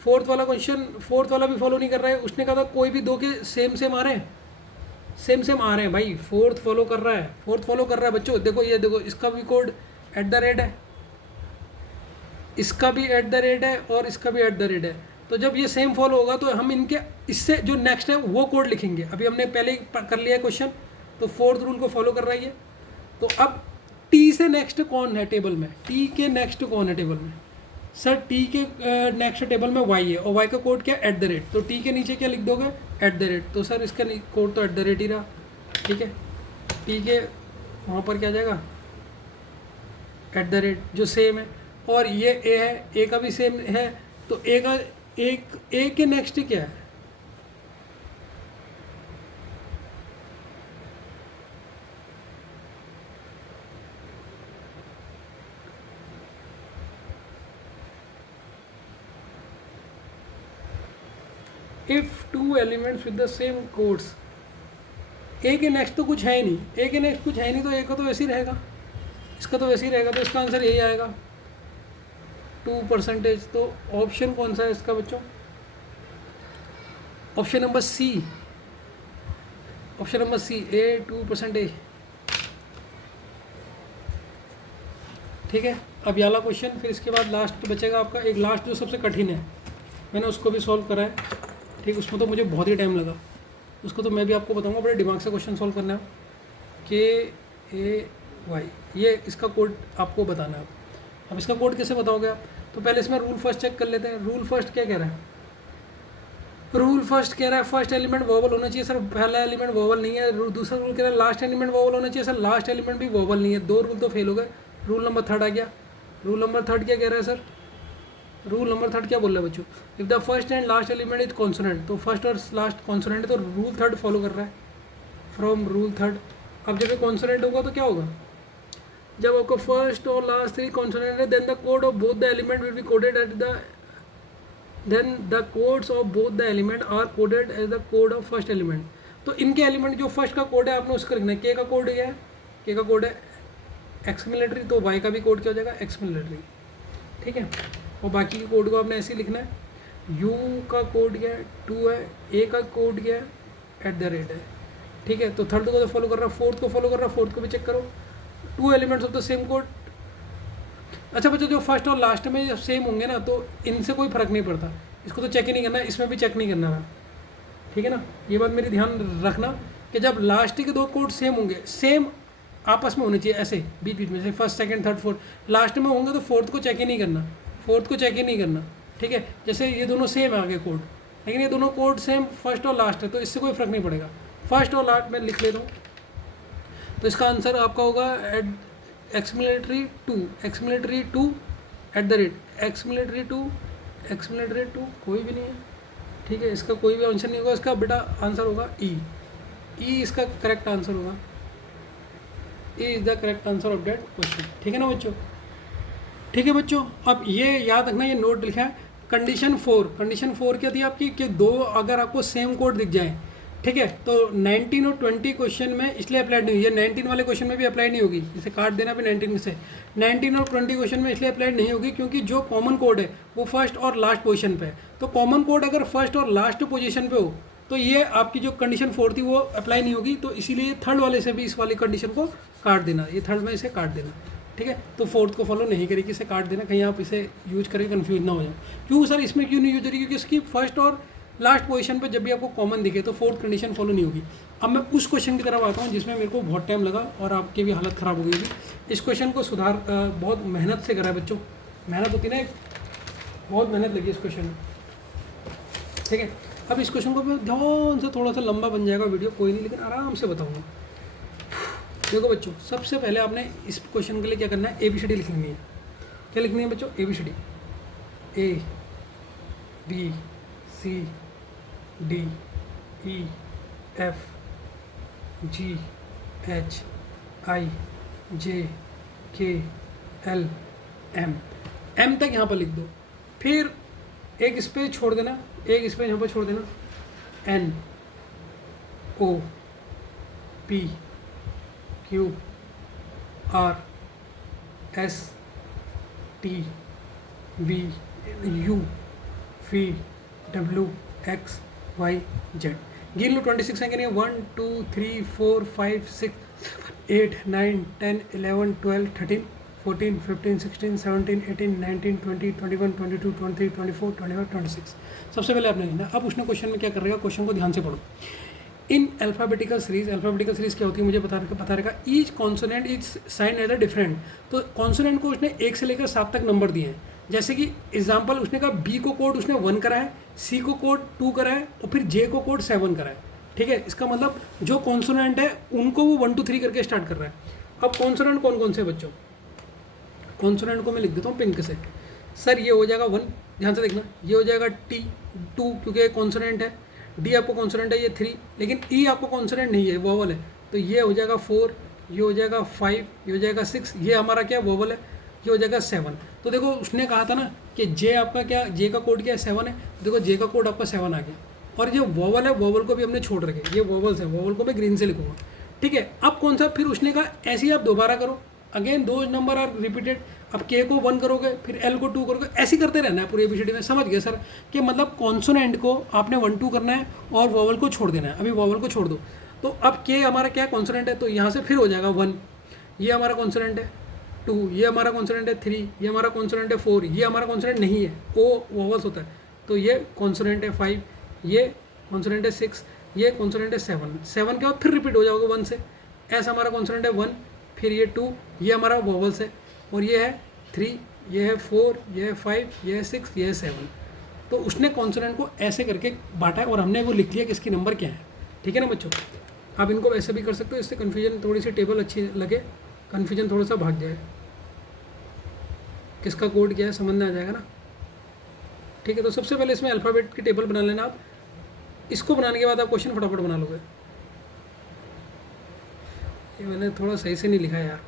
फोर्थ वाला क्वेश्चन, फोर्थ वाला भी फॉलो नहीं कर रहा है, उसने कहा था कोई भी दो के सेम आ रहे हैं, सेम आ रहे हैं भाई, फोर्थ फॉलो कर रहा है, फोर्थ फॉलो कर रहा है बच्चों। देखो ये देखो, इसका भी कोड एट द रेट है, इसका भी एट द रेट है और इसका भी एट द रेट है। तो जब ये सेम फॉलो होगा तो हम इनके इससे जो नेक्स्ट है वो कोड लिखेंगे। अभी हमने पहले ही कर लिया है क्वेश्चन, तो फोर्थ रूल को फॉलो कर रहा है ये। तो अब टी से नेक्स्ट कौन है टेबल में, टी के नेक्स्ट कौन है टेबल में, सर टी के नेक्स्ट टेबल में वाई है, और वाई का कोड क्या, एट द रेट। तो टी के नीचे क्या लिख दोगे, एट द रेट। तो सर इसका कोड तो एट द रेट ही रहा, ठीक है। टी के वहाँ पर क्या जाएगा, एट द रेट जो सेम है, और ये ए है, ए का भी सेम है, तो ए का ए के नेक्स्ट क्या है, if two elements with the same codes, A के नेक्स्ट तो कुछ है ही नहीं, ए के नेक्स्ट कुछ है ही नहीं, तो ए का तो वैसे ही रहेगा, इसका तो वैसे ही रहेगा, तो इसका आंसर यही आएगा 2%। तो ऑप्शन कौन सा है इसका बच्चों, option number C, option number C, A 2%। ठीक है। अब ये वाला क्वेश्चन, फिर इसके बाद लास्ट बचेगा आपका एक, लास्ट जो सबसे कठिन है, मैंने उसको भी सॉल्व करा है, ठीक। उसमें तो मुझे बहुत ही टाइम लगा, उसको तो मैं भी आपको बताऊंगा, बड़े दिमाग से क्वेश्चन सॉल्व करना है। KAY, ये इसका कोड आपको बताना है। अब इसका कोड कैसे बताओगे आप, तो पहले इसमें रूल फर्स्ट चेक कर लेते हैं। रूल फर्स्ट क्या कह रहा है, रूल फर्स्ट कह रहा है फर्स्ट एलिमेंट वोवल होना चाहिए, सर पहला एलिमेंट वोवल नहीं है। दूसरा रूल कह रहा है लास्ट एलिमेंट वोवल होना चाहिए, सर लास्ट एलिमेंट भी वोवल नहीं है। दो रूल तो फेल हो गए। रूल नंबर 3 आ गया। रूल नंबर 3 क्या कह रहा है सर, रूल नंबर 3 क्या बोल रहा है बच्चों, if the first and last element is consonant, तो फर्स्ट और लास्ट कॉन्सोनेंट है, तो रूल 3 फॉलो कर रहा है, फ्रॉम रूल 3। अब जब कॉन्सोनेंट होगा तो क्या होगा, जब आपको फर्स्ट और लास्ट 3 कॉन्सोनेंट है, then the code of both the element will be coded at the, then the codes of both the element are coded as the code of first element. तो इनके एलिमेंट जो फर्स्ट का कोड है आपने उसका लिखना है। के का कोड क्या है, के का कोड है एक्स मिलिट्री, तो वाई का भी कोड क्या हो जाएगा, एक्स मिलिट्री, ठीक है। और बाकी के कोड को आपने ऐसे ही लिखना है। यू का कोड क्या है, 2 है, ए का कोड क्या है, एट द रेट है, ठीक है। तो थर्ड को तो फॉलो कर रहा है, फोर्थ को फॉलो कर रहा है, फोर्थ को भी चेक करो, 2 elements of the same code. अच्छा बच्चों, जो फर्स्ट और लास्ट में जब सेम होंगे ना, तो इनसे कोई फर्क नहीं पड़ता, इसको तो चेक ही नहीं करना, इसमें भी चेक नहीं करना है, ठीक है ना। ये बात मेरी ध्यान रखना कि जब लास्ट के 2 कोड सेम होंगे, सेम आपस में होने चाहिए, ऐसे बीच बीच में से first second third fourth, last में होंगे तो फोर्थ को चेक ही नहीं करना, फोर्थ को चेक ही नहीं करना, ठीक है। जैसे ये दोनों सेम है आगे कोड, लेकिन ये दोनों कोड सेम फर्स्ट और लास्ट है, तो इससे कोई फर्क नहीं पड़ेगा। फर्स्ट और लास्ट में लिख लेता हूँ, तो इसका आंसर आपका होगा ex military 2, ex military 2 eight the rate, ex military 2, ex military 2 कोई भी नहीं है, ठीक है। इसका कोई भी आंसर नहीं होगा, इसका बेटा आंसर होगा ई, ई इसका करेक्ट आंसर होगा, E is the correct answer of that question, ठीक है ना बच्चों। ठीक है बच्चों, अब ये याद रखना, ये नोट लिखा है। कंडीशन 4, कंडीशन 4 क्या थी आपकी कि 2 अगर आपको सेम कोड दिख जाए, ठीक है, तो 19 और 20 क्वेश्चन में इसलिए अप्लाइड नहीं हुई, ये 19 वाले क्वेश्चन में भी अप्लाई नहीं होगी, इसे काट देना भी 19 से। 19 और 20 क्वेश्चन में इसलिए अप्लाइड नहीं होगी क्योंकि जो कॉमन कोड है वो फर्स्ट और लास्ट पोजीशन पे है। तो कॉमन कोड अगर फर्स्ट और लास्ट पोजीशन पे हो तो ये आपकी जो कंडीशन 4 थी वो अप्लाई नहीं होगी, तो इसीलिए थर्ड वाले से भी इस वाली कंडीशन को काट देना, ये थर्ड में इसे काट देना, ठीक है। तो फोर्थ को फॉलो नहीं करेगी, इसे काट देना, कहीं आप इसे यूज करके कन्फ्यूज ना हो जाए। क्यों सर इसमें क्यों नहीं यूज करेगी, क्योंकि इसकी फर्स्ट और लास्ट पोजीशन पे जब भी आपको कॉमन दिखे तो फोर्थ कंडीशन फॉलो नहीं होगी। अब मैं उस क्वेश्चन की तरफ आता हूँ जिसमें मेरे को बहुत टाइम लगा और आपकी भी हालत ख़राब हो गई थी। इस क्वेश्चन को सुधार बहुत मेहनत से करा है बच्चों, मेहनत होती ना, बहुत मेहनत लगी इस क्वेश्चन में, ठीक है। अब इस क्वेश्चन को मैं ध्यान से, थोड़ा सा लंबा बन जाएगा वीडियो, कोई नहीं, लेकिन आराम से बताऊँगा। देखो बच्चों, सबसे पहले आपने इस क्वेश्चन के लिए क्या करना है, ABCD लिख लेनी है। क्या लिखनी है बच्चों, ABCD, A B C D E F G H I J K L M, M तक यहाँ पर लिख दो, फिर एक स्पेस छोड़ देना, एक स्पेस यहाँ पर छोड़ देना, N O P Q R S T V U V W X Y Z। गिन लो 26 सेकेंड है, 1 2 3 4 5 6 8 9 10 11 12 13 14 15 16 17 18 19 20 21 22 23 24 25 26। सबसे पहले आपने लिखना। अब उसने क्वेश्चन में क्या कर रहेगा, क्वेश्चन को ध्यान से पढ़ो। In alphabetical series, alphabetical series क्या होती है मुझे बता रहेगा। Each consonant is sign as a different, तो कॉन्सोनेंट को उसने 1 से लेकर 7 तक नंबर दिए हैं। जैसे कि एग्जाम्पल उसने कहा बी को कोड उसने 1 करा है, सी को कोड 2 करा है और फिर जे को कोड 7 करा है, ठीक है। इसका मतलब जो कॉन्सोनेंट है उनको वो 1 2 3 करके स्टार्ट कर रहा है। अब कॉन्सोनेंट कौन कौन से बच्चों, कॉन्सोनेंट को मैं लिख देता हूँ पिंक से। सर ये हो जाएगा 1, ध्यान से देखना, ये हो जाएगा T 2 क्योंकि ये कॉन्सोनेंट है, D आपको कॉन्सोनेंट है ये 3, लेकिन E आपको कॉन्सोनेंट नहीं है, वोवल है, तो ये हो जाएगा 4, ये हो जाएगा 5, ये हो जाएगा 6, ये हमारा क्या वोवल है, ये हो जाएगा 7। तो देखो उसने कहा था ना कि जे आपका क्या, जे का कोड क्या है 7 है, देखो जे का कोड आपका 7 आ गया। और जो वोवल है, वोवल को भी हमने छोड़ रखे, ये वोवल्स है, वोवल को मैं ग्रीन से लिखूंगा, ठीक है। अब कौन सा, फिर उसने कहा ऐसे ही आप दोबारा करो, अगेन दो नंबर आर रिपीटेड। अब के को 1 करोगे, फिर एल को 2 करोगे, ऐसे करते रहना है पूरे ABCD में। समझ गए सर कि मतलब कॉन्सोनेंट को आपने 1 2 करना है और वोवल को छोड़ देना है। अभी वोवल को छोड़ दो, तो अब के हमारा क्या कॉन्सोनेंट है, तो यहाँ से फिर हो जाएगा 1, ये हमारा कॉन्सोनेंट है 2, ये हमारा कॉन्सोनेंट है 3, ये हमारा कॉन्सोनेंट है 4, ये हमारा कॉन्सोनेंट नहीं है, ओ वोवल्स होता है, तो ये कॉन्सोनेंट है 5, ये कॉन्सोनेंट है 6, ये कॉन्सोनेंट है 7 के बाद फिर रिपीट हो जाओगे 1 से। ऐसा हमारा कॉन्सोनेंट है 1, फिर ये 2, ये हमारा वोवल्स है, और ये है 3, ये है 4, ये है 5, ये है 6, ये है 7। तो उसने कॉन्सोनेंट को ऐसे करके बांटा है और हमने वो लिख लिया कि इसकी नंबर क्या है, ठीक है ना बच्चों। आप इनको वैसे भी कर सकते हो, इससे कन्फ्यूजन थोड़ी सी टेबल अच्छी लगे, कन्फ्यूजन थोड़ा सा भाग जाए, किसका कोड क्या है समझ में आ जाएगा ना, ठीक है। तो सबसे पहले इसमें अल्फ़ाबेट की टेबल बना लेना आप, इसको बनाने के बाद आप क्वेश्चन फटाफट बना लोगे। ये मैंने थोड़ा सही से नहीं लिखा यार,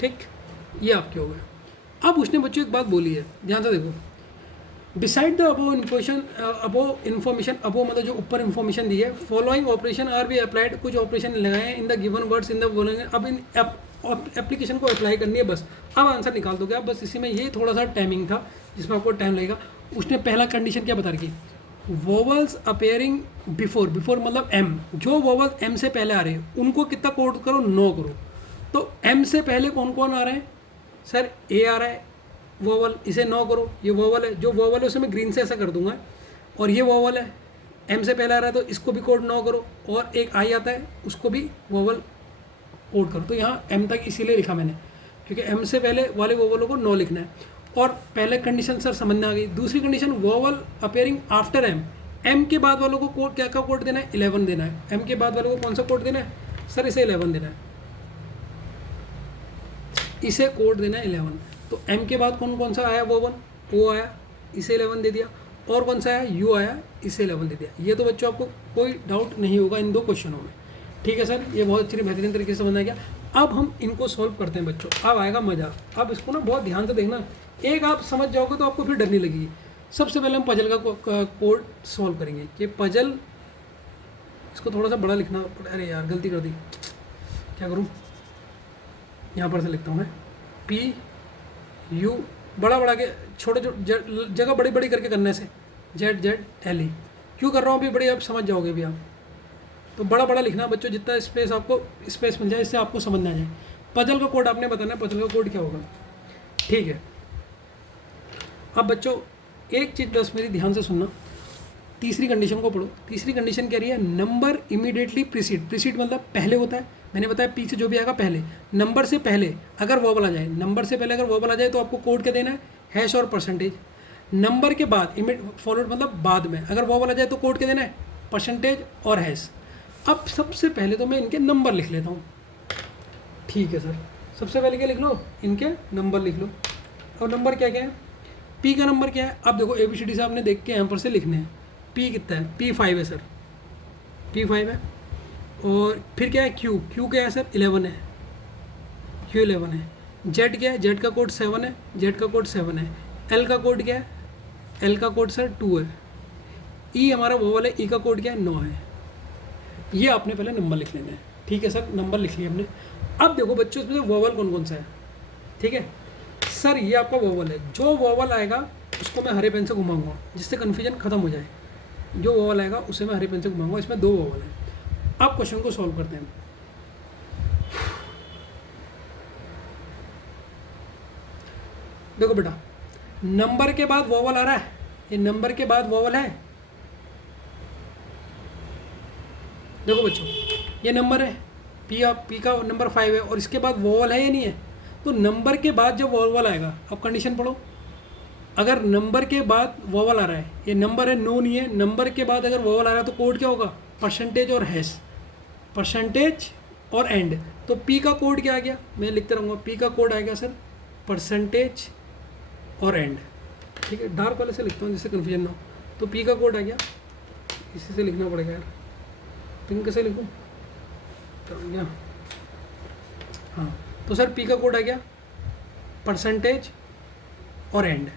ठीक, ये आपके हो गए। अब उसने बच्चों एक बात बोली है, ध्यान से देखो। डिसाइड द अबो इन्फॉर्मेशन, अबो मतलब जो ऊपर इन्फॉर्मेशन दी है, following operation R be applied, कुछ ऑपरेशन लगाए हैं इन the given words in the following. अब इन एप्लीकेशन को अप्लाई करनी है बस, अब आंसर निकाल दोगे आप बस। इसी में ये थोड़ा सा टाइमिंग था जिसमें आपको टाइम लगेगा। उसने पहला कंडीशन क्या बता रखी, वोवल्स अपेयरिंग बिफोर, बिफोर मतलब एम, जो वोवल्स एम से पहले आ रहे हैं उनको कितना कोड करो, 9 करो। तो एम से पहले कौन कौन आ रहे हैं, सर ए आ रहा है वोवल, इसे 9 करो, ये वोवल है, जो वोवल है उसे मैं ग्रीन से ऐसा कर दूंगा, और ये वोवल है एम से पहले आ रहा है तो इसको भी कोड 9 करो, और एक आई आता है उसको भी वोवल कोड करो। तो यहाँ एम तक इसीलिए लिखा मैंने क्योंकि एम से पहले वाले वोवलों को 9 लिखना है। और पहले कंडीशन सर समझ में आ गई। दूसरी condition vowel appearing after M, M के बाद वालों को कोड क्या कोड देना है, 11 देना है। एम के बाद वालों को कौन सा कोड देना है, सर इसे 11 देना है, इसे कोड देना है 11। तो एम के बाद कौन कौन सा आया, वोवल, ओ आया, इसे 11 दे दिया, और कौन सा आया, यू आया, इसे 11 दे दिया। ये तो बच्चों आपको कोई डाउट नहीं होगा इन 2 क्वेश्चनों में, ठीक है सर। ये बहुत अच्छी बेहतरीन तरीके से समझ आ गया। अब हम इनको सॉल्व करते हैं बच्चों, अब आएगा मज़ा। अब इसको ना बहुत ध्यान से देखना, एक आप समझ जाओगे तो आपको फिर डर नहीं लगेगी। सबसे पहले हम पजल का कोड सॉल्व करेंगे कि पजल, इसको थोड़ा सा बड़ा लिखना, अरे यार गलती कर दी, क्या करूँ, यहाँ पर से लिखता हूँ मैं, पी यू बड़ा बड़ा के, छोटे जगह बड़ी बड़ी करके करने से जेड जेड एल ई, क्यों कर रहा हूँ अभी बड़ी, आप समझ जाओगे अभी आप। तो बड़ा बड़ा लिखना बच्चों, जितना स्पेस आपको स्पेस मिल जाए, इससे आपको समझ में आ जाए। पजल का कोड आपने बताना है, पजल का कोड क्या होगा। ठीक है। अब बच्चों एक चीज़ बस मेरी ध्यान से सुनना, तीसरी कंडीशन को पढ़ो। तीसरी कंडीशन कह रही है नंबर इमीडिएटली प्रीसीड। प्रीसीड मतलब पहले होता है, मैंने बताया पी से जो भी आएगा पहले, नंबर से पहले अगर वोवल आ जाए, नंबर से पहले अगर वोवल आ जाए तो आपको कोड क्या देना है, हैश और परसेंटेज। नंबर के बाद फॉलोड मतलब बाद में अगर वोवल आ जाए तो कोड क्या देना है, परसेंटेज और हैश। अब सबसे पहले तो मैं इनके नंबर लिख लेता हूँ, ठीक है सर। सबसे पहले क्या लिख लो, इनके नंबर लिख लो। और नंबर क्या क्या है, पी का नंबर क्या है, अब देखो ABCD से आपने देख के यहाँ पर से लिखने हैं। पी कितना है, P5 है सर, P5 है। और फिर क्या है, क्यू क्या है सर, 11 है, Q11 है। जेड क्या है, जेड का कोड 7 है, जेड का कोड 7 है। एल का कोड क्या है, एल का कोड सर 2 है। ई हमारा वोवल है, ई का कोड क्या है, 9 है। ये आपने पहले नंबर लिख लेना है, ठीक है सर, नंबर लिख लिया हमने। अब देखो बच्चों इसमें से वोवल कौन कौन सा है, ठीक है सर। ये आपका वोवल है, जो वोवल आएगा उसको मैं हरे पेन से घुमाऊंगा जिससे कन्फ्यूजन खत्म हो जाए। जो वोवल आएगा उसे मैं हरे पेन से घुमाऊंगा, इसमें 2 वोवल हैं। अब क्वेश्चन को सॉल्व करते हैं। देखो बेटा, नंबर के बाद वोवल आ रहा है, ये नंबर के बाद वोवल है। देखो बच्चों ये नंबर है, पी का नंबर 5 है और इसके बाद वोवल है या नहीं है। तो नंबर के बाद जब वोवल आएगा, अब कंडीशन पढ़ो, अगर नंबर के बाद वोवल आ रहा है, ये नंबर है, नो नहीं है, नंबर के बाद अगर वोवल आ रहा है तो कोड क्या होगा, परसेंटेज और हैश, परसेंटेज और एंड। तो पी का कोड क्या आ गया, मैं लिखते रहूँगा, पी का कोड आ गया सर परसेंटेज और एंड, ठीक है। डार्क वाले से लिखता हूँ जिससे कन्फ्यूजन ना हो। तो पी का कोड आ गया, इसी से लिखना पड़ेगा यार, पिंक से लिखूँ तो गया, हाँ। तो सर पी का कोड आ गया परसेंटेज और एंड।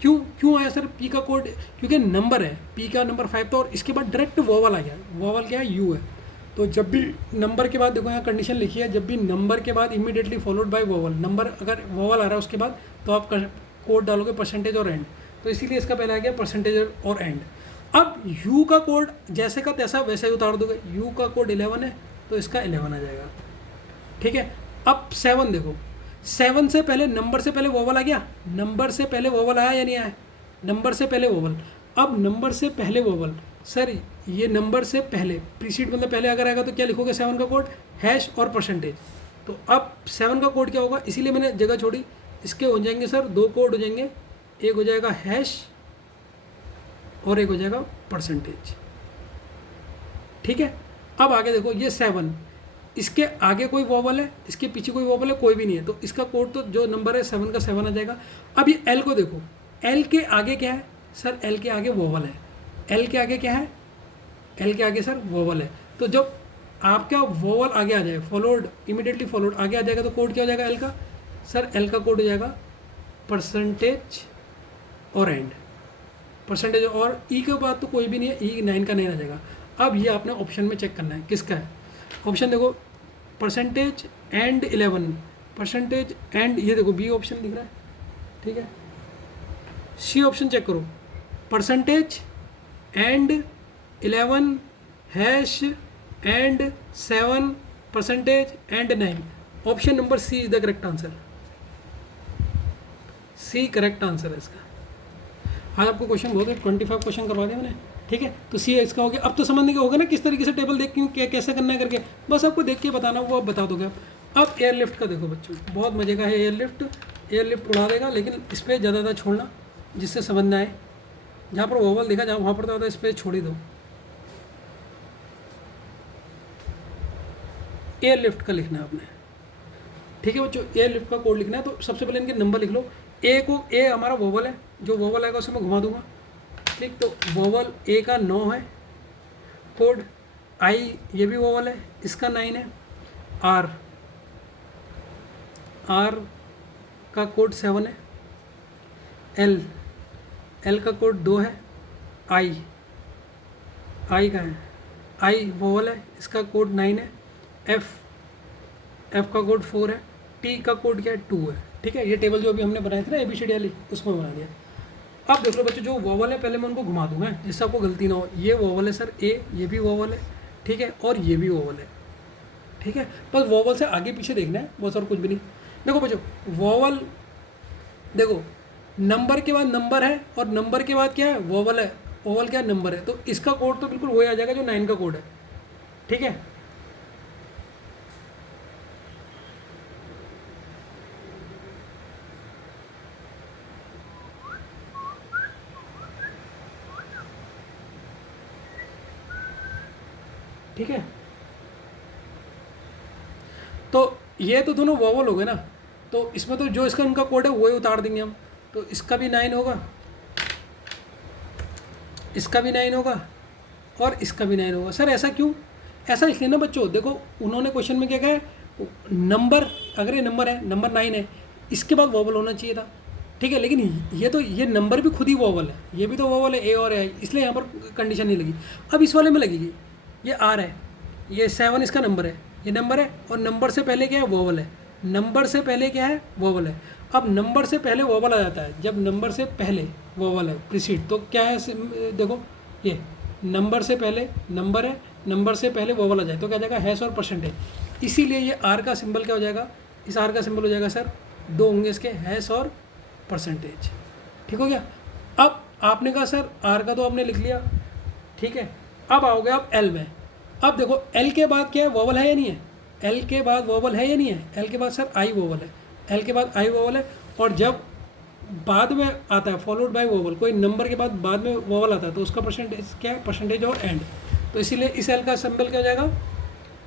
क्यों आया सर पी का कोड, क्योंकि नंबर है, पी का नंबर 5 था और इसके बाद डायरेक्ट वोवल आ गया। वोवल क्या है, यू है। तो जब भी नंबर के बाद, देखो यहाँ कंडीशन लिखी है, जब भी नंबर के बाद immediately followed by vowel, number अगर वोवल आ रहा है उसके बाद तो आप कोड डालोगे परसेंटेज और एंड। तो इसीलिए इसका पहले आ गया परसेंटेज और एंड। अब यू का कोड जैसे का तैसा वैसे ही उतार दोगे। यू का कोड 11 है तो इसका 11 आ जाएगा, ठीक है। अब 7 देखो, 7 से पहले नंबर से पहले वोवल आ गया, नंबर से पहले वोवल आया या नहीं आया, नंबर से पहले वोवल। अब नंबर से पहले वोवल सर, ये नंबर से पहले प्रीसीड मतलब पहले अगर आएगा तो क्या लिखोगे, 7 का कोड हैश और परसेंटेज। तो अब 7 का कोड क्या होगा, इसीलिए मैंने जगह छोड़ी। इसके हो जाएंगे सर 2 कोड हो जाएंगे, एक हो जाएगा हैश और एक हो जाएगा परसेंटेज, ठीक है। अब आगे देखो, ये 7, इसके आगे कोई वोवल है, इसके पीछे कोई वोवल है, कोई भी नहीं है, तो इसका कोड तो जो नंबर है 7 का 7 आ जाएगा। अब ये एल को देखो, एल के आगे क्या है सर, एल के आगे वोवल है। एल के आगे क्या है, एल के आगे सर वोवल है। तो जब आपका वोवल आगे आ जाए, फॉलोड इमीडिएटली फॉलोड आगे आ जाएगा तो कोड क्या हो जाएगा एल का, सर एल का कोड हो जाएगा परसेंटेज और एंड, परसेंटेज। और ई के बाद तो कोई भी नहीं है, ई 9 का 9 आ जाएगा। अब ये आपने ऑप्शन में चेक करना है किसका है। ऑप्शन देखो, परसेंटेज एंड 11, परसेंटेज एंड, ये देखो बी ऑप्शन दिख रहा है, ठीक है। सी ऑप्शन चेक करो, percentage and 11 hash and 7 percentage and 9। Option number C is the correct answer, C correct answer है इसका। आज आपको क्वेश्चन बहुत है, 25 क्वेश्चन करवा दिया मैंने, ठीक है। तो सी इसका हो गया। अब तो समझने के होगा ना किस तरीके से टेबल देख के कैसे करना है करके, बस आपको देख के बताना, वो आप बता दोगे आप। अब एयरलिफ्ट का देखो बच्चों, बहुत मजे का है एयरलिफ्ट। एयरलिफ्ट उड़ा देगा, लेकिन इस पर ज़्यादा छोड़ना जिससे समझ ना आए। जहाँ पर वोवल देखा जहाँ वहाँ पर तो इस पर छोड़ ही दो। एयरलिफ्ट का लिखना है आपने, ठीक है बच्चों। एयरलिफ्ट का कोड लिखना है तो सबसे पहले इनके नंबर लिख लो। ए हमारा वोवल है, जो वोवल आएगा उसे मैं घुमा दूंगा, ठीक। तो वोवल ए का 9 है कोड, आई ये भी वोवल है, इसका 9 है। आर का कोड 7 है। एल का कोड 2 है। आई का है, आई वोवल है, इसका कोड 9 है। एफ का कोड 4 है। टी का कोड क्या है, 2 है, ठीक है। ये टेबल जो अभी हमने बनाई थी ना ABCD वाली, उसमें बना दिया। अब देख लो बच्चों, जो वोवल है पहले मैं उनको घुमा दूंगा जिससे आपको गलती ना हो। ये वोवल है सर ए, ये भी वोवल है, ठीक है, और ये भी वोवल है, ठीक है। बस वोवल से आगे पीछे देखना है, बहुत और कुछ भी नहीं। देखो बच्चों, वोवल देखो नंबर के बाद नंबर है और नंबर के बाद क्या है, वोवल है, वोवल क्या है, नंबर है, तो इसका कोड तो बिल्कुल वही आ जाएगा जो 9 का कोड है। ठीक है, ठीक है, तो ये तो दोनों वोवल हो गए ना, तो इसमें तो जो इसका उनका कोड है वही उतार देंगे हम। तो इसका भी 9 होगा, इसका भी 9 होगा और इसका भी 9 होगा। सर ऐसा क्यों? ऐसा इसलिए ना बच्चों, देखो उन्होंने क्वेश्चन में क्या कहा है, नंबर, अगर ये नंबर है, नंबर 9 है, इसके बाद वोवल होना चाहिए था। ठीक है, लेकिन ये तो ये नंबर भी खुद ही वोवल है, ये भी तो वोवल है, ए और ए, इसलिए यहाँ पर कंडीशन नहीं लगी। अब इस वाले में लगेगी, ये आर है, ये 7 इसका नंबर है, ये नंबर है, और नंबर से पहले क्या है, वोवल है, नंबर से पहले क्या है, वोवल है। अब नंबर से पहले वोवल आ जाता है, जब नंबर से पहले वोवल है प्रीसीड, तो क्या है, देखो ये नंबर से पहले नंबर है, नंबर से पहले वोवल आ जाए तो क्या जाएगा, हैश और परसेंटेज। इसीलिए ये आर का सिंबल क्या हो जाएगा, इस आर का सिंबल हो जाएगा सर, दो होंगे इसके, हैश और परसेंटेज। ठीक हो गया। अब आपने कहा सर आर का तो आपने लिख लिया, ठीक है, अब आओगे आप एल में। अब देखो एल के बाद क्या है, वोवल है या नहीं है, एल के बाद वोवल है या नहीं है, एल के बाद सर आई वोवल है, एल के बाद आई वोवल है, और जब बाद में आता है फॉलोड बाय वोवल, कोई नंबर के बाद में वोवल आता है तो उसका परसेंटेज क्या है, परसेंटेज और एंड। तो इसीलिए इस एल का सिंबल क्या हो जाएगा,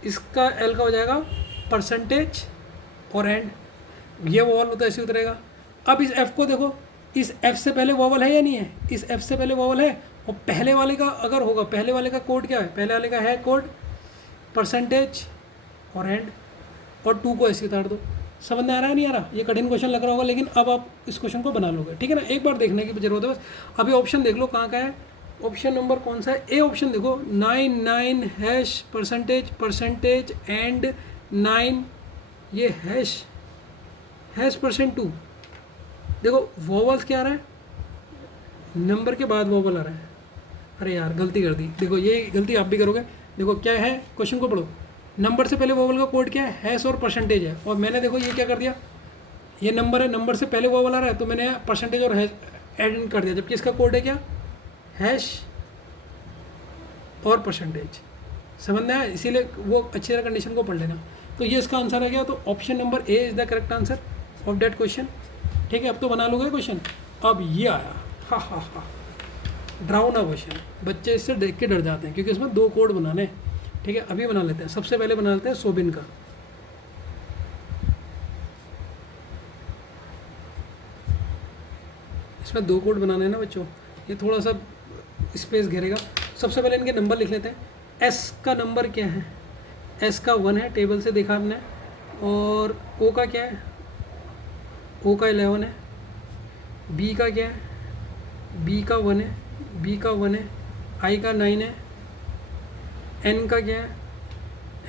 इसका एल का हो जाएगा परसेंटेज और एंड, ये वोवल तो ऐसे उतरेगा। अब इस एफ को देखो, इस एफ से पहले वोवल है या नहीं है, इस एफ से पहले वोवल है, और पहले वाले का अगर होगा, पहले वाले का कोड क्या है, पहले वाले का है कोड परसेंटेज और एंड, और 2 को ऐसे उतार दो। समझ में आ रहा है नहीं आ रहा, ये कठिन क्वेश्चन लग रहा होगा, लेकिन अब आप इस क्वेश्चन को बना लोगे, ठीक है ना, एक बार देखने की जरूरत है बस। अभी ऑप्शन देख लो कहाँ का है, ऑप्शन नंबर कौन सा है, ए ऑप्शन देखो, 9 हैश परसेंटेज परसेंटेज एंड 9, ये हैश हैश %2। देखो वोवल्स क्या आ रहा है, नंबर के बाद वोवल आ रहा है, अरे यार गलती कर दी, देखो ये गलती आप भी करोगे। देखो क्या है, क्वेश्चन को पढ़ो, नंबर से पहले वोवल का कोड क्या है, हैश और परसेंटेज है, और मैंने देखो ये क्या कर दिया, ये नंबर है, नंबर से पहले वोवल आ रहा है तो मैंने परसेंटेज और हैश ऐड कर दिया, जबकि इसका कोड है क्या, हैश और परसेंटेज। समझ में आया, इसीलिए वो अच्छी तरह कंडीशन को पढ़ लेना। तो ये इसका आंसर आ गया, तो option number A is the correct answer of that question. ठीक है, अब तो बना लोगे क्वेश्चन। अब ये आया, हा ड्राउना क्वेश्चन, बच्चे इससे देख के डर जाते हैं क्योंकि इसमें 2 कोड बनाने हैं। ठीक है, अभी बना लेते हैं, सबसे पहले बना लेते हैं सोबिन का। इसमें 2 कोड बनाने हैं ना बच्चों, ये थोड़ा सा स्पेस घेरेगा। सबसे पहले इनके नंबर लिख लेते हैं। एस का नंबर क्या है, एस का 1 है, टेबल से देखा हमने, और ओ का क्या है, ओ का 11 है, बी का क्या है, बी का 1 है, बी का 1 है, आई का 9 है, एन का क्या है,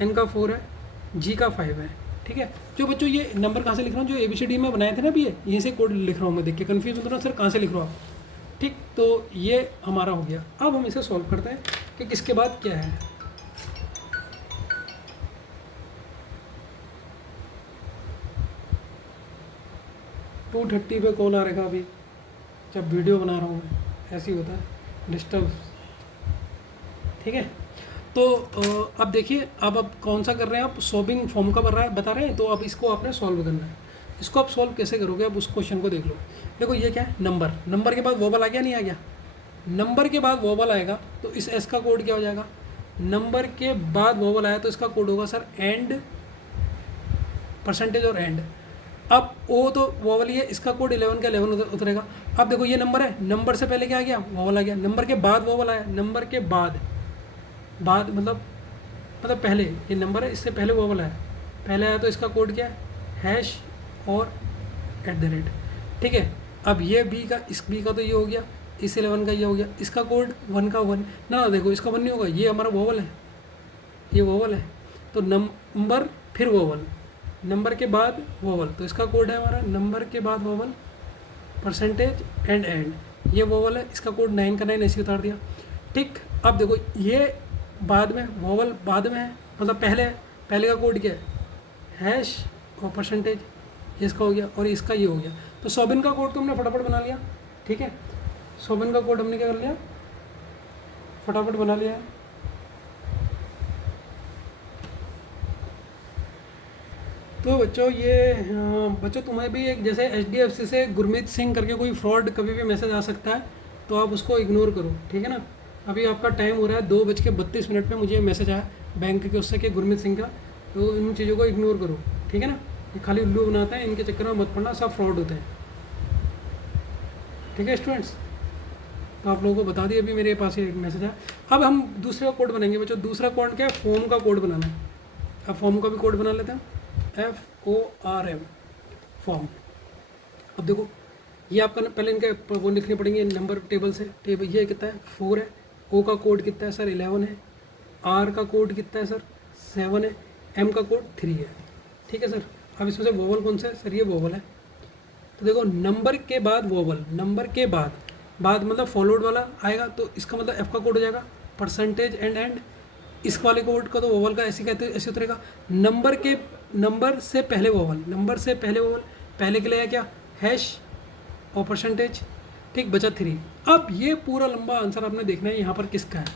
एन का 4 है, जी का 5 है। ठीक है, जो बच्चों ये नंबर कहाँ से लिख रहा हूँ, जो ABCD में बनाए थे ना अभी, यहीं से कोड लिख रहा हूँ मैं, देख के कन्फ्यूज मत होना सर कहाँ से लिख रहा हूँ आप। ठीक, तो ये हमारा हो गया। अब हम इसे सॉल्व करते हैं कि किसके बाद क्या है। टू 2:30 पे कॉल आ रहेगा अभी, जब वीडियो बना रहा हूँ मैं, ऐसे ही होता है डिस्टर्ब। ठीक है, तो अब देखिए, अब कौन सा कर रहे हैं आप, सॉल्विंग फॉर्म का बता रहे हैं, तो अब इसको आपने सॉल्व करना है। इसको आप सॉल्व कैसे करोगे, अब उस क्वेश्चन को देख लो। देखो ये क्या है, नंबर, नंबर के बाद वोवल आ गया, नहीं आ गया, नंबर के बाद वोवल आएगा तो इस एस का कोड क्या हो जाएगा, नंबर के बाद वोवल आया तो इसका कोड होगा सर एंड, परसेंटेज और एंड। अब ओ तो वोवल ही है, इसका कोड 11 का 11 उतरेगा। अब देखो ये नंबर है, नंबर से पहले क्या आ गया, वोवल आ गया, नंबर के बाद वोवल आया, नंबर के बाद मतलब पहले, ये नंबर है, इससे पहले वोवल आया, पहले आया तो इसका कोड क्या है, हैश और @ ठीक है, अब ये बी का, इस बी का तो ये हो गया, इस 11 का ये हो गया, इसका कोड 1 का 1 ना, देखो इसका 1 नहीं होगा, ये हमारा वोवल है, ये वोवल है, तो नंबर फिर वोवल, नंबर के बाद वोवल, तो इसका कोड है हमारा नंबर के बाद वोवल, परसेंटेज एंड, ये वोवल है, इसका कोड 9 का 9 ऐसे उतार दिया। ठीक, अब देखो ये बाद में, वोवल बाद में है, मतलब पहले का कोड क्या है, हैश और परसेंटेज, इसका हो गया और इसका ये हो गया, तो सोबिन का कोड तो हमने फटाफट बना लिया, ठीक है, सोबिन का कोड हमने क्या कर लिया, फटाफट बना लिया है। तो बच्चों ये बच्चों तुम्हें भी एक जैसे HDFC से गुरमीत सिंह करके कोई फ्रॉड कभी भी मैसेज आ सकता है, तो आप उसको इग्नोर करो, ठीक है ना। अभी आपका टाइम हो रहा है 2:32 पे मुझे मैसेज आया बैंक के उससे कि गुरमीत सिंह का, तो इन चीज़ों को इग्नोर करो, ठीक है ना। ये खाली उल्लू बनाते हैं, इनके चक्कर में मत पड़ना, सब फ्रॉड होते हैं, ठीक है स्टूडेंट्स। तो आप लोगों को बता दिए, अभी मेरे पास एक मैसेज है। अब हम दूसरे का कोड बनेंगे बच्चों। दूसरा कोड क्या है, फॉर्म का कोड बनाना है। अब फॉर्म का भी कोड बना लेते हैं, FORM फॉर्म। अब देखो ये आपका पहले इनके वो लिखने पड़ेंगे नंबर टेबल से। टेबल ये कितना है, 4 है। O का कोड कितना है सर, 11 है। R का कोड कितना है सर, 7 है। M का कोड 3 है, ठीक है सर। अब इसमें से वोवल कौन सा है सर, ये वोवल है। तो देखो नंबर के बाद वोवल, नंबर के बाद मतलब फॉलोड वाला आएगा, तो इसका मतलब F का कोड हो जाएगा, परसेंटेज एंड इस वाले कोड का तो वोवल का ऐसे कहते ऐसे उतरेगा। नंबर से पहले वोवल, नंबर से पहले वोवल, पहले के लिए है क्या, हैश और परसेंटेज, ठीक, बचा 3। अब ये पूरा लंबा आंसर आपने देखना है यहाँ पर किसका है।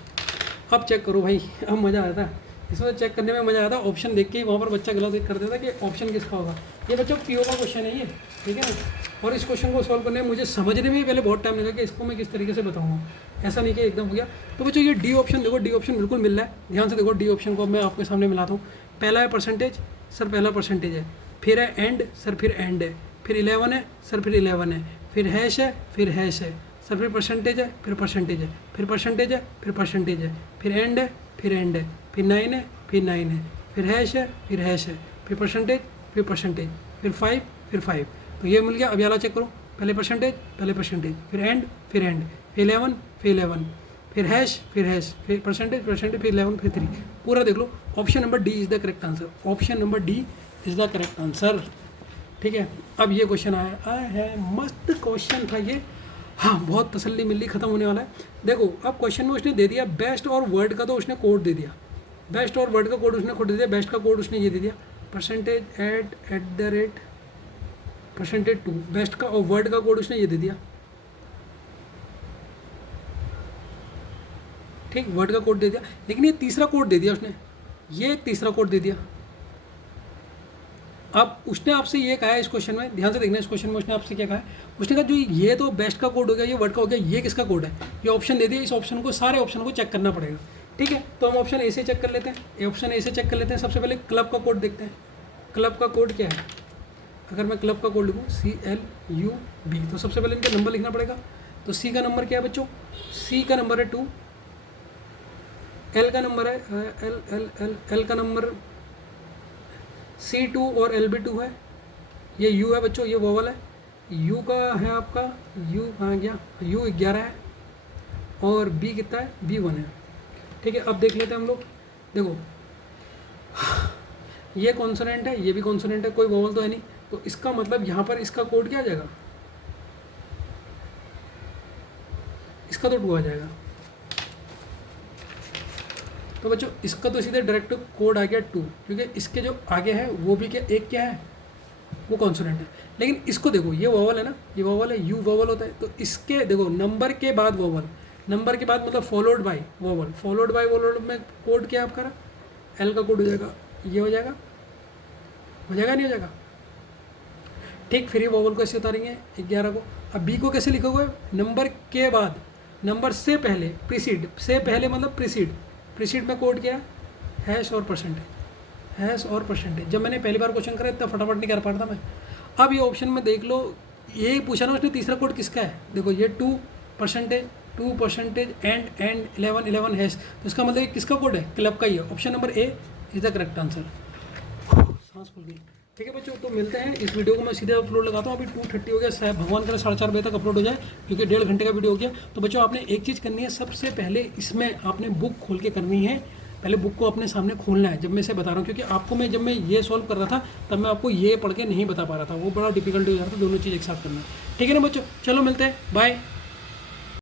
अब चेक करो भाई, अब मज़ा आता है इसमें, चेक करने में मज़ा आता है। ऑप्शन देख के ही वहाँ पर बच्चा गलत कर देता कि ऑप्शन किसका होगा। ये बच्चों PO का क्वेश्चन है ये, ठीक है ना। और इस क्वेश्चन को सॉल्व करने में मुझे समझने में पहले बहुत टाइम लगा कि इसको मैं किस तरीके से बताऊँगा, ऐसा नहीं कि एकदम हो गया। तो बच्चों ये D ऑप्शन देखो, D ऑप्शन बिल्कुल मिल रहा है, ध्यान से देखो। D ऑप्शन को मैं आपके सामने मिलाता हूँ। पहला है परसेंटेज, सर पहला परसेंटेज है। फिर है एंड, सर फिर एंड है। फिर 11 है, सर फिर 11 है। फिर हैश है, फिर हैश है, सर फिर परसेंटेज है, फिर परसेंटेज है, फिर परसेंटेज है, फिर परसेंटेज है, फिर एंड है, फिर एंड है, फिर 9 है, फिर 9 है, फिर हैश है, फिर हैश है, फिर परसेंटेज, फिर परसेंटेज, फिर 5, फिर 5। तो ये मिल गया। अब याला चेक करो, पहले परसेंटेज, फिर एंड, फिर 11, फिर 11, फिर हैश, फिर परसेंटेज, फिर 11, फिर 3। पूरा देख लो। Option number D is the correct answer. Option number D is the correct answer, ठीक है। अब ये क्वेश्चन आया है, मस्त क्वेश्चन था ये, हाँ बहुत तसल्ली मिली, खत्म होने वाला है। देखो अब क्वेश्चन में उसने दे दिया बेस्ट और वर्ड का, तो उसने कोड दे दिया, बेस्ट और वर्ड का कोड उसने खुद दे दिया। बेस्ट का कोड उसने ये दे दिया, परसेंटेज @ परसेंटेज 2। बेस्ट का और वर्ड का कोड उसने ये दे दिया, ठीक, वर्ड का कोड दे दिया। लेकिन ये तीसरा कोड दे दिया उसने, ये एक तीसरा कोड दे दिया। अब उसने आपसे ये कहा है इस क्वेश्चन में, ध्यान से देखना, इस क्वेश्चन में उसने आपसे क्या कहा है। उसने कहा जो ये तो बेस्ट का कोड हो गया, ये वर्ड का हो गया, ये किसका कोड है, ये ऑप्शन दे दिया। इस ऑप्शन को, सारे ऑप्शन को चेक करना पड़ेगा, ठीक है। तो हम ऑप्शन ए से चेक कर लेते हैं, ऑप्शन ए से चेक कर लेते हैं। सबसे पहले क्लब का कोड देखते हैं। क्लब का कोड क्या है, अगर मैं क्लब का कोड लिखूँ CLUB, तो सबसे पहले इनका नंबर लिखना पड़ेगा। तो C का नंबर क्या है बच्चों, C का नंबर है 2, L का नंबर है L का नंबर C2 और L भी 2 है। ये U है बच्चों, ये वोवल है। U का है आपका, U कहाँ गया, U 11 है और B कितना है, B 1 है, ठीक है। अब देख लेते हैं हम लोग। देखो ये कॉन्सोनेंट है, ये भी कॉन्सोनेंट है, कोई वोवल तो है नहीं, तो इसका मतलब यहाँ पर इसका कोड क्या आ जाएगा, इसका तो 2 आ जाएगा। तो बच्चों इसका तो सीधे डायरेक्ट कोड आ गया 2, क्योंकि इसके जो आगे है वो भी क्या है, वो कॉन्सोनेंट है। लेकिन इसको देखो, ये वोवल है ना, ये वोवल है, U वोवल होता है। तो इसके देखो नंबर के बाद वोवल, नंबर के बाद मतलब followed by vowel, followed by vowel में कोड क्या आपका, L का कोड हो जाएगा, ये हो जाएगा नहीं हो जाएगा, ठीक। फिर ये वोवल को ऐसे उतारेंगे 11 को। अब B को कैसे लिखोगे, नंबर के बाद, नंबर से पहले, प्रीसीड से पहले मतलब प्रीसीड में कोड क्या है, हैश और परसेंटेज। जब मैंने पहली बार क्वेश्चन करा इतना फटाफट नहीं कर पा रहा था मैं। अब ये ऑप्शन में देख लो, ये पूछा ना उसने तीसरा कोड किसका है, देखो ये 2 परसेंटेज एंड 11 हैश, तो इसका मतलब किसका कोड है, क्लब का ही है। Option number A is the correct answer. सांस फूल गई, ठीक है बच्चों। तो मिलते हैं, इस वीडियो को मैं सीधे अपलोड लगाता हूँ। अभी 2:30 हो गया, शायद भगवान करे 4:30 बजे तक अपलोड हो जाए, क्योंकि 1.5 घंटे का वीडियो हो गया। तो बच्चों आपने एक चीज़ करनी है, सबसे पहले इसमें आपने बुक खोल के करनी है। पहले बुक को अपने सामने खोलना है, जब मैं इसे बता रहा हूँ, क्योंकि आपको मैं जब मैं ये सॉल्व कर रहा था तब मैं आपको ये पढ़ के नहीं बता पा रहा था, वो बड़ा डिफिकल्ट हो जाता था, दोनों चीज़ एक साथ करना। ठीक है ना बच्चों, चलो मिलते हैं, बाय।